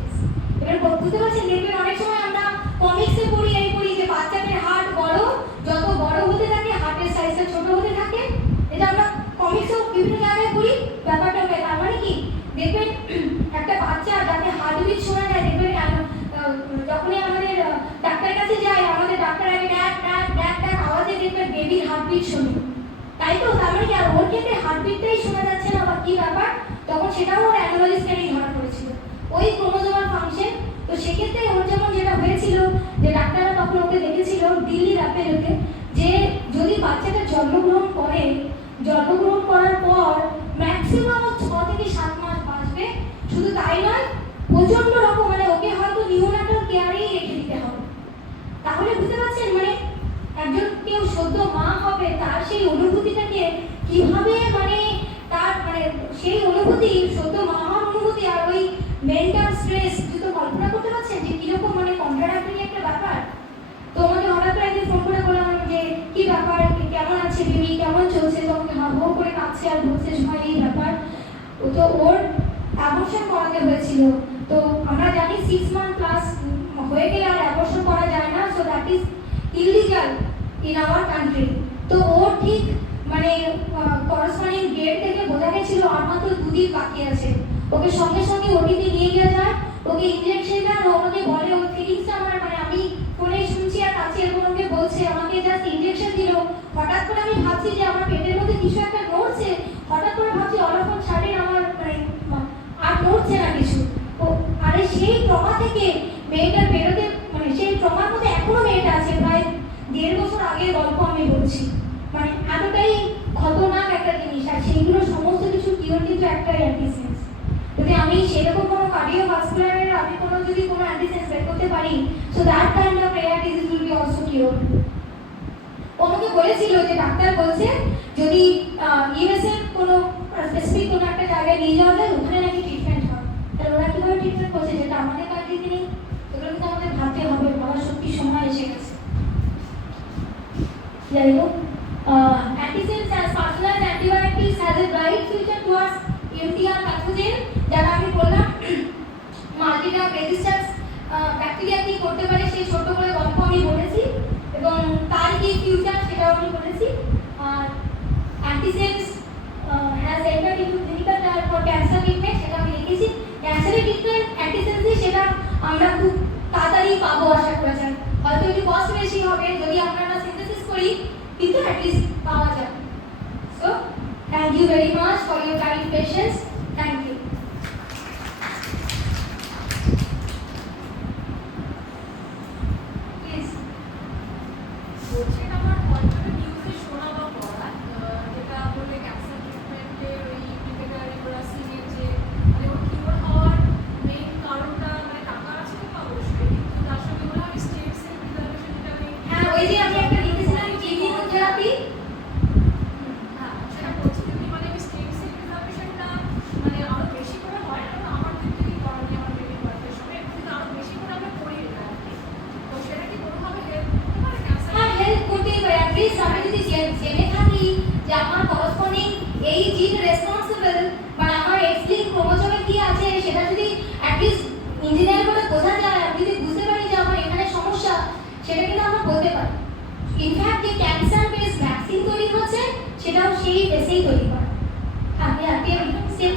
এবার বুঝতে পারছেন, দেখবেন অনেক সময় আমরা কমিক্সে পড়ি যে বাচ্চাদের হার্ট বড়, যত বড় হতে থাকে হার্টের সাইজটা ছোট হতে থাকে, এটা আমরা কমিক্সেও বিভিন্ন জায়গায় পড়ি ব্যাপারটা। তার মানে কি দেখবেন একটা বাচ্চা যাতে হার্টবিট শোনা যায়, দেখবেন যখনই আমাদের ডাক্তারের কাছে যাই আমাদের ডাক্তার আগে ড্যাক ড্যাক ড্যাক ড্যাক আওয়াজে দেখবেন বেবির হার্টবিট শোনে, তাই তো? তার মানে কি আর ওর ক্ষেত্রে হার্টবিটটাই শোনা যাচ্ছে তখন সেটাও ওর অ্যানোমালি স্ক্যানিং ধরা পড়েছিল, ওই ক্রোমোজোমাল ফাংশন। তো সেক্ষেত্রে ওর যেমন যেটা হয়েছিল যে ডাক্তাররা তখন ওকে দেখেছিল দিল্লির অ্যাপেলোতে, যে যদি বাচ্চাটা জন্মগ্রহণ করার পর ম্যাক্সিমাম 6 থেকে 7 মাস বাঁচবে। শুধু তাই নয়, প্রচন্ড রকম মানে ওকে হয়তো নিউনাটাল কেয়ারেই রেখে দিতে হবে। তাহলে বুঝতে পারছেন মানে একজন কেউ সদ্য মা হবে তার সেই অনুভূতিটাকে কিভাবে মানে তার মানে সেই অনুভূতি, সদ্য মা হওয়ার অনুভূতি আর ওই মেন্টাল স্ট্রেস দুটো কল্পনা করতে পারছেন যে কিরকম মানে কন্ট্রাডাক্টরি একটা ব্যাপার। তো আমাকে হঠাৎ করে একদিন ফোন করে বললাম যে কি ব্যাপার, কেমন আছে বেবি, কেমন চলছে, তখন হা হো করে কাঁদছে আর বলছে সময় এই ব্যাপার। তো ওর অ্যাবর্শন করাতে হয়েছিল। তো আমরা জানি 6 মান্থ প্লাস হয়ে গেলে আর অ্যাবর্শন করা যায় না, so that is illegal in our country. তো ওর ঠিক মানে করসপন্ডিং ডেট থেকে বোঝা গেছিল আর মাত্র 2 দিন বাকি আছে। ওকে সঙ্গে সঙ্গে ওটিতে নিয়ে গিয়ে যায়, ওকে ইনজেকশন দেয়, ও আমাকে বলে ওর ফিলিংসটা আমার মানে আমি ফোনে শুনছি আর কাছে এরকম ওকে বলছে, আমাকে জাস্ট ইনজেকশন দিল। হঠাৎ করে আমি ভাবছি যে আমার পেটের মধ্যে কিছু একটা নড়ছে, হঠাৎ করে ভাবছি অল অফ সাডেন আমার মানে আর নড়ছে না কিছু। ও আরে সেই ট্রমা থেকে মেয়েটার বেরোতে মানে সেই ট্রমার মধ্যে এখনো মেয়েটা আছে, প্রায় 1.5 বছর আগের গল্প আমি বলছি। মানে এতটাই খতরনাক একটা জিনিস, আর সেইগুলো সমস্ত কিছু কিওর কিন্তু একটাই অ্যান্টিসেন্স। যদি আমি সেরকম কোনো কার্ডিওভাস্কুলারের আমি যদি কোনো অ্যান্টিসেন্স বের করতে পারি, so that kind of rare disease will be also cure. ওনাকে বলেছিল যে ডাক্তার বলছে যদি ইউএসএ কোনো স্পেসিফিক কোনো একটা জায়গায় নিয়ে যাওয়া যায় ওখানে নাকি ট্রিটমেন্ট হয়। তাহলে ওরা কীভাবে ট্রিটমেন্ট করছে যেটা আমাদের কান্ট্রিতে নেই, সেগুলো কিন্তু আমাদের ভাবতে হবে, ভাবার সত্যি সময় এসে গেছে। যাই হোক, antisense as personalized antibiotics has a bright future towards MTR pathogen, যারা আমি বললাম মাল্টিড্রাগ রেজিস্ট্যান্স ব্যাকটেরিয়া কি করতে পারে সেই ছোট্ট করে গল্প আমি বলেছি, এবং তার কি ফিউচার সেটাও আমি বলেছি। আর antisense has entered into clinical trial for cancer treatment, সেটা আমি লিখেছি। ক্যান্সারের ট্রিটমেন্ট অ্যান্টিসেন্স সেটা আমরা খুব তাড়াতাড়ি পাবো আশা করা যায়, হয়তো একটু কস্ট বেশি হবে যদি আমরা সিনথেসিস করি, কিন্তু অ্যাটলিস্ট পাওয়া যাবে। So thank you very much for your kind patience. Thank you. Please বলছেন আমার কয়েকটা নিউজে শোনা বা পড়া, যেটা বলে ক্যান্সার ট্রিটমেন্টের ওই ইন্ডিকেটার ইব্রাসিনের যে মানে ওর কিওর হওয়ার মেইন কারণটা মানে টাকা আছে তো অবশ্যই, কিন্তু তার সঙ্গে বলা হয় স্টেম সেল প্রিজার্ভেশন, যেটা আমি হ্যাঁ ওই যে আমি একটা লিখেছিলাম ইমিউনোথেরাপি, হ্যাঁ সেটা বলছি যদি মানে আমি স্টেম সেল প্রিজার্ভেশনটা মানে আরও বেশি করে হয়, কারণ আমার দিক থেকেই করানি আমার বেবি বার্থের সময়, কিন্তু আরও বেশি করে আমরা করি এটা আর কি। তো সেটা কি কোনোভাবে হেল্প করতে পারে ক্যান্সার? হ্যাঁ হেল্প করতেই পারে। অ্যাটলিস্ট আমি যদি জেনে থাকি যে আমার করসপন্ডিং এই জিন রেসপন্সিবল বা আমার এক্স লিঙ্ক ক্রোমোজোমে কি আছে সেটা যদি অ্যাটলিস্ট ইঞ্জিনিয়ার করে বোঝা যায়, আমি যদি বুঝতে পারি যে আমার এখানে সমস্যা, সেটা কিন্তু আমরা বলতে পারি। ইনফ্যাক্ট যে ক্যান্সার বেস ভ্যাকসিন তৈরি হচ্ছে সেটাও সেই বেসেই তৈরি করে। হ্যাঁ সেম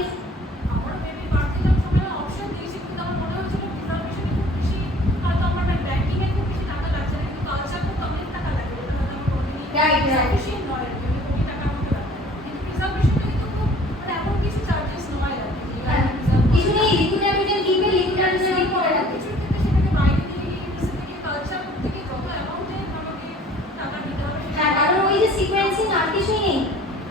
আমারও বেবি বার্থের সময় অপশন দিয়েছি, কিন্তু আমার মনে হয়েছিল প্রিজার্ভেশনে খুব বেশি হয়তো আমার ব্যাংকিংয়ে খুব বেশি টাকা লাগছে না, কিন্তু কালচার করতে অনেক টাকা লাগে, যেটা হয়তো আমার অলরেডি Right, right. সাফিসিয়েন্ট নয় আর কি, কোটি টাকা আমাকে লাগবে। কিন্তু প্রিজার্ভেশনে কিন্তু খুব মানে এমন কিছু চার্জেস নয় আর কি, কিছু নেই, লিকুইড দিবে, লিকুইড অ্যামিডেন করে রাখবে। কিছুর থেকে সেটাকে বাইরে দিয়ে ইউনিভার্সিটি থেকে কালচার করতে গিয়ে যত অ্যামাউন্টে আমাকে টাকা দিতে হবে। হ্যাঁ কারণ ওই যে সিকোয়েন্সিং আর কিছুই নেই,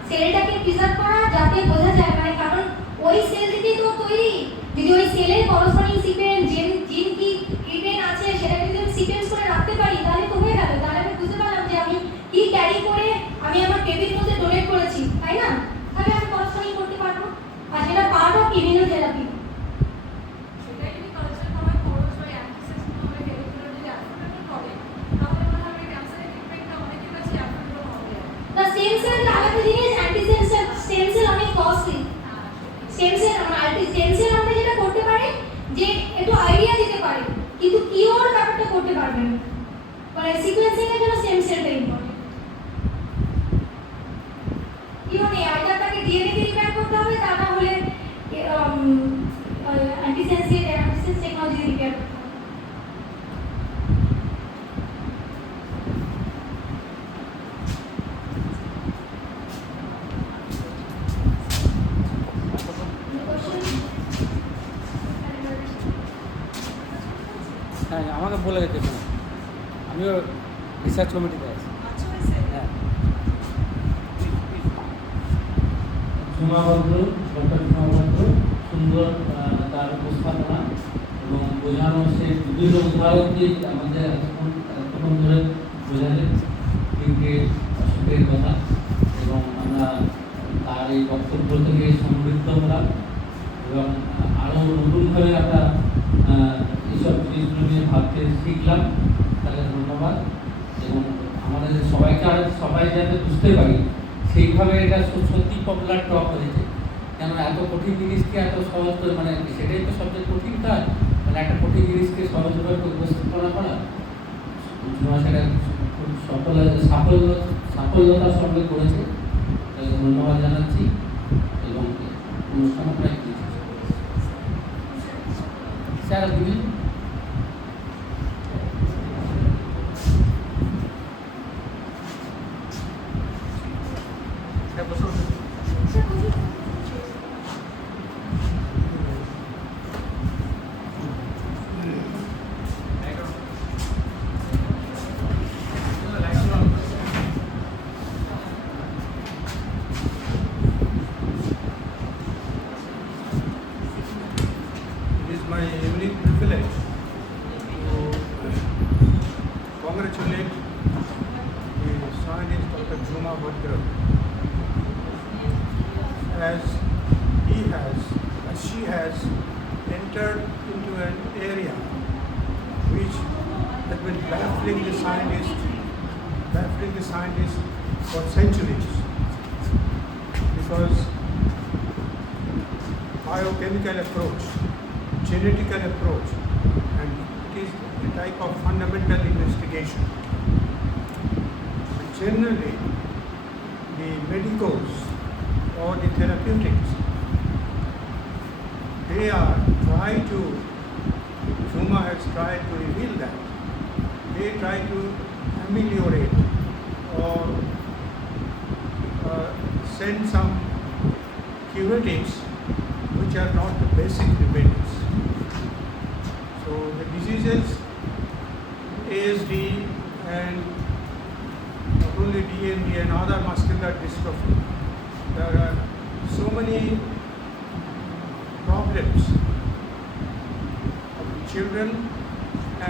সেলটাকে প্রিজার্ভ করা যাতে বোঝা যায়, মানে কারণ ওই সেল থেকেই তো তৈরি। যদি ওই সেলের করসপন্ডিং সিকোয়েন্স জিন কি রিটেন আছে সেটাকে যদি আমি সিকোয়েন্স করে রাখতে পারি তাহলে তো হয়ে গেল। তাহলে আমি বুঝতে পারলাম যে আমি কি ক্যারি করে আমি আমার বেবির মধ্যে ডোনেট করেছি, তাই না? তাহলে আমি করসপন্ডিং করতে পারবো, আর সেটা পার্ট অফ ইমিউনোথেরাপি। সেটাই যদি কালচার করার খরচ বা অ্যান্টিসেন্স কোনোভাবে রেগুলার যদি অ্যাফোর্ডেবল করে, তাহলে মনে হয় ক্যান্সারের ট্রিটমেন্টটা অনেকের কাছে অ্যাফোর্ডেবল হবে। না স্টেম সেল আলাদা জিনিস, অ্যান্টিসেন্স স্টেম সেল অনেক কস্টলি। স্টেম সেল আমরা যেটা করতে পারি যে একটু আইডিয়া দিতে পারি, কিন্তু কিওর ব্যাপারটা করতে পারবে না। মানে সিকোয়েন্সিং এর জন্য স্টেম সেলটা ইম্পর্টেন্ট। কিও নেই, আইদার তাকে ডিএনএ কে রিপেয়ার করতে হবে, তা না হলে অ্যান্টিসেন্স টেকনোলজি রিপেয়ার করতে হবে। আমাকে বলে যেতে না, আমিও রিসার্চ কমিটিতে আছি। হ্যাঁ, সীমাবদ্ধ ডক্টর সীমাবদ্ধ সুন্দর তার উপস্থাপনা এবং বোঝানো সে বিভিন্ন উদাহরণ দিয়ে আমাদের এতক্ষণ ধরে বোঝালেন তিনটে অসুখের কথা এবং আমরা তার এই বক্তব্য থেকে সমৃদ্ধ হলাম এবং আরও নতুনভাবে আমরা এইসব জিনিসগুলো নিয়ে ভাবতে শিখলাম। তাহলে ধন্যবাদ এবং আমাদের সবাই যাতে বুঝতে পারি সেইভাবে এটা সত্যি পপুলার টক হয়েছে। কেন এত কঠিন জিনিসকে এত সহজ করে, মানে সেটাই তো সবচেয়ে কঠিন কাজ, মানে একটা কঠিন জিনিসকে সহজভাবে উপস্থাপনা করা। সেটা খুব সাফল্যতার সঙ্গে করেছে, ধন্যবাদ জানাচ্ছি এবং অনুষ্ঠান প্রায় স্যার দিবেন। হ্যাঁ, বসুন। It is my unique privilege to congratulate the scientist Dr. Juma Bhattacharya as she has entered into an area which has been baffling the scientists for centuries, because biochemical approach, genetical approach, and it is a type of fundamental investigation. Generally, the medicals or the therapeutics, they are Juma has tried to reveal that. They try to ameliorate or send some curatives which are not the basic remedies. So the diseases, ASD and not only DMD and other muscular dystrophy, there are so many problems of children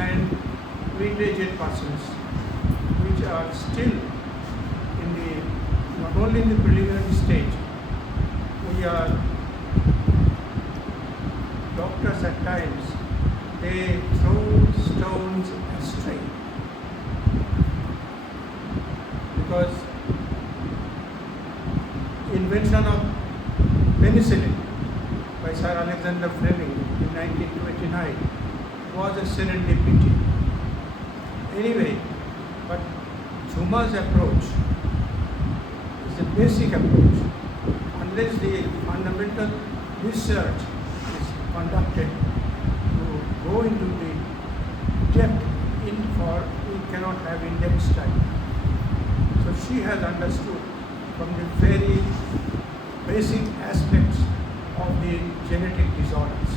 and middle-aged persons which are still in the, not only in the preliminary stage. We are doctors at times, they throw stones astray because invention of penicillin by Sir Alexander Fleming in 1929 was a serendipity. Anyway, but Juma's approach is a basic approach. Unless the fundamental research is conducted to go into the depth we cannot have in-depth study. So she has understood from the very basic aspects of the genetic disorders.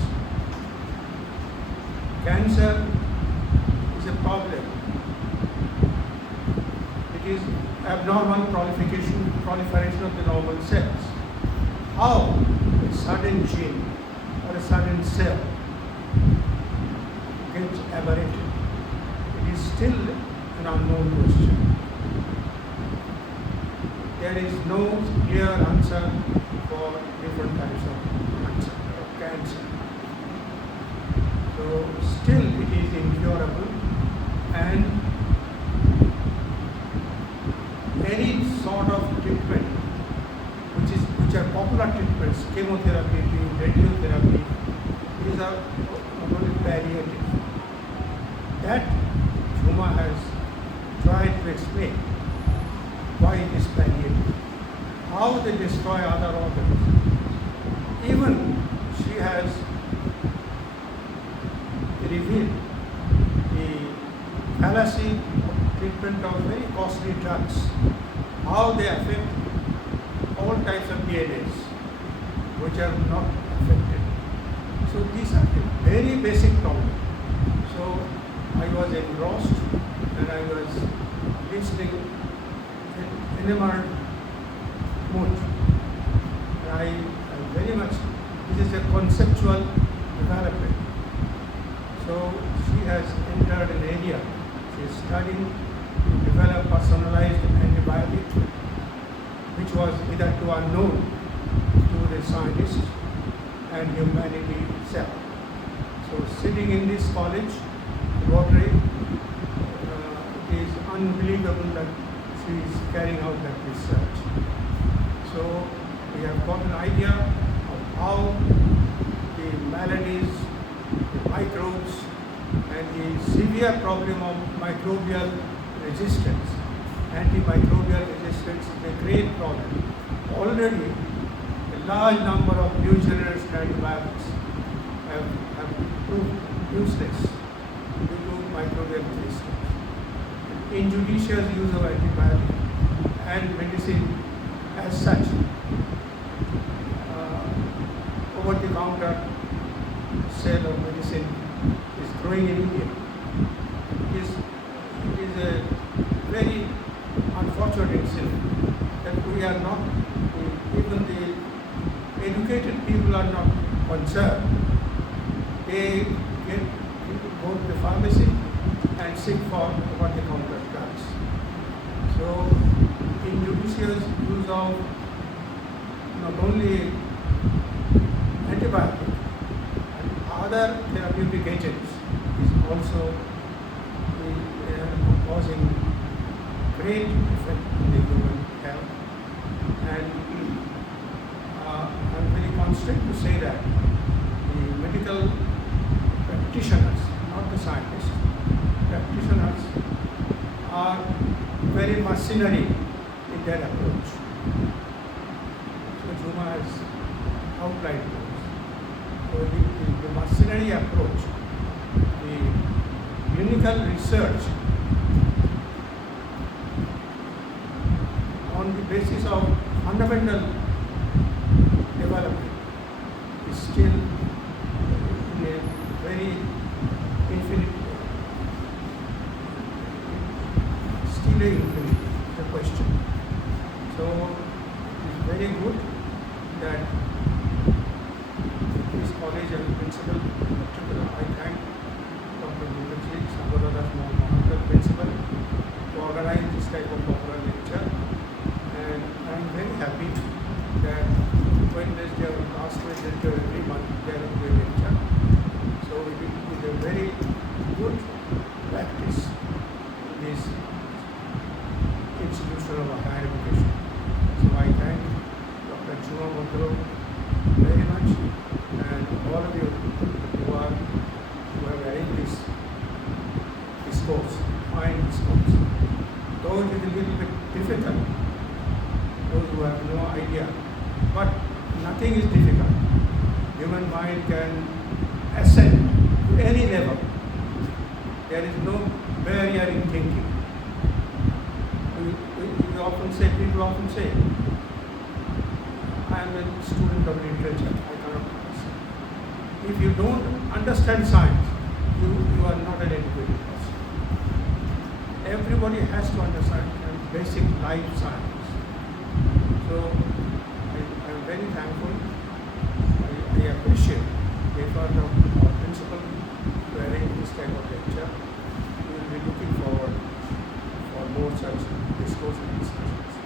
Cancer is a problem. It is abnormal proliferation of the normal cells. How a sudden gene or a sudden cell gets aberrated, it is still an unknown question. There is no clear answer for different types of cancer. So still it is incurable, and any sort of treatment which are popular treatments, chemotherapy, radiotherapy, these are not only palliative. That Juma has tried to explain why it is palliative, how they destroy other organs. Even she has revealed the fallacy of treatment of very costly drugs, how they affect all types of DNAs which are not affected. So these are the very basic problems. So I was engrossed and I was listening in enamored mood. And I very much, this is a conceptual development. So she has entered an area, she is studying to develop personalized antibiotics, which was hitherto unknown to the scientists and humanity itself. So sitting in this college, Rotary, it is unbelievable that she is carrying out that research. So we have got an idea of how the maladies, the microbes, and the severe problem of microbial resistance, antimicrobial resistance is a great problem. Already, a large number of new generation antibiotics have proved useless due to microbial resistance. Injudicious use of antibiotic and medicine as such, over-the-counter sale of medicine is growing in India. It is a very unfortunate incident that we are not, even the educated people are not concerned. They go to the pharmacy and seek for over-the-counter drugs. So, injudicious use of not only antibiotic and other therapeutic agents is also causing great effect in the human health. And I'm very constrained to say that the medical practitioners, not the scientists, practitioners are very mercenary in their approach. So Juma has outlined those. So the mercenary approach, the clinical research on the basis of fundamental development is still in a very infinite, still a infinite, the question. So it is very good that this college and principal, I thank Dr. Mukherjee, Sagodadas Mohammed, principal, to organize this type of popular lecture. And I am very happy that Wednesday or last Wednesday every month there will be a lecture. So it is a very good practice in this institution of higher education. So I thank Dr. Juma Mundro very much, and all of you who have arranged this course, fine this course. Though it is a little bit difficult, those who have no idea, but nothing is difficult. Human mind can ascend to any level. There is no barrier in thinking. People often say, I am a student of literature, I cannot understand. If you don't understand science, you are not an educated person. Everybody has to understand basic life science. So I am very thankful. I appreciate the effort of our principal to arrange this type of lecture. We will be looking forward for more such discourse and discussions.